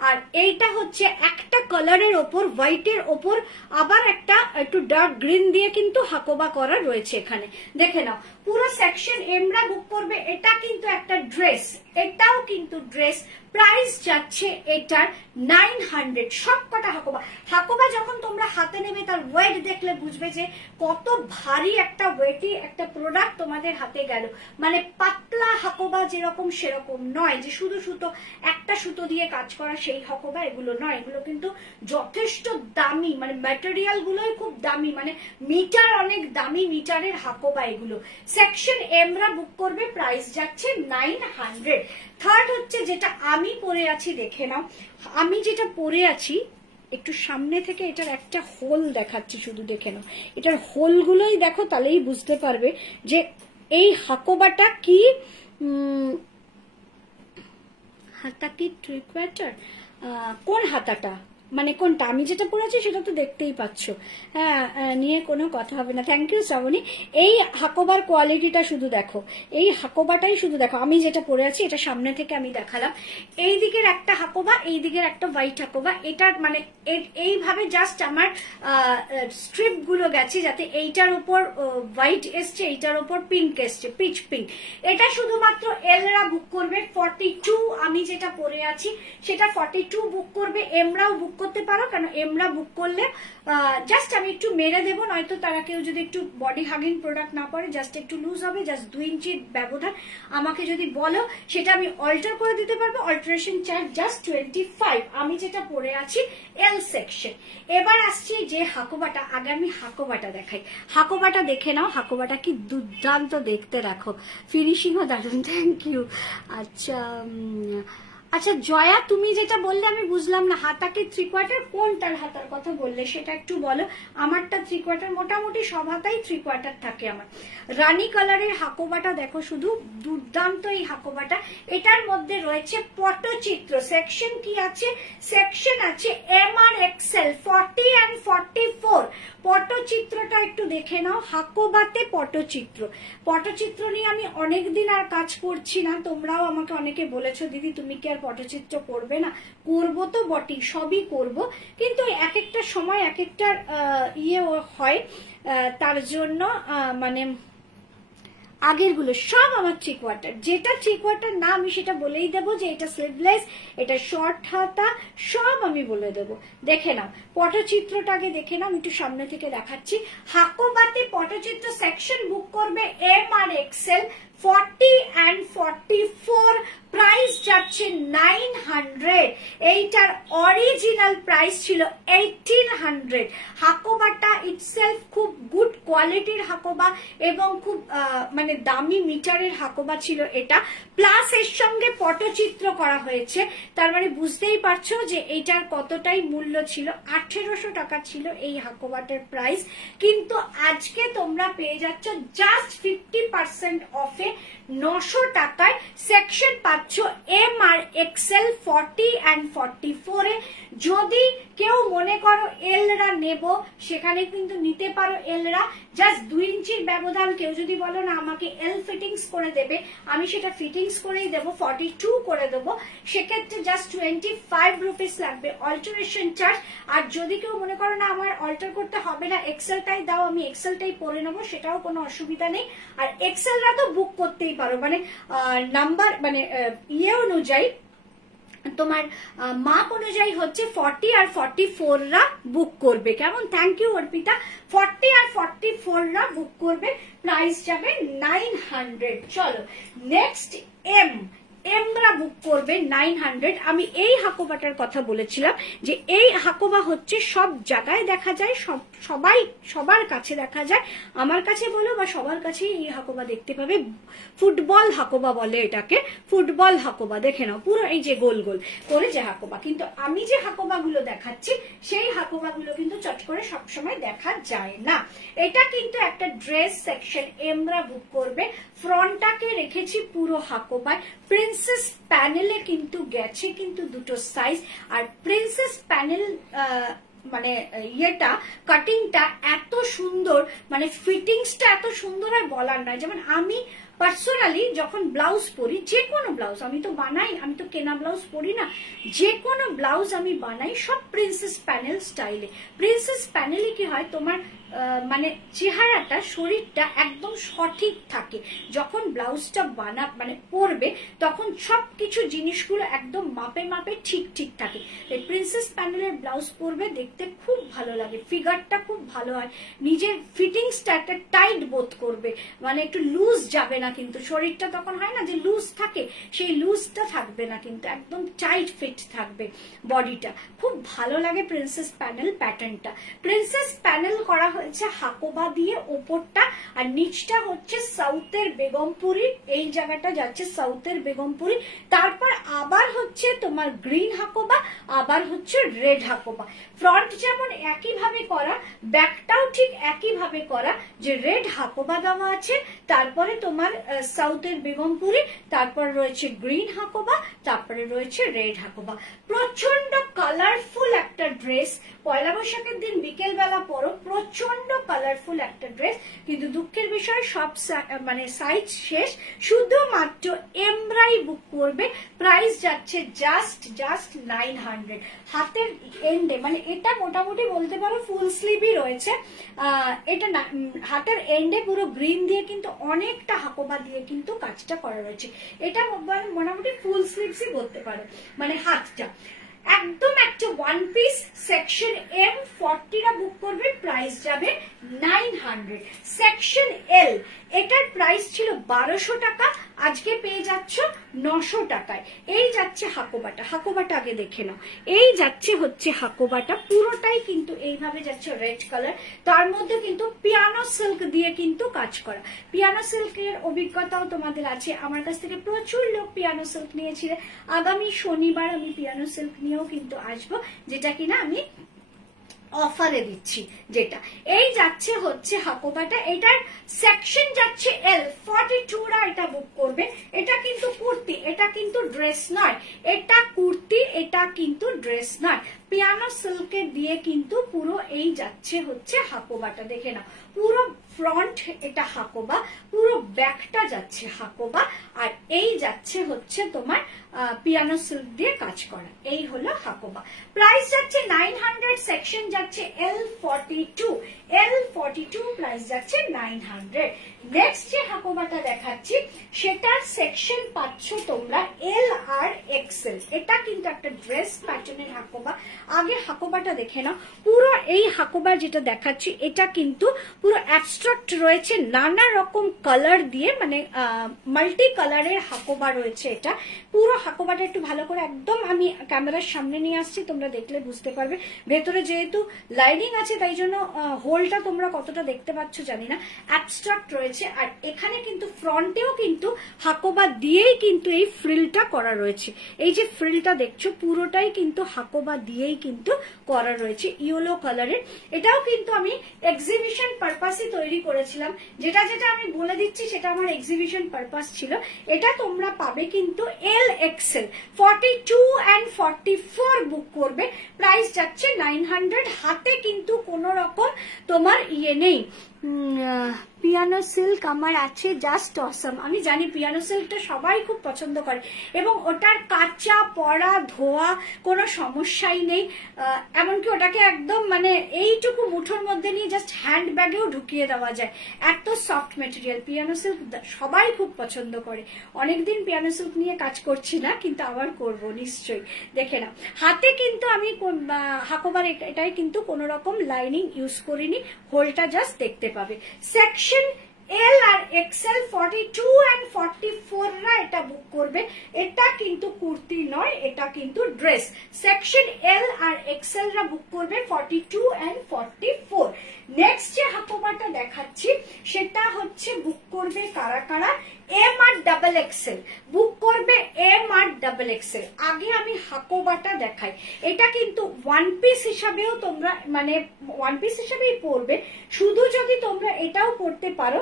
আর এইটা হচ্ছে একটা কালারের ওপর, হোয়াইটের ওপর আবার একটা একটু ডার্ক গ্রিন দিয়ে কিন্তু হাকোবা করা রয়েছে এখানে। দেখে নাও পুরো সেকশন এমরা বুক করবে। এটা কিন্তু একটা ড্রেস, এটাও কিন্তু ড্রেস। প্রাইস যাচ্ছে এটার 900। সব কটা হাকোবা। হাকোবা যখন তোমরা হাতে নেবে তার ওয়েট দেখলে বুঝবে যে কত ভারী একটা ওয়েটি একটা প্রোডাক্ট তোমাদের হাতে গেল। মানে পাতলা হাকোবা যেরকম সেরকম নয়, যে শুধু সুতো একটা সুতো দিয়ে কাজ করা সেই হাকোবা এগুলো নয়, এগুলো কিন্তু যথেষ্ট দামি, মানে ম্যাটেরিয়াল গুলোই খুব দামি, মানে মিটার অনেক দামি মিটারের হাকোবা এগুলো। সেকশন এমরা বুক করবে, প্রাইস যাচ্ছে 900। থার্ড হচ্ছে যেটা আমি পরে আছি, দেখে নাও আমি যেটা পরে আছি, একটু সামনে থেকে এটার একটা হোল দেখাচ্ছি, শুধু দেখে নাও এটার হোলগুলোই দেখো, তাহলেই বুঝতে পারবে যে এই হাকোবাটা কি। হাতা কি থ্রি কোয়ার্টার, কোন হাতাটা মানে কোনটা আমি যেটা পরেছি সেটা তো দেখতেই পাচ্ছ। হ্যাঁ, নিয়ে কোনো কথা হবে না। Thank you Shrabani. এই হাকোবার কোয়ালিটিটা শুধু দেখো, এই হাকোবাটাই শুধু দেখো। আমি যেটা পরে আছি এটা সামনে থেকে আমি দেখালাম। এই দিকের একটা হাকোবা, এই দিকের একটা হোয়াইট হাকোবা। এটার মানে এইভাবে জাস্ট আমার স্ট্রিপ গুলো গেছে, যাতে এইটার উপর হোয়াইট এসছে, এইটার উপর পিঙ্ক এসছে, পিচ পিঙ্ক। এটা শুধুমাত্র এলরা বুক করবে। 42 আমি যেটা পরে আছি সেটা 42 বুক করবে। এমরাও বুক করতে পারো, কারণ এমরা বুক করলে জাস্ট আমি একটু মেরে দেবো, নয়তো তারা কেউ যদি একটু বডি হাগিং প্রোডাক্ট না পরে, জাস্ট একটু লুজ হবে, জাস্ট 2 ইঞ্চির ব্যবধান। আমাকে যদি বলো সেটা আমি অল্টার করে দিতে পারবো। Alteration charge just 25। আমি যেটা পরে আছি এল সেকশন। এবার আসছি যে হাকোবাটা, আগে আমি হাকোবাটা দেখাই। হাকোবাটা দেখে নাও, হাকোবাটা কি দুর্দান্ত দেখতে, রাখো ফিনিশিংও দারুন। Thank you. আচ্ছা আচ্ছা জয়া, তুমি যেটা বললে আমি বুঝলাম না, হাতাকে 3/4 কোনটার হাতার কথা বললে সেটা একটু বলো। আমারটা 3/4, মোটামুটি সব হাতাই 3/4 থাকে আমার। রানী কালারের হাকোবাটা দেখো, শুধু দুর্দান্ত এই হাকোবাটা। এটার মধ্যে রয়েছে পটচিত্র। সেকশন কি আছে? সেকশন আছে এম আর এক্সেল 40 and 44। পটচিত্রটা একটু দেখে নাও। হাকোবাতে পটচিত্র, পটচিত্র নিয়ে আমি অনেকদিন আর কাজ করছি না। তোমরাও আমাকে অনেকে বলেছো দিদি তুমি কি আর পটচিত্র করবে না? করবো তো বটেই, সবই করব, কিন্তু এক একটা সময় এক একটা ইয়ে হয়, তার জন্য মানে আগের গুলো সব আমার 3/4। যেটা 3/4 না আমি সেটা বলেই দেবো যে এটা স্লিভলেস, এটা শর্ট হাতা, সব আমি বলে দেবো। দেখে নাও পটচিত্রটাকে, দেখে নাও। আমি একটু সামনে থেকে দেখাচ্ছি। হাকোবাতে পটচিত্র সেকশন বুক করবে এম আর এক্সেল 40 and 44। প্রাইস যাচ্ছে 900। এইটার অরিজিনাল প্রাইস ছিল 1800। হাকোবাটা ইটসেলফ খুব গুড কোয়ালিটির হাকোবা এবং খুব মানে দামি মিটারের হাকোবা ছিল এটা। প্লাস এর সঙ্গে পটচিত্র করা হয়েছে, তার মানে বুঝতেই পারছো যে এইটার কতটাই মূল্য ছিল। 1800 টাকা ছিল এই হাকোবাটার প্রাইস, কিন্তু আজকে তোমরা পেয়ে যাচ্ছ জাস্ট 50% অফে 900 টাকায়। সেকশন পাচ্ছ এম আর এক্সেল 40 and 44 এ। যদি কেউ মনে করো এলরা নেব, সেখানে কিন্তু নিতে পারো এলরা, জাস্ট 2 ইঞ্চির ব্যবধান। কেউ যদি বলো না আমাকে এল ফিটিংস করে দেবে, আমি সেটা ফিটিংস করেই দেবো, 42 করে দেবো। সেক্ষেত্রে জাস্ট 25 রুপিস লাগবে অল্টারেশন চার্জ। আর যদি কেউ মনে করো না আমার অল্টার করতে হবে না, এক্সেলটাই দাও, আমি এক্সেলটাই পরে নেবো, সেটাও কোনো অসুবিধা নেই। আর এক্সেলরা তো বুক করতেই পারো, মানে নাম্বার মানে ইয়ে অনুযায়ী, তোমার মাপ অনুযায়ী হচ্ছে 40 আর 44 রা বুক করবে। কেমন? Thank you Arpita. 40 আর 44 রা বুক করবে, প্রাইস যাবে 900। চলো নেক্সট এমরা বুক করবে 900। আমি এই হাকোবাটার কথা বলেছিলাম যে এই হাকোবা হচ্ছে সব জায়গায় দেখা যায়, সবার কাছে দেখা যায়। আমার কাছে বলো বা সবার কাছে এই হাকোবা দেখতে পাবে। ফুটবল হাকোবা বলে এটাকে, ফুটবল হাকোবা। দেখে নাও পুরো এই যে গোল গোল করে যে হাকোবা। কিন্তু আমি যে হাকোবা গুলো দেখাচ্ছি সেই হাকোবা গুলো কিন্তু চট করে সবসময় দেখা যায় না। এটা কিন্তু একটা ড্রেস সেকশন, এমরা বুক করবে। ফ্রন্টটাকে রেখেছি পুরো হাকোবায়। প্রিন্সেস প্যানেলে কিন্তু গেছে কিন্তু দুটো সাইজ। আর প্রিন্সেস প্যানেল মানে ইয়েটা কাটিংটা এত সুন্দর, মানে ফিটিংসটা এত সুন্দর আর বলার নয়। যেমন আমি পার্সোনালি যখন ব্লাউজ পরি, যে কোনো ব্লাউজ আমি তো বানাই, আমি তো কেনা ব্লাউজ পরি না, যে কোনো ব্লাউজ আমি বানাই সব প্রিন্সেস প্যানেল স্টাইলে। প্রিন্সেস প্যানেলে কি হয়, তোমার মানে চেহারাটা, শরীরটা একদম সঠিক থাকে। যখন ব্লাউজটা মানে পরবে তখন সবকিছু জিনিসগুলো একদম মাপে মাপে ঠিক ঠিক থাকে। প্রিন্সেস প্যানেলের ব্লাউজ পরবে, দেখতে খুব ভালো লাগে, ফিগারটা খুব ভালো হয়, নিজের ফিটিংসটা একটা টাইট বোধ করবে, মানে একটু লুজ যাবে না। কিন্তু শরীরটা তখন হয় না যে লুজ থাকে, সেই লুজটা থাকবে না, কিন্তু একদম টাইট ফিট থাকবে বডিটা। খুব ভালো লাগে প্রিন্সেস প্যানেল প্যাটার্নটা। প্রিন্সেস প্যানেল করা হয়েছে হাকোবা দিয়ে ওপরটা, আর নিচটা হচ্ছে সাউথের বেগমপুরি। এই জায়গাটা যাচ্ছে সাউথের বেগমপুরি। তারপর আবার হচ্ছে তোমার গ্রিন হাকোবা, আবার হচ্ছে রেড হাকোবা। ফ্রন্ট যেমন একইভাবে করা, ব্যাকটাও ঠিক একইভাবে করা, যে রেড হাকোবা দেওয়া আছে, তারপরে তোমার সাউথের বেগমপুরি, তারপর রয়েছে গ্রিন হাকোবা, তারপরে রয়েছে রেড হাকোবা। প্রচন্ড কালারফুল একটা ড্রেস, পয়লা বৈশাখের দিন বিকেল বেলা পরো, প্রচন্ড কালারফুল একটা ড্রেস। কিন্তু দুঃখের বিষয় সব মানে সাইজ শেষ, শুধুমাত্র এমব্রাই বুক করবে, প্রাইস যাচ্ছে জাস্ট 900। হাতের এন্ডে মানে এটা মোটামুটি বলতে পারো ফুল স্লিভই রয়েছে, এটা হাতের এন্ডে পুরো গ্রিন দিয়ে কিন্তু অনেকটা হাকোবা দিয়ে কিন্তু কাজটা করা রয়েছে। এটা মোটামুটি ফুল স্লিভসই বলতে পারো, মানে হাতটা একদম একটা ওয়ান পিস সেকশন এম 40টা বুক করবে, প্রাইস যাবে 900। সেকশন এল এটার প্রাইস ছিল 1200 টাকা, আজকে পেয়ে যাচ্ছ 900 টাকায়। এই যাচ্ছে হাকোবাটা, হাকোবাটা আগে দেখে নাও। এই যাচ্ছে হচ্ছে হাকোবাটা, পুরোটাই কিন্তু এইভাবে যাচ্ছে রেড কালার, তার মধ্যে কিন্তু পিয়ানো সিল্ক দিয়ে কিন্তু কাজ করা। পিয়ানো সিল্কের অভিজ্ঞতাও তোমাদের আছে, আমার কাছ থেকে প্রচুর লোক পিয়ানো সিল্ক নিয়েছিলে। আগামী শনিবার আমি পিয়ানো সিল্ক নিয়েও কিন্তু আসবো, যেটা কিনা আমি অফারে দিচ্ছি। যেটা এই যাচ্ছে হচ্ছে হাকোবাটা, এটার সেকশন যাচ্ছে এল, 42রা এটা বুক করবে। এটা কিন্তু কুর্তি, এটা কিন্তু ড্রেস নয়, এটা কুর্তি, এটা কিন্তু ড্রেস নয়। পিয়ানো সিল্কের দিয়ে কিন্তু পুরো এই যাচ্ছে হচ্ছে হাকোবাটা, দেখে নাও পুরো ফ্রন্ট এটা হাকোবা, পুরো ব্যাকটা যাচ্ছে হাকোবা, আর এই যাচ্ছে হচ্ছে তোমার পিয়ানো সিল্ক দিয়ে কাজ করা। এই হলো হাকোবা, প্রাইস যাচ্ছে 900, সেকশন যাচ্ছে L42, L42 প্রাইস যাচ্ছে 900। নেক্সট যে হাকোবাটা দেখাচ্ছি সেটার সেকশন পাচ্ছ তোমরা এল আর এক্সেল। এটা কিন্তু একটা ড্রেস প্যাটার্নের হাকোবা। আগে হাকোবাটা দেখে নাও, পুরো এই হাকোবা যেটা দেখাচ্ছি এটা কিন্তু পুরো অ্যাবস্ট্রাক্ট রয়েছে, নানা রকম কালার দিয়ে, মানে মাল্টি কালারের হাকোবা রয়েছে। এটা পুরো হাকোবাটা একটু ভালো করে একদম আমি ক্যামেরার সামনে নিয়ে আসছি, তোমরা দেখলে বুঝতে পারবে। ভেতরে যেহেতু লাইনিং আছে তাই জন্য হোলটা তোমরা কতটা দেখতে পাচ্ছ জানি না, অ্যাবস্ট্রাক্ট রয়েছে। আর এখানে কিন্তু ফ্রন্টেও কিন্তু হাকোবা দিয়েই কিন্তু এই ফ্রিলটা করা রয়েছে। এই যে ফ্রিলটা দেখছো পুরোটাই কিন্তু হাকোবা দিয়েই কিন্তু করা রয়েছে, ইয়েলো কালারের। এটাও কিন্তু আমি এক্সিবিশন পারপাসে তৈরি করেছিলাম, যেটা আমি বলে দিচ্ছি সেটা আমার এক্সিবিশন পারপাস ছিল। এটা তোমরা পাবে কিন্তু এল এক্সেল, 42 and 44 বুক করবে, প্রাইস যাচ্ছে 900। হাতে কিন্তু কোনো রকম তোমার ইয়ে নেই, পিয়ানো সিল্ক আমার আছে, জাস্ট অসম। আমি জানি পিয়ানো সিল্কটা সবাই খুব পছন্দ করে এবং ওটার কাঁচা পড়া ধোয়া কোনো সমস্যাই নেই, এমনকি ওটাকে একদম মানে এইটুকু মুঠোর মধ্যে নিয়ে জাস্ট হ্যান্ড ব্যাগেও ঢুকিয়ে দেওয়া যায়, এত সফট মেটেরিয়াল। পিয়ানো সিল্ক সবাই খুব পছন্দ করে। অনেকদিন পিয়ানো সিল্ক নিয়ে কাজ করছি না, কিন্তু আবার করব নিশ্চয়ই, দেখে না। হাতে কিন্তু আমি হাকোবার এটাই কিন্তু কোনো রকম লাইনিং ইউজ করিনি, হোলটা জাস্ট দেখতে পাবে। সেকশন এল আর এক্সেল 42 and 44রা এটা বুক করবে। এটা কিন্তু কুর্তি নয়, এটা কিন্তু ড্রেস। সেকশন এল আর এক্সেলরা বুক করবে 42 and 44। নেক্সট যে হাকোবাটা দেখাচ্ছি সেটা হচ্ছে বুক করবে কারা কারা, এম আর ডাবল এক্সেল বুক করবে, এম আর ডাবল এক্সেল। আগে আমি হাকোবাটা দেখাই, এটা কিন্তু ওয়ান পিস হিসাবেও তোমরা মানে ওয়ান পিস হিসাবেই পরবে, শুধু যদি তোমরা এটাও পরতে পারো।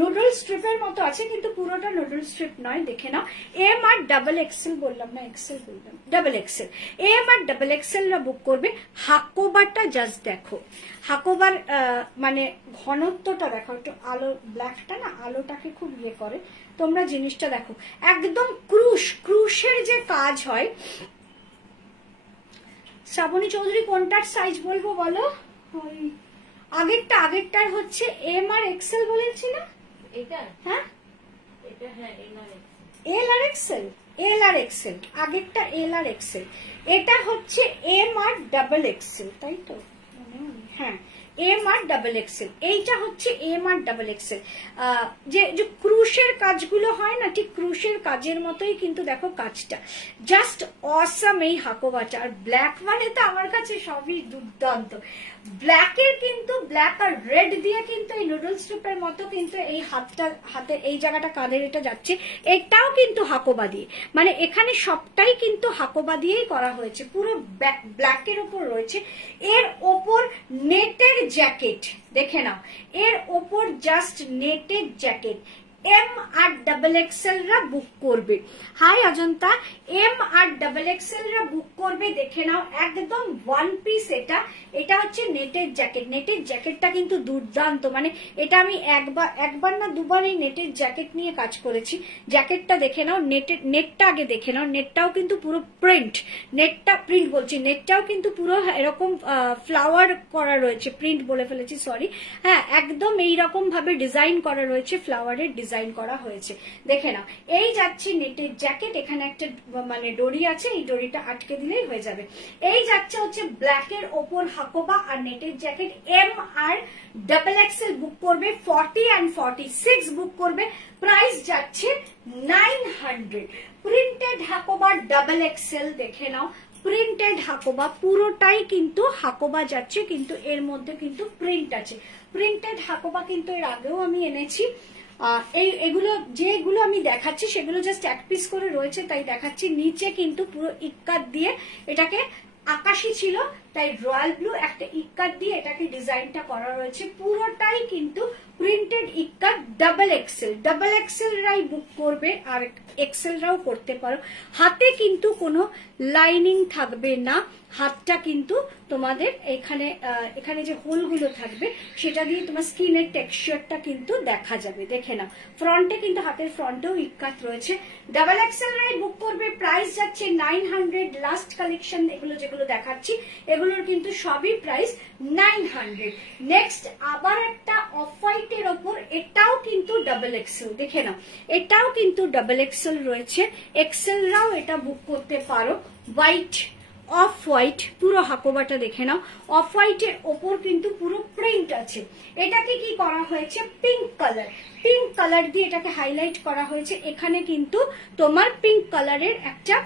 নুডল স্ট্রিপের মতো আছে কিন্তু পুরোটা নুডল স্ট্রিপ নয়, দেখে নাও। এম আর ডাবল এক্সেল বললাম না, এক্সেল বললাম, double XL. M R double এক্সেলরা বুক করবে। হাকোবাটা জাস্ট দেখো, হাকোবার মানে ঘনত্বটা দেখো, একটু আলো, ব্ল্যাকটা না আলোটাকে খুব ইয়ে করে, তোমরা জিনিসটা দেখো একদম ক্রুশের যে কাজ হয়। শ্রাবণী চৌধুরী কোনটার সাইজ বলবো বলো? ওই আগেরটার হচ্ছে এম আর এক্সেল বলেছি না এটা? হ্যাঁ এটা, হ্যাঁ এল আর এক্সেল, এল আর এক্সেল, আগেরটা এল আর এক্সেল, এটা হচ্ছে এম আর ডাবল এক্সেল, তাই তো? হ্যাঁ, এম আর ডাবল এক্সেল, এইটা হচ্ছে এম আর ডাবল এক্সেল। যে ক্রুশের কাজগুলো হয় না, ঠিক ক্রুশের কাজের মতোই কিন্তু দেখো কাজটা, জাস্ট অসাম এই হাকোবাটা। আর ব্ল্যাক মানে তো আমার কাছে সবই দুর্দান্ত। ব্ল্যাকের কিন্তু ব্ল্যাক আর রেড দিয়ে কিন্তু এই নুডল স্ট্রিপের মতো কিন্তু এই হাতে এই জায়গাটা কাঁধের এটা যাচ্ছে, এটাও কিন্তু হাকোবা দিয়ে, মানে এখানে সবটাই কিন্তু হাকোবা দিয়েই করা হয়েছে, পুরো ব্ল্যাকের উপর রয়েছে। এর ওপর নেটের জ্যাকেট, দেখে নাও, এর ওপর জাস্ট নেটের jacket. M R double XL রা বুক করবে। High Ajanta, M R double XL রা বুক করবে, দেখে নাও একদম ওয়ান পিস। এটা হচ্ছে নেটের জ্যাকেট। নেটের জ্যাকেটটা কিন্তু দুর্দান্ত, মানে এটা আমি একবার না দুবার এই নেটের জ্যাকেট নিয়ে কাজ করেছি। জ্যাকেটটা দেখে নাও, নেটটা আগে দেখে নাও, নেটটাও কিন্তু পুরো প্রিন্ট, নেটটাও কিন্তু পুরো এরকম ফ্লাওয়ার করা রয়েছে, প্রিন্ট বলে ফেলেছি সরি, হ্যাঁ একদম এইরকম ভাবে ডিজাইন করা রয়েছে, ফ্লাওয়ারের ডিজাইন করা হয়েছে, দেখে নাও। এই যাচ্ছে নেটের জ্যাকেট, এখানে একটা মানে দড়ি আছে, এই দড়িটা আটকে দিলেই হয়ে যাবে। এই যাচ্ছে হচ্ছে ব্ল্যাকের ওপর হাকোবা আর নেটের jacket. M R double XL বুক করবে, 40 and 46 বুক করবে, প্রাইস যাচ্ছে 900। প্রিন্টেড হাকোবা ডাবল এক্সেল, দেখে নাও প্রিন্টেড হাকোবা, পুরোটাই কিন্তু হাকোবা যাচ্ছে, কিন্তু এর মধ্যে কিন্তু প্রিন্ট আছে। প্রিন্টেড হাকোবা কিন্তু এর আগেও আমি এনেছি। এগুলো যেগুলো আমি দেখাচ্ছি সেগুলো জাস্ট এক পিস করে রয়েছে তাই দেখাচ্ছি। নিচে কিন্তু পুরো ইক্কাত দিয়ে, এটাকে আকাশি ছিল তাই রয়্যাল ব্লু একটা ইক্কাত দিয়ে এটাকে ডিজাইনটা করা রয়েছে, পুরোটাই কিন্তু প্রিন্টেড ইক্কাত। ডাবল এক্সেল রাই বুক করবে, আর এক্সেল রাও করতে পারো। হাতে কিন্তু কোনো লাইনিং থাকবে না, হাতটা কিন্তু তোমাদের এখানে যে হোলগুলো থাকবে সেটা দিয়ে তোমার স্কিনের টেক্সচারটা কিন্তু দেখা যাবে, দেখে নাও। ফ্রন্টে কিন্তু হাতের ফ্রন্টেও ইক্কাত রয়েছে। ডাবল এক্সেল রাই বুক করবে, প্রাইস যাচ্ছে 900। লাস্ট কালেকশন এগুলো যেগুলো দেখাচ্ছি এগুলোর কিন্তু সবই প্রাইস 900। নেক্সট আবার একটা অফ হোয়াইটের ওপর, এটাও কিন্তু ডাবল এক্সেল, দেখে নাও এটাও কিন্তু ডাবল এক্সেল রয়েছে, এক্সেল রাও এটা বুক করতে পারো। হোয়াইট, অফ হোয়াইট, পুরো হাকোবাটা দেখে নাও, অফ হোয়াইটের ওপর কিন্তু পুরো প্রিন্ট আছে। এটাকে কি করা হয়েছে, পিঙ্ক কালার দিয়ে এটাকে হাইলাইট করা হয়েছে। এখানে কিন্তু তোমার পিঙ্ক কালারের একটা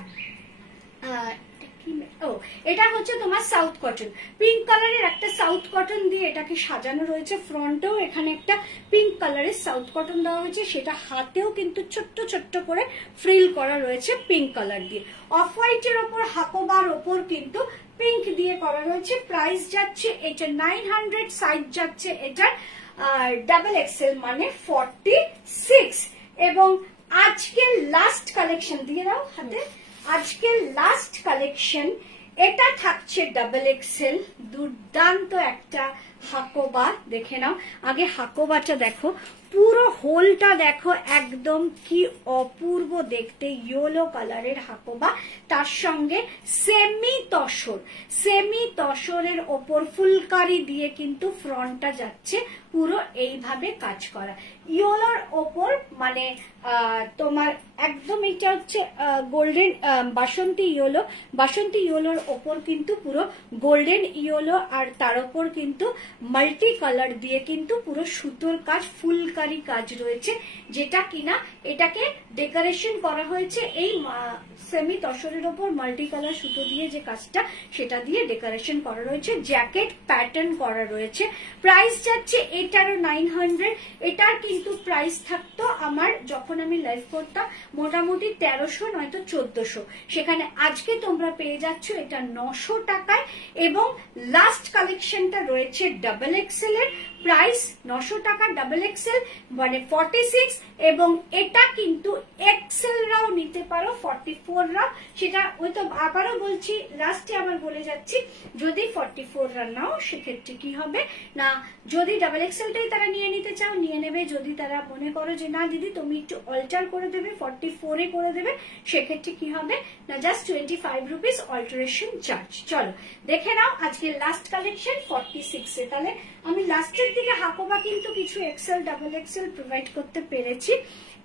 এটা হচ্ছে তোমার সাউথ কটন, পিঙ্ক কালারের একটা সাউথ কটন দিয়ে এটাকে সাজানো রয়েছে। ফ্রন্টেও এখানে একটা পিঙ্ক কালারের সাউথ কটন দেওয়া হয়েছে, সেটা হাতেও কিন্তু ছোট্ট ছোট্ট করে ফ্রিল করা রয়েছে পিঙ্ক কালার দিয়ে। অফ হোয়াইটের ওপর হাকোবার ওপর কিন্তু পিঙ্ক দিয়ে করা রয়েছে। প্রাইস যাচ্ছে এটা 900, সাইজ যাচ্ছে এটার ডাবল এক্সেল মানে 46। এবং আজকের লাস্ট কালেকশন দিয়ে দাও হাতে, আজকের লাস্ট কালেকশন এটা থাকছে ডাবল এক্সেল, দুর্দান্ত একটা হাকোবা, দেখে নাও। আগে হাকোবাটা দেখো, পুরো হোলটা দেখো, একদম কি অপূর্ব দেখতে, ইয়েলো কালারের হাকোবা, তার সঙ্গে সেমি তসরের ওপর ফুলকারি দিয়ে কিন্তু ফ্রন্টটা যাচ্ছে পুরো এইভাবে কাজ করা। ইয়েলোর ওপর মানে তোমার একদম এটা হচ্ছে গোল্ডেন বাসন্তী ইয়েলোর ওপর কিন্তু পুরো গোল্ডেন ইয়েলো, আর তার ওপর কিন্তু মাল্টি কালার দিয়ে কিন্তু পুরো সুতোর কাজ, ফুলকারি কাজ রয়েছে, যেটা কিনা এটাকে ডেকোরেশন করা হয়েছে এই সেমি তসরের ওপর মাল্টি কালার সুতো দিয়ে যে কাজটা, সেটা দিয়ে ডেকোরেশন করা রয়েছে। জ্যাকেট প্যাটার্ন করা রয়েছে। প্রাইস যাচ্ছে এটারও 900। এটার কিন্তু প্রাইস থাকতো আমার যখন আমি লাইভ করতাম মোটামুটি 1300 নয়তো 1400, সেখানে আজকে তোমরা পেয়ে যাচ্ছ এটা 900 টাকায়। এবং লাস্ট কালেকশনটা রয়েছে ডাবল এক্সেল এর, প্রাইস 900 টাকা, ডাবল এক্সেল মানে 46। এবং এটা কিন্তু এক্সেল রাও নিতে পারো, 44 রা, সেটা ওই তো আবারও বলছি, লাস্টে আবার বলে যাচ্ছি, যদি 44 রা নাও সেক্ষেত্রে কি হবে না, যদি ডাবল এক্সেলটাই তারা নিয়ে নিতে চাও নিয়ে নেবে, যদি তারা মনে করো যে না দিদি তুমি একটু অল্টার করে দেবে 44 এ করে দেবে, সেক্ষেত্রে কি হবে না জাস্ট 25 রুপিস অল্টারেশন চার্জ। চলো দেখে নাও আজকে লাস্ট কালেকশন 46 এ। তাহলে আমি লাস্টের দিকে হাকোবা কিন্তু কিছু এক্সেল ডাবল এক্সেল প্রোভাইড করতে পেরেছি।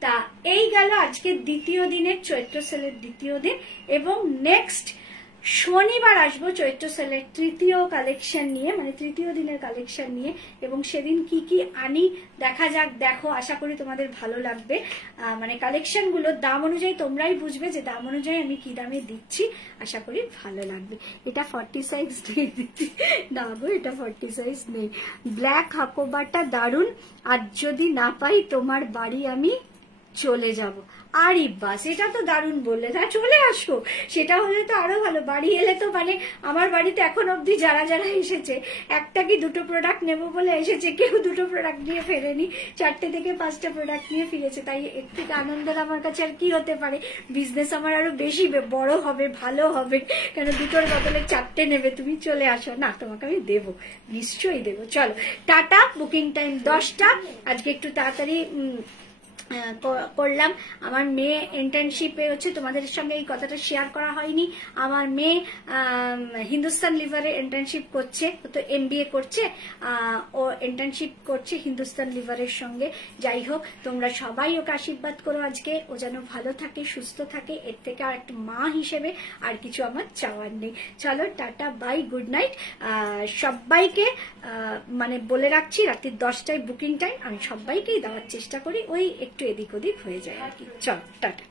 তা এই গেল আজকে দ্বিতীয় দিনের চৈত্র সেলের দ্বিতীয় দিন, এবং নেক্সট শনিবার আসবো চৈত্র সেলের তৃতীয় কালেকশন নিয়ে, মানে তৃতীয় দিনের কালেকশন নিয়ে, এবং সেদিন কি কি আনি দেখা যাক। দেখো আশা করি তোমাদের ভালো লাগবে, মানে কালেকশন গুলো দাম অনুযায়ী তোমরাই বুঝবে যে দাম অনুযায়ী আমি কি দামে দিচ্ছি, আশা করি ভালো লাগবে। এটা 40 সাইজ নেই না গো, এটা 40 সাইজ নেই। ব্ল্যাক হাকোবাটা দারুন, আর যদি না পাই তোমার বাড়ি আমি চলে যাব। আরে বাস, এটা তো দারুণ বললে, না চলে আসো, সেটা হলে তো আরো ভালো। বাড়ি এলে তো মানে আমার বাড়িতে এখন অবধি যারা যারা এসেছে একটা কি দুটো প্রোডাক্ট নেব বলে এসেছে, কেউ দুটো প্রোডাক্ট নিয়ে ফেরেনি, 4টে থেকে 5টা প্রোডাক্ট নিয়ে ফিরেছে। তাই এর থেকে আনন্দের আমার কাছে আর কি হতে পারে। বিজনেস আমার আরো বেশি বড় হবে, ভালো হবে, কেন দুটোর বদলে 4টে নেবে। তুমি চলে আসো, না তোমাকে আমি দেবো, নিশ্চয়ই দেবো। চলো টাটা। বুকিং টাইম 10টা। আজকে একটু তাড়াতাড়ি করলাম। আমার মেয়ে ইন্টার্নশিপে হচ্ছে, তোমাদের সঙ্গে এই কথাটা শেয়ার করা হয়নি, আমার মেয়ে হিন্দুস্তান লিভারে ইন্টার্নশিপ করছে, তো MBA করছে, ও ইন্টার্নশিপ করছে হিন্দুস্তান লিভারের সঙ্গে। যাই হোক, তোমরা সবাই ওকে আশীর্বাদ করো আজকে, ও যেন ভালো থাকে, সুস্থ থাকে। এর থেকে আর একটা মা হিসেবে আর কিছু আমার চাওয়ার নেই। চলো টাটা, বাই, গুড নাইট সবাইকে। মানে বলে রাখছি, রাত্রি 10টায় বুকিং টাইম। আমি সবাইকেই দেওয়ার চেষ্টা করি, ওই একটু এদিক ওদিক হয়ে যায় আর কি। চলো টাটা।